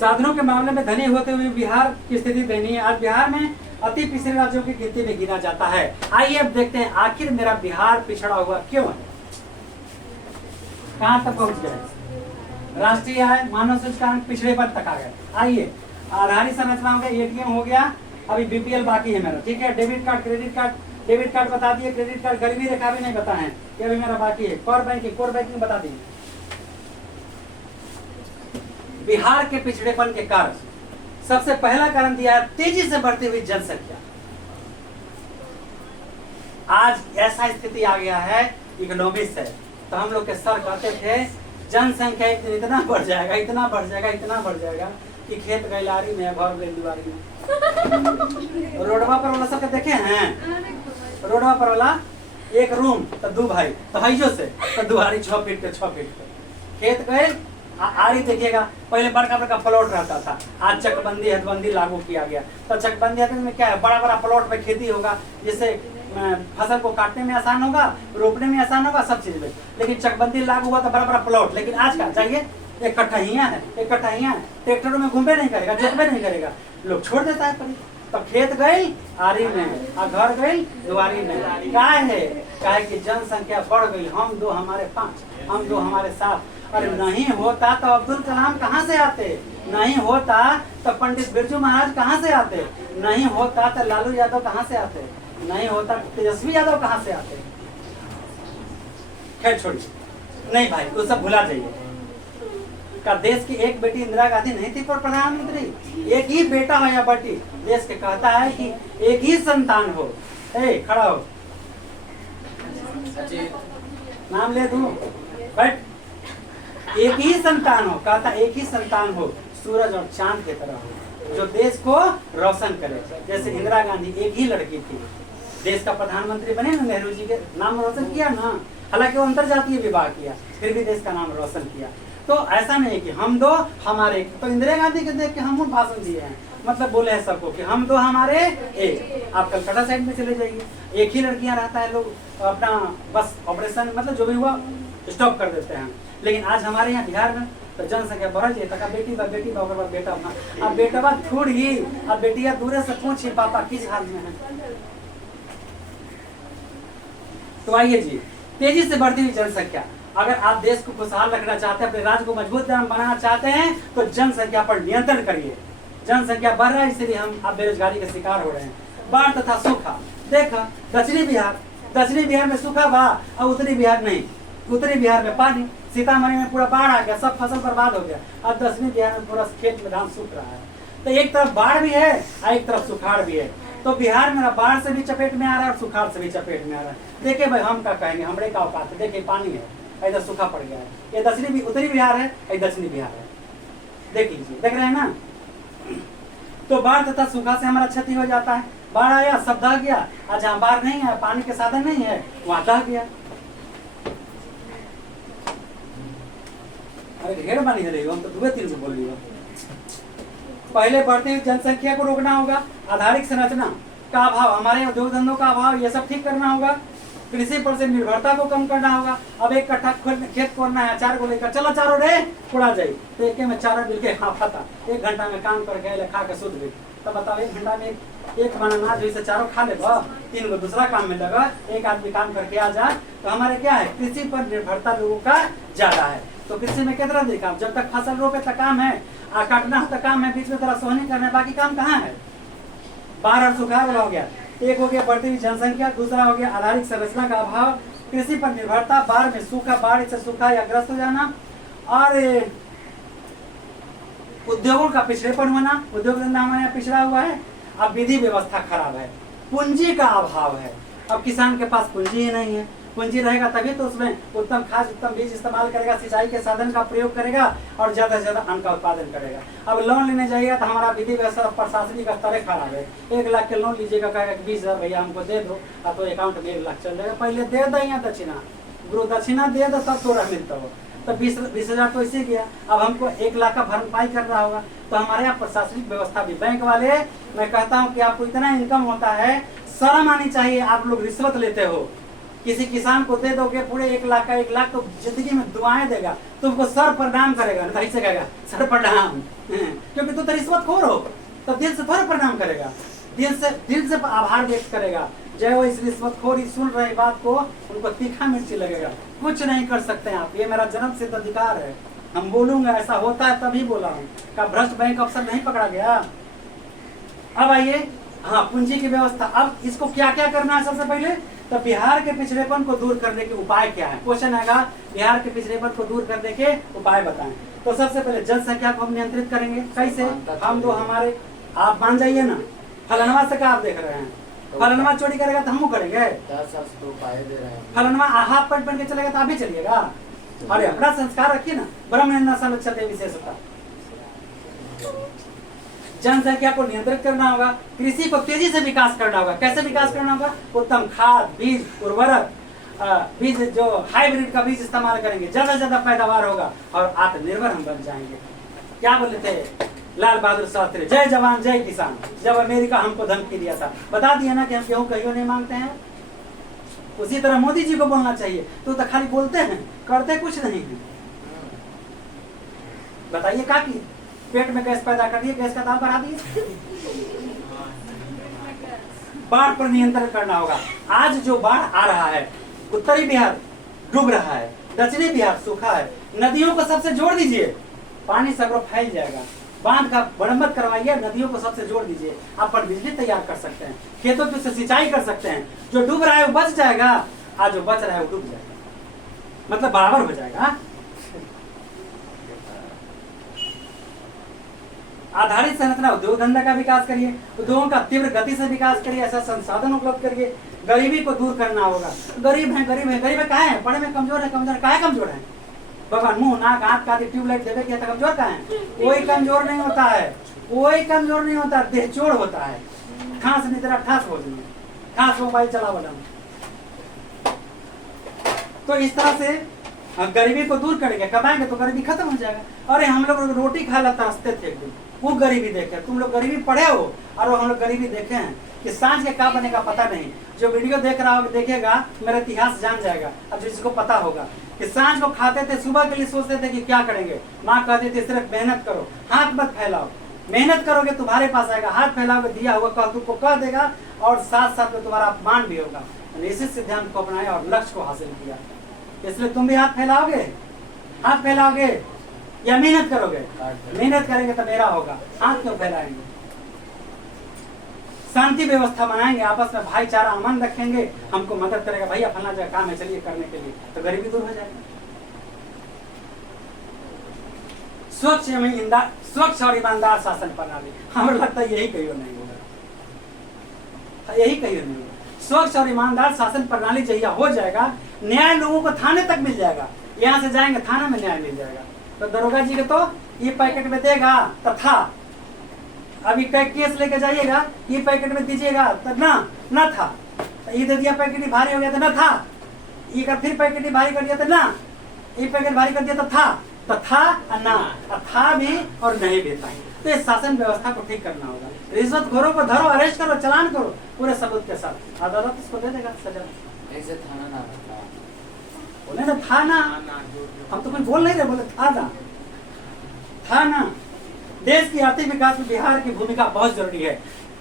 साधनों के मामले में धनी होते हुए बिहार की स्थिति दयनीय है। आज बिहार में अति पिछड़े राज्यों की गिनती में गिना जाता है। आइए अब देखते हैं आखिर मेरा बिहार पिछड़ा हुआ क्यों है, कहां तक पहुंच गए। राष्ट्रीय आय, मानव सूचकांक, पिछड़ेपन तक आ गए। आइए, आधारित संरचना हो गया, एटीएम हो गया, अभी बीपीएल बाकी है मेरा, ठीक है। Debit card, credit card, debit card बता दिए, क्रेडिट कार्ड, गरीबी रेखा भी नहीं बताए, ये भी मेरा बाकी है। कोर बैंकिंग बता दिए। बिहार के पिछड़ेपन के कारण सबसे पहला कारण दिया है तेजी से बढ़ती हुई जनसंख्या। आज ऐसा स्थिति आ गया है, इकोनॉमिक्स है, तो हम लोग के सर कहते थे जनसंख्या इतना बढ़ जाएगा, इतना बढ़ जाएगा, इतना बढ़ जाएगा कि खेत गैलारी में, घर गैलवारी में। रोडवा पर वाला सबके देखे हैं, रोडवा पर वाला एक रूम तो 2 भाई, तो हाइयो से तो दुहारी 6 फीट के 6 फीट के खेत गए। आरी देखिएगा, पहले बड़का बड़का प्लॉट रहता था, आज चकबंदी हदबंदी लागू किया गया। तो चकबंदी हदबंदी में क्या है, बड़ा बड़ा प्लॉट पे खेती होगा, जिससे फसल को काटने में आसान होगा, रोपने में आसान होगा, सब चीज में। लेकिन चकबंदी लागू हुआ तो बड़ा बड़ा प्लॉट। लेकिन आज का चाहिए एक कट्ठहियाँ है, ट्रैक्टरों में घूमे नहीं करेगा, जोतबे नहीं करेगा, लोग छोड़ देता है परी। तो खेत गई आरी में और घर गई दुआरी में। क्या है कि जनसंख्या बढ़ गई, हम 2 हमारे 5, हम 2 हमारे 7। अरे नहीं होता तो अब्दुल कलाम कहाँ से आते, नहीं होता तो पंडित बिरजू महाराज कहाँ से आते, नहीं होता तो लालू यादव कहाँ से आते, नहीं होता तो तेजस्वी यादव कहाँ से आते। खैर छोड़िए, नहीं भाई वो सब भुला जाइए। का देश की एक बेटी इंदिरा गांधी नहीं थी पर प्रधानमंत्री, एक ही बेटा हो या बेटी, देश के कहता है कि एक ही संतान हो। खड़ा हो, नाम ले दूं, बट एक ही संतान हो, कहता एक ही संतान हो, सूरज और चांद की तरह हो, जो देश को रोशन करे। जैसे इंदिरा गांधी एक ही लड़की थी, देश का प्रधानमंत्री बने ना, नेहरू जी के नाम रोशन किया ना, हालांकि वो अंतरजातीय विवाह किया, फिर भी देश का नाम रोशन किया। तो ऐसा नहीं कि हम दो हमारे, तो इंदिरा गांधी के देख के हम भाषण दिए हैं, मतलब बोले हैं सबको कि हम दो हमारे एक। आप कलकत्ता साइड में चले जाइए, एक ही लड़कियां रहता है, लोग अपना बस ऑपरेशन मतलब जो भी हुआ स्टॉप कर देते हैं। लेकिन आज हमारे यहाँ बिहार में तो जनसंख्या बढ़ जाए, तक बेटी बा बेटा अपना, अब बेटा बात छोड़ ही, अब बेटिया दूर से पूछी पापा किस हाल में है। तो आइए जी, तेजी से बढ़ती हुई जनसंख्या, अगर आप देश को खुशहाल रखना चाहते हैं, अपने राज्य को मजबूत बनाना चाहते हैं, तो जनसंख्या पर नियंत्रण करिए। जनसंख्या बढ़ रहा है, इसलिए हम अब बेरोजगारी के शिकार हो रहे हैं। बाढ़ तथा सूखा, देखा दक्षिणी बिहार में सूखा बा और उत्तरी बिहार नहीं, उत्तरी बिहार में पानी, सीतामढ़ी में पूरा बाढ़ आ गया, सब फसल बर्बाद हो गया। अब दक्षिणी बिहार में पूरा खेत में धान सूख रहा है। तो एक तरफ बाढ़ भी है और एक तरफ सुखाड़ भी है। तो बिहार में बाढ़ से भी चपेट में आ रहा है और सुखाड़ से भी चपेट में आ रहा है। देखिए भाई, हम क्या कहेंगे, हमरे का औकात है, देखिए पानी है, इधर सूखा पड़ गया है, ये उत्तरी बिहार है, ये दक्षिणी बिहार है, देख लीजिए, देख रहे हैं ना। तो बाढ़ तथा सूखा से हमारा क्षति हो जाता है। बाढ़ आया सब दह गया, आज जहाँ बाढ़ नहीं है, पानी के साधन नहीं है, वहां दह गया। अरे ढेर मानी है रही हो, हम तो 2-3 से बोल रही हो। पहले बढ़ती हुई जनसंख्या को रोकना होगा, आधारिक संरचना का अभाव, हमारे उद्योग धंधों का अभाव, ये सब ठीक करना होगा। कृषि पर से निर्भरता को कम करना होगा। अब एक कट्ठा खेत कोड़ना है, 4 को लेकर चलो, चारों रे कोड़ा जाए, तो एक में 4 मिल के हाफता, 1 घंटा में काम करके खा के शुद्ध गई। तो बताओ 1 घंटा में एक मन अनाज हुई से 4 खा ले, 3 को दूसरा काम में लगा, एक आदमी काम करके आ जाए। तो हमारे क्या है, कृषि पर निर्भरता लोगों का ज्यादा है। तो कृषि में कितना दिन काम, जब तक फसल रोपे तक काम है, काटना तक काम है, बीच में थोड़ा सोहनी करना है, बाकी काम कहाँ है। बाढ़ और सुखाड़ हो गया, एक हो गया बढ़ती हुई जनसंख्या, दूसरा हो गया आधारिक संरचना का अभाव, कृषि पर निर्भरता, बाढ़ में सूखा, बाढ़ से सूखा या ग्रस्त हो जाना, और उद्योगों का पिछड़ेपन होना, उद्योग धंधा हमारे यहाँ पिछड़ा हुआ है। अब विधि व्यवस्था खराब है, पूंजी का अभाव है। अब किसान के पास पूंजी ही नहीं है, पूंजी रहेगा तभी तो उसमें उत्तम खाद, उत्तम बीज इस्तेमाल करेगा, सिंचाई के साधन का प्रयोग करेगा और ज्यादा से ज्यादा अन्न का उत्पादन करेगा। अब लोन लेने जाइएगा तो हमारा विधि व्यवस्था प्रशासनिक स्तर खराब है। 1 लाख के लोन लीजिएगा, कहेगा 20,000 भैया हमको दे दो, तो अकाउंट में 1 लाख चल जाएगा। पहले दे दो यहाँ दक्षिणा, गुरु दक्षिणा दे दो तब तोरा मिलता हो, तो 20,000 तो इसी गया। अब हमको 1 लाख का भरपाई करना होगा। तो हमारे यहाँ प्रशासनिक व्यवस्था भी, बैंक वाले, मैं कहता हूँ कि आपको इतना इनकम होता है, शर्म आनी चाहिए। आप लोग रिश्वत लेते हो, किसी किसान को दे दोगे पूरे 1 लाख का, 1 लाख तो जिंदगी में दुआएं देगा, तुमको सर प्रणाम करेगा, नहीं से कहेगा सर प्रणाम, क्योंकि तू तो रिश्वत खोर हो, तो दिल से थोड़ा प्रणाम करेगा, दिल से आभार व्यक्त करेगा। जय वो इस रिश्वत खोरी सुन रहे बात को, उनको तीखा मिर्ची लगेगा। कुछ नहीं कर सकते हैं आप, ये मेरा जन्म सिद्ध अधिकार है, हम बोलूंगा, ऐसा होता है तभी बोला हूँ। का भ्रष्ट बैंक अफसर नहीं पकड़ा गया। अब आइए, हाँ, पूंजी की व्यवस्था। अब इसको क्या क्या करना है सबसे पहले, तो बिहार के पिछड़ेपन को दूर करने के उपाय क्या है, क्वेश्चन आएगा, बिहार के पिछड़ेपन को दूर करने के उपाय बताएं। तो सबसे पहले जनसंख्या को हम नियंत्रित करेंगे, कैसे, हम दो हमारे, आप मान जाइए ना, फलनवा से क्या आप देख रहे हैं, फलनवा चोरी करेगा तो हम करेंगे, फलनवा हाफ पैंट पहन के चलेगा तो आप भी चलिएगा। अरे अपना संस्कार रखिए ना, ब्रह्म संरक्षण विशेषता। जनसंख्या को नियंत्रित करना होगा, कृषि को तेजी से विकास करना होगा। कैसे विकास करना होगा, उत्तम खाद, बीज, उर्वरक, बीज जो हाइब्रिड का बीज इस्तेमाल करेंगे, ज्यादा से ज्यादा पैदावार होगा और आत्मनिर्भर हम बन जाएंगे। क्या बोले थे लाल बहादुर शास्त्री, जय जवान जय किसान। जब अमेरिका हमको धमकी दिया था, बता दिया ना कि हम गेहूं कहियो नहीं मांगते हैं। उसी तरह मोदी जी को बोलना चाहिए, तो खाली बोलते हैं, करते कुछ नहीं है। बताइए क्या किए, पेट में गैस पैदा कर दिए, गैस का दाम बढ़ा दिए। बाढ़ पर नियंत्रण करना होगा। आज जो बाढ़ आ रहा है, उत्तरी बिहार डूब रहा है, दक्षिणी बिहार सूखा है, नदियों को सबसे जोड़ दीजिए, पानी सगरों फैल जाएगा। बांध का मरम्मत करवाइए, नदियों को सबसे जोड़ दीजिए, आप पर बिजली तैयार कर सकते हैं, खेतों की उससे सिंचाई कर सकते हैं। जो डूब रहा है वो बच जाएगा, आज जो बच रहा है वो डूब जाएगा, मतलब बराबर हो जाएगा। आधारित संरचना, उद्योग धंधा का विकास करिए, उद्योगों का तीव्र गति से विकास करिए, ऐसा संसाधन उपलब्ध करिए। गरीबी को दूर करना होगा। गरीब है कहाँ है, पढ़े में कमजोर है, काहे कमजोर है, भगवान मुंह नाक आँख का ट्यूबलाइट देवे किया कमजोर का है, कोई कमजोर नहीं होता है, कोई कमजोर नहीं होता, देहचोड़ होता है, ठास नहीं तेरा ठास हो जाए। कहाँ से मोबाइल चला बना। तो इस तरह से गरीबी को दूर करेंगे, कमाएंगे तो गरीबी खत्म हो जाएगा। अरे हम लोग रोटी खा लेते हंसते थे एक दिन, वो गरीबी देखे। तुम लोग गरीबी पढ़े हो और हम लोग गरीबी देखे हैं कि सांझ के क्या बनेगा पता नहीं। जो वीडियो देख रहा होगा देखेगा मेरा इतिहास जान जाएगा। अब जिसको पता होगा कि सांझ को खाते थे, सुबह के लिए सोचते थे कि क्या करेंगे, माँ कहती थी सिर्फ मेहनत करो, हाथ मत फैलाओ, मेहनत करोगे तुम्हारे पास आएगा, हाथ फैलाओगे दिया होगा कह तुमको कह देगा और साथ साथ में तुम्हारा अपमान भी होगा। इसी सिद्धांत को अपनाया और लक्ष्य को हासिल किया। इसलिए तुम भी हाथ फैलाओगे, हाथ फैलाओगे या मेहनत करोगे? मेहनत करेंगे तो मेरा होगा, हाथ क्यों फैलाएंगे? शांति व्यवस्था बनाएंगे, आपस में भाईचारा अमन रखेंगे, हमको मदद करेगा, भैया फलना जगह काम है चलिए करने के लिए, तो गरीबी दूर हो जाएगी। स्वच्छ और ईमानदार शासन प्रणाली, हमें लगता है यही कहीं नहीं होगा, यही कहीं नहीं होगा। स्वच्छ और ईमानदार शासन प्रणाली जहिया हो जाएगा, न्याय लोगों को थाने तक मिल जाएगा। यहाँ से जाएंगे थाना में न्याय मिल जाएगा। तो दरोगा जी को तो ये पैकेट में देगा तथा अभी केस लेके जाइएगा, ये पैकेट में दीजिएगा तो ना था, ये दे दिया पैकेट ही भारी हो गया तो ना था, ये कर फिर पैकेट ही भारी कर दिया तो ना, ये पैकेट भारी कर दिया तो था ना, था भी और नहीं भी था। तो इस शासन व्यवस्था को ठीक करना होगा। रिश्वत खोरों को धरो, अरेस्ट करो, चलान करो पूरे सबूत के साथ, अदालत इसको दे देगा सजा। ऐसे थाना ना रहता, बोले ना था ना, हम तो कुछ बोल नहीं रहे, बोले था ना। देश की आर्थिक विकास में बिहार की भूमिका बहुत जरूरी है।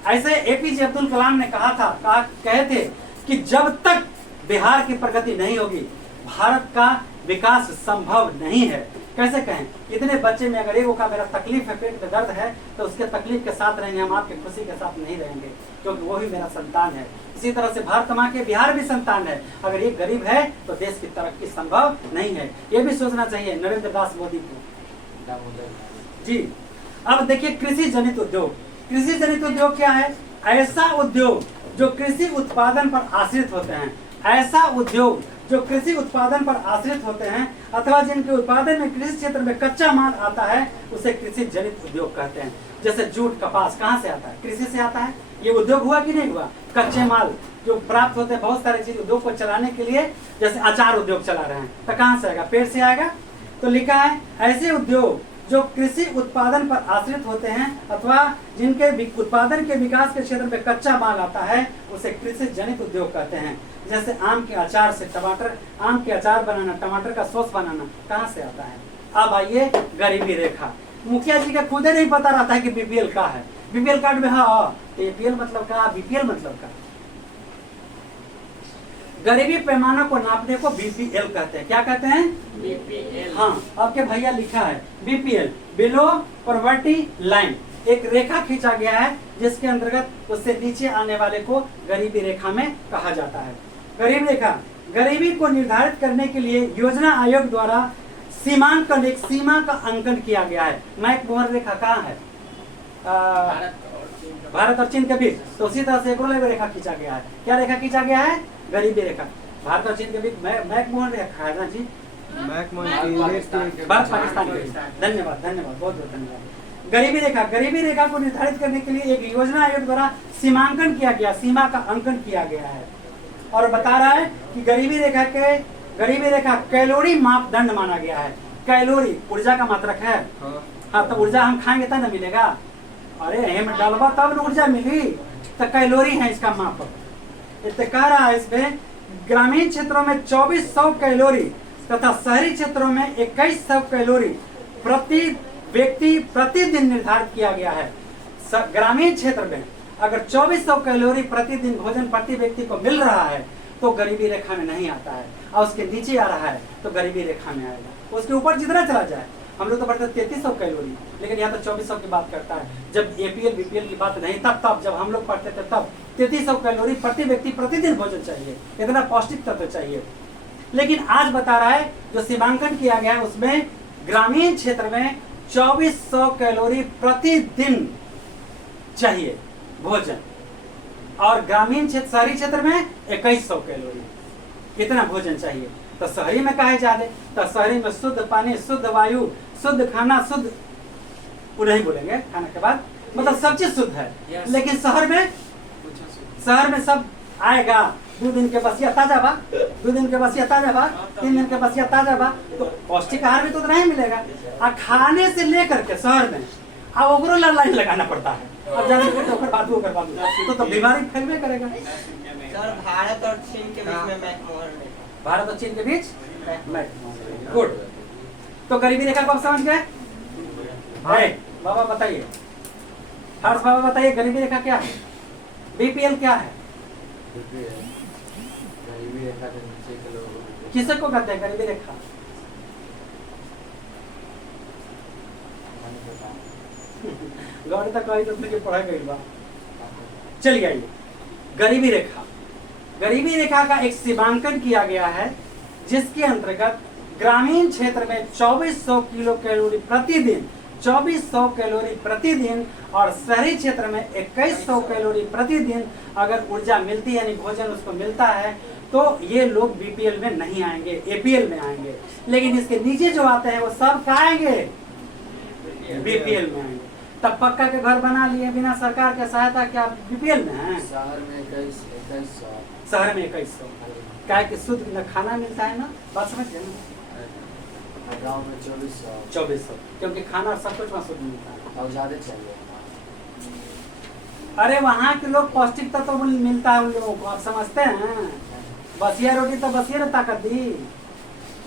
ऐसे एपीजे अब्दुल कलाम ने कहे थे कि जब तक बिहार की प्रगति नहीं होगी भारत का विकास संभव नहीं है। कैसे कहें, इतने बच्चे में अगर एगो का मेरा तकलीफ है, पेट में दर्द है, तो उसके तकलीफ के साथ रहेंगे, हम आपके खुशी के साथ नहीं रहेंगे, क्योंकि वो भी मेरा संतान है। इसी तरह से भारत माँ के बिहार भी संतान है। अगर ये गरीब है तो देश की तरक्की संभव नहीं है, ये भी सोचना चाहिए नरेंद्र दास मोदी को जी। अब देखिए कृषि जनित उद्योग, कृषि जनित उद्योग क्या है? ऐसा उद्योग जो कृषि उत्पादन पर आश्रित होते हैं, ऐसा उद्योग जो कृषि उत्पादन पर आश्रित होते हैं अथवा जिनके उत्पादन में कृषि क्षेत्र में कच्चा माल आता है, उसे कृषि जनित उद्योग कहते हैं। जैसे जूट कपास कहाँ से आता है? कृषि से आता है। ये उद्योग हुआ कि नहीं हुआ? कच्चे माल जो प्राप्त होते हैं बहुत सारे चीज उद्योग को चलाने के लिए, जैसे अचार उद्योग चला रहे हैं, तो कहाँ से आएगा? पेड़ से आएगा। तो लिखा है ऐसे उद्योग जो कृषि उत्पादन पर आश्रित होते हैं अथवा जिनके उत्पादन के विकास के क्षेत्र में कच्चा माल आता है, उसे कृषि जनित उद्योग कहते हैं। जैसे आम के अचार से टमाटर, आम के अचार बनाना, टमाटर का सॉस बनाना कहाँ से आता है? अब आइए गरीबी रेखा। मुखिया जी का खुद ही नहीं पता रहता है कि बीपीएल का है। बीपीएल कार्ड में हाँ, एपीएल मतलब का, बीपीएल मतलब का। गरीबी पैमाना को नापने को बीपीएल कहते हैं। क्या कहते हैं? बीपीएल। हाँ, आपके भैया लिखा है बीपीएल, बिलो पॉवर्टी लाइन। एक रेखा खींचा गया है जिसके अंतर्गत उससे नीचे आने वाले को गरीबी रेखा में कहा जाता है। गरीब रेखा, गरीबी को निर्धारित करने के लिए योजना आयोग द्वारा सीमांकन, एक सीमा का अंकन किया गया है। मैकमोहन रेखा कहाँ है? भारत और चीन के बीच। तो उसी तरह से एक और रेखा खींचा गया है। क्या रेखा खींचा गया है? गरीबी रेखा। भारत और चीन के बीच मैकमोहन रेखा है ना जी, भारत पाकिस्तान के बीच। धन्यवाद, धन्यवाद, बहुत बहुत धन्यवाद। गरीबी रेखा, गरीबी रेखा को निर्धारित करने के लिए एक योजना आयोग द्वारा सीमांकन किया गया, सीमा का अंकन किया गया है। और बता रहा है कि गरीबी रेखा कैलोरी मापदंड माना गया है। कैलोरी ऊर्जा का मात्रक है। हाँ, तो ऊर्जा हम खाएंगे तब न मिलेगा। अरे हेम डालबा तब न ऊर्जा मिली, तो कैलोरी है इसका माप। इतने कह रहा है इसमें ग्रामीण क्षेत्रों में 2400 कैलोरी तथा शहरी क्षेत्रों में 2100 कैलोरी प्रति व्यक्ति प्रतिदिन निर्धारित किया गया है। ग्रामीण क्षेत्र में अगर 2400 कैलोरी प्रतिदिन भोजन प्रति व्यक्ति को मिल रहा है तो गरीबी रेखा में नहीं आता है, और उसके नीचे आ रहा है तो गरीबी रेखा में आएगा। उसके ऊपर जितना चला जाए, हम लोग तो पढ़ते 3300 कैलोरी, लेकिन यहाँ तो 2400 की बात करता है। जब एपीएल बीपीएल की बात नहीं, तब जब हम लोग पढ़ते थे तब 3300 कैलोरी प्रति व्यक्ति प्रतिदिन भोजन चाहिए, इतना पौष्टिक तत्व चाहिए। लेकिन आज बता रहा है जो सीमांकन किया गया है उसमें ग्रामीण क्षेत्र में 2400 कैलोरी प्रतिदिन चाहिए भोजन, और ग्रामीण क्षेत्र शहरी क्षेत्र में 2100 कैलोरी इतना भोजन चाहिए। तो शहरी में कहे जाते, तो शहरी में शुद्ध पानी, शुद्ध वायु, शुद्ध खाना, शुद्ध वो नहीं बोलेंगे खाने के बाद, मतलब सब चीज शुद्ध है। लेकिन शहर में सब आएगा 2 दिन के बसिया ताजा बा, 2 दिन के बसिया ताजा बा, 3 दिन के बसिया ताजा बा, तो पौष्टिक आहार भी तो उतना ही मिलेगा। और खाने से लेकर के शहर में अब ओकरो लाइन लगाना पड़ता है। अब जाने के तो बात तो बीमारी फैलवे करेगा। सर भारत और चीन के बीच में मैकमोहन रेखा। भारत और चीन के बीच गुड। तो गरीबी रेखा को आप समझ गए? बाबा बताइए, हर्ष बाबा बताइए, गरीबी रेखा क्या है? बीपीएल क्या है? गरीबी रेखा के नीचे के लोग किसे को कहते हैं गरीबी रेखा? गौरी तक कही तो पढ़ाई गई बा। चलिए आइए, गरीबी रेखा। गरीबी रेखा का एक सीमांकन किया गया है जिसके अंतर्गत ग्रामीण क्षेत्र में 2400 किलो कैलोरी प्रतिदिन, 2400 कैलोरी प्रतिदिन और शहरी क्षेत्र में 2100 कैलोरी प्रतिदिन अगर ऊर्जा मिलती है, यानी भोजन उसको मिलता है, तो ये लोग बीपीएल में नहीं आएंगे, एपीएल में आएंगे। लेकिन इसके नीचे जो आते हैं वो सब कहाँ आएंगे? बीपीएल में आएंगे। तब पक्का के घर बना लिए बिना सरकार के सहायता के, आप बीपीएल में हैं? शहर में 2100, शहर में 2100, क्या कि शुद्ध न खाना मिलता है ना, बात समझ गए ना? गाँव में 2400, 2400, क्योंकि खाना सब कुछ वहाँ शुद्ध मिलता है। और ज्यादा चाहिए। अरे वहाँ के लोग पौष्टिक तत्व तो मिलता है उन लोगों को, आप समझते हैं? बसिया रोटी तो बसिया ने ताकत दी।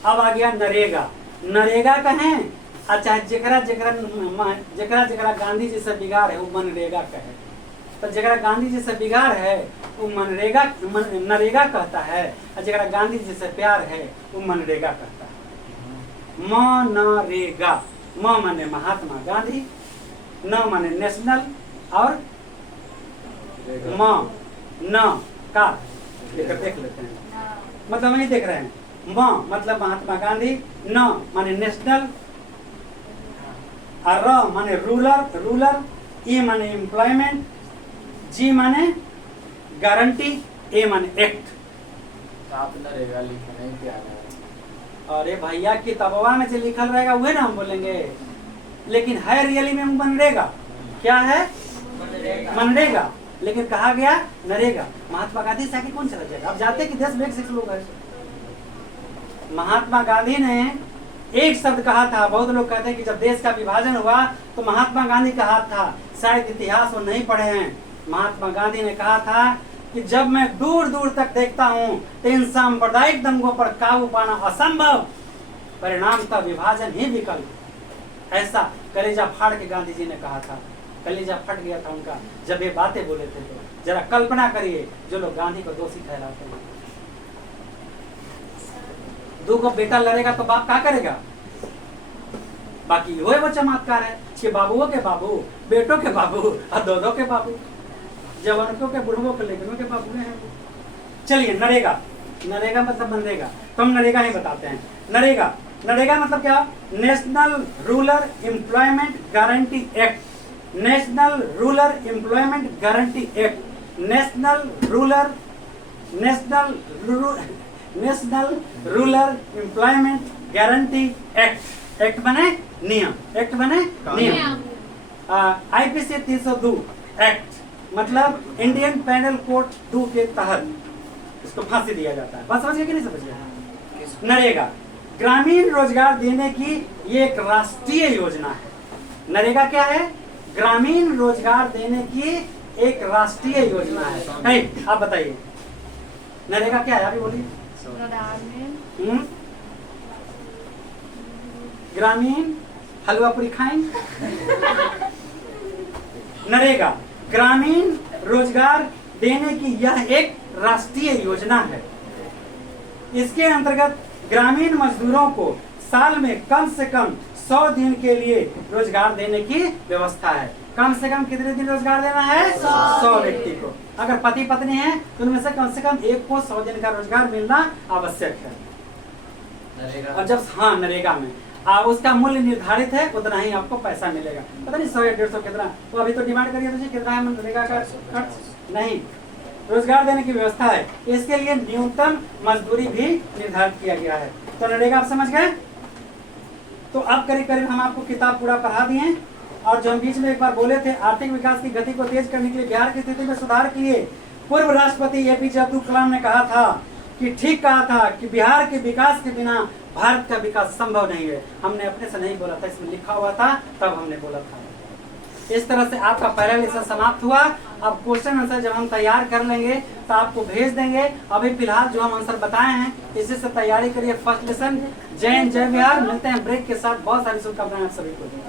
अब आ गया नरेगा। नरेगा कहें, अच्छा जेकरा जेकरा गांधी जी से बिगाड़ है वो मनरेगा कहे, तो जेकरा गांधी जी से बिगाड़ है वो नरेगा कहता है, और जेकरा गांधी जी से प्यार है वो मनरेगा कहता है। मनरेगा, म माने महात्मा गांधी, न माने नेशनल, और म न का लेकर देख लेते हैं, मतलब नहीं देख रहे हैं। म मतलब महात्मा गांधी, न माने नेशनल, और र माने रूलर, ई माने एम्प्लॉयमेंट, जी माने गारंटी, ए माने एक्ट। आप नरेगा लिखे नहीं क्या है? अरे भैया किताबवा में जो लिखल रहेगा वही ना हम बोलेंगे, लेकिन है रियली में मनरेगा। क्या है? मनरेगा, लेकिन कहा गया नरेगा। महात्मा गांधी से आगे कौन चला जाएगा? अब जाते कि देश में 106 लोग हैं। महात्मा गांधी ने एक शब्द कहा था, बहुत लोग कहते हैं कि जब देश का विभाजन हुआ तो महात्मा गांधी का हाथ था, शायद इतिहास वो नहीं पढ़े हैं। महात्मा गांधी ने कहा था कि जब मैं दूर दूर तक देखता हूँ तो इन सांप्रदायिक दंगों पर काबू पाना असंभव, परिणाम का विभाजन ही विकल्प। ऐसा कलेजा फाड़ के गांधी जी ने कहा था, कलेजा फट गया था उनका जब ये बातें बोले थे। तो जरा कल्पना करिए जो लोग गांधी को दोषी ठहराते हैं। 2 को बेटा लड़ेगा तो बाप क्या करेगा? बाकी वो चमत्कार है कि बाबुओं के बाबू, बेटों के बाबू और 2 के बाबू, जवानों के, बुढ़वों के, लेकिनों के बाबू हैं। चलिए नरेगा, नरेगा मतलब मनरेगा, तो हम नरेगा ही बताते हैं। नरेगा, नरेगा मतलब क्या? National rural employment guarantee act. National rural employment guarantee act. National rural employment guarantee act. Act बने नियम, एक्ट बने नियम। आईपीसी 302 एक्ट मतलब इंडियन पेनल कोड 2 के तहत इसको फांसी दिया जाता है। बात समझ गए कि नहीं समझ गए? नरेगा ग्रामीण रोजगार देने की ये एक राष्ट्रीय योजना है। नरेगा क्या है? ग्रामीण रोजगार देने की एक राष्ट्रीय योजना है। आप बताइए नरेगा क्या है? अभी बोलिए। ग्रामीण हलवा पूरी खाएंगे। नरेगा ग्रामीण रोजगार देने की यह एक राष्ट्रीय योजना है। इसके अंतर्गत ग्रामीण मजदूरों को साल में कम से कम 100 दिन के लिए रोजगार देने की व्यवस्था है। कम से कम कितने दिन रोजगार देना है? 100 व्यक्ति को। अगर पति पत्नी है तो उनमें से कम एक को 100 दिन का रोजगार मिलना आवश्यक है। और जब नरेगा में उसका मूल्य निर्धारित है, उतना ही आपको पैसा मिलेगा। पता नहीं 100 या 150 कितना, तो अभी तो डिमांड करिए तो कितना है मनरेगा का खर्च? नहीं, रोजगार देने की व्यवस्था है। इसके लिए न्यूनतम मजदूरी भी निर्धारित किया गया है। तो नरेगा आप समझ गए? तो अब करीब करीब हम आपको किताब पूरा पढ़ा दिए। और जो हम बीच में एक बार बोले थे आर्थिक विकास की गति को तेज करने के लिए बिहार की स्थिति में सुधार के लिए पूर्व राष्ट्रपति एपीजे अब्दुल कलाम ने कहा था कि ठीक कहा था कि बिहार के विकास के बिना भारत का विकास संभव नहीं है। हमने अपने से नहीं बोला था, इसमें लिखा हुआ था, तब हमने बोला था। इस तरह से आपका पहला लेसन समाप्त हुआ। अब क्वेश्चन आंसर जब हम तैयार कर लेंगे तो आपको भेज देंगे। अभी फिलहाल जो हम आंसर बताए हैं इसी से तैयारी करिए फर्स्ट लेसन। जय हिंद, जय बिहार। मिलते हैं ब्रेक के साथ। बहुत सारी शुभकामनाएं आप सभी को।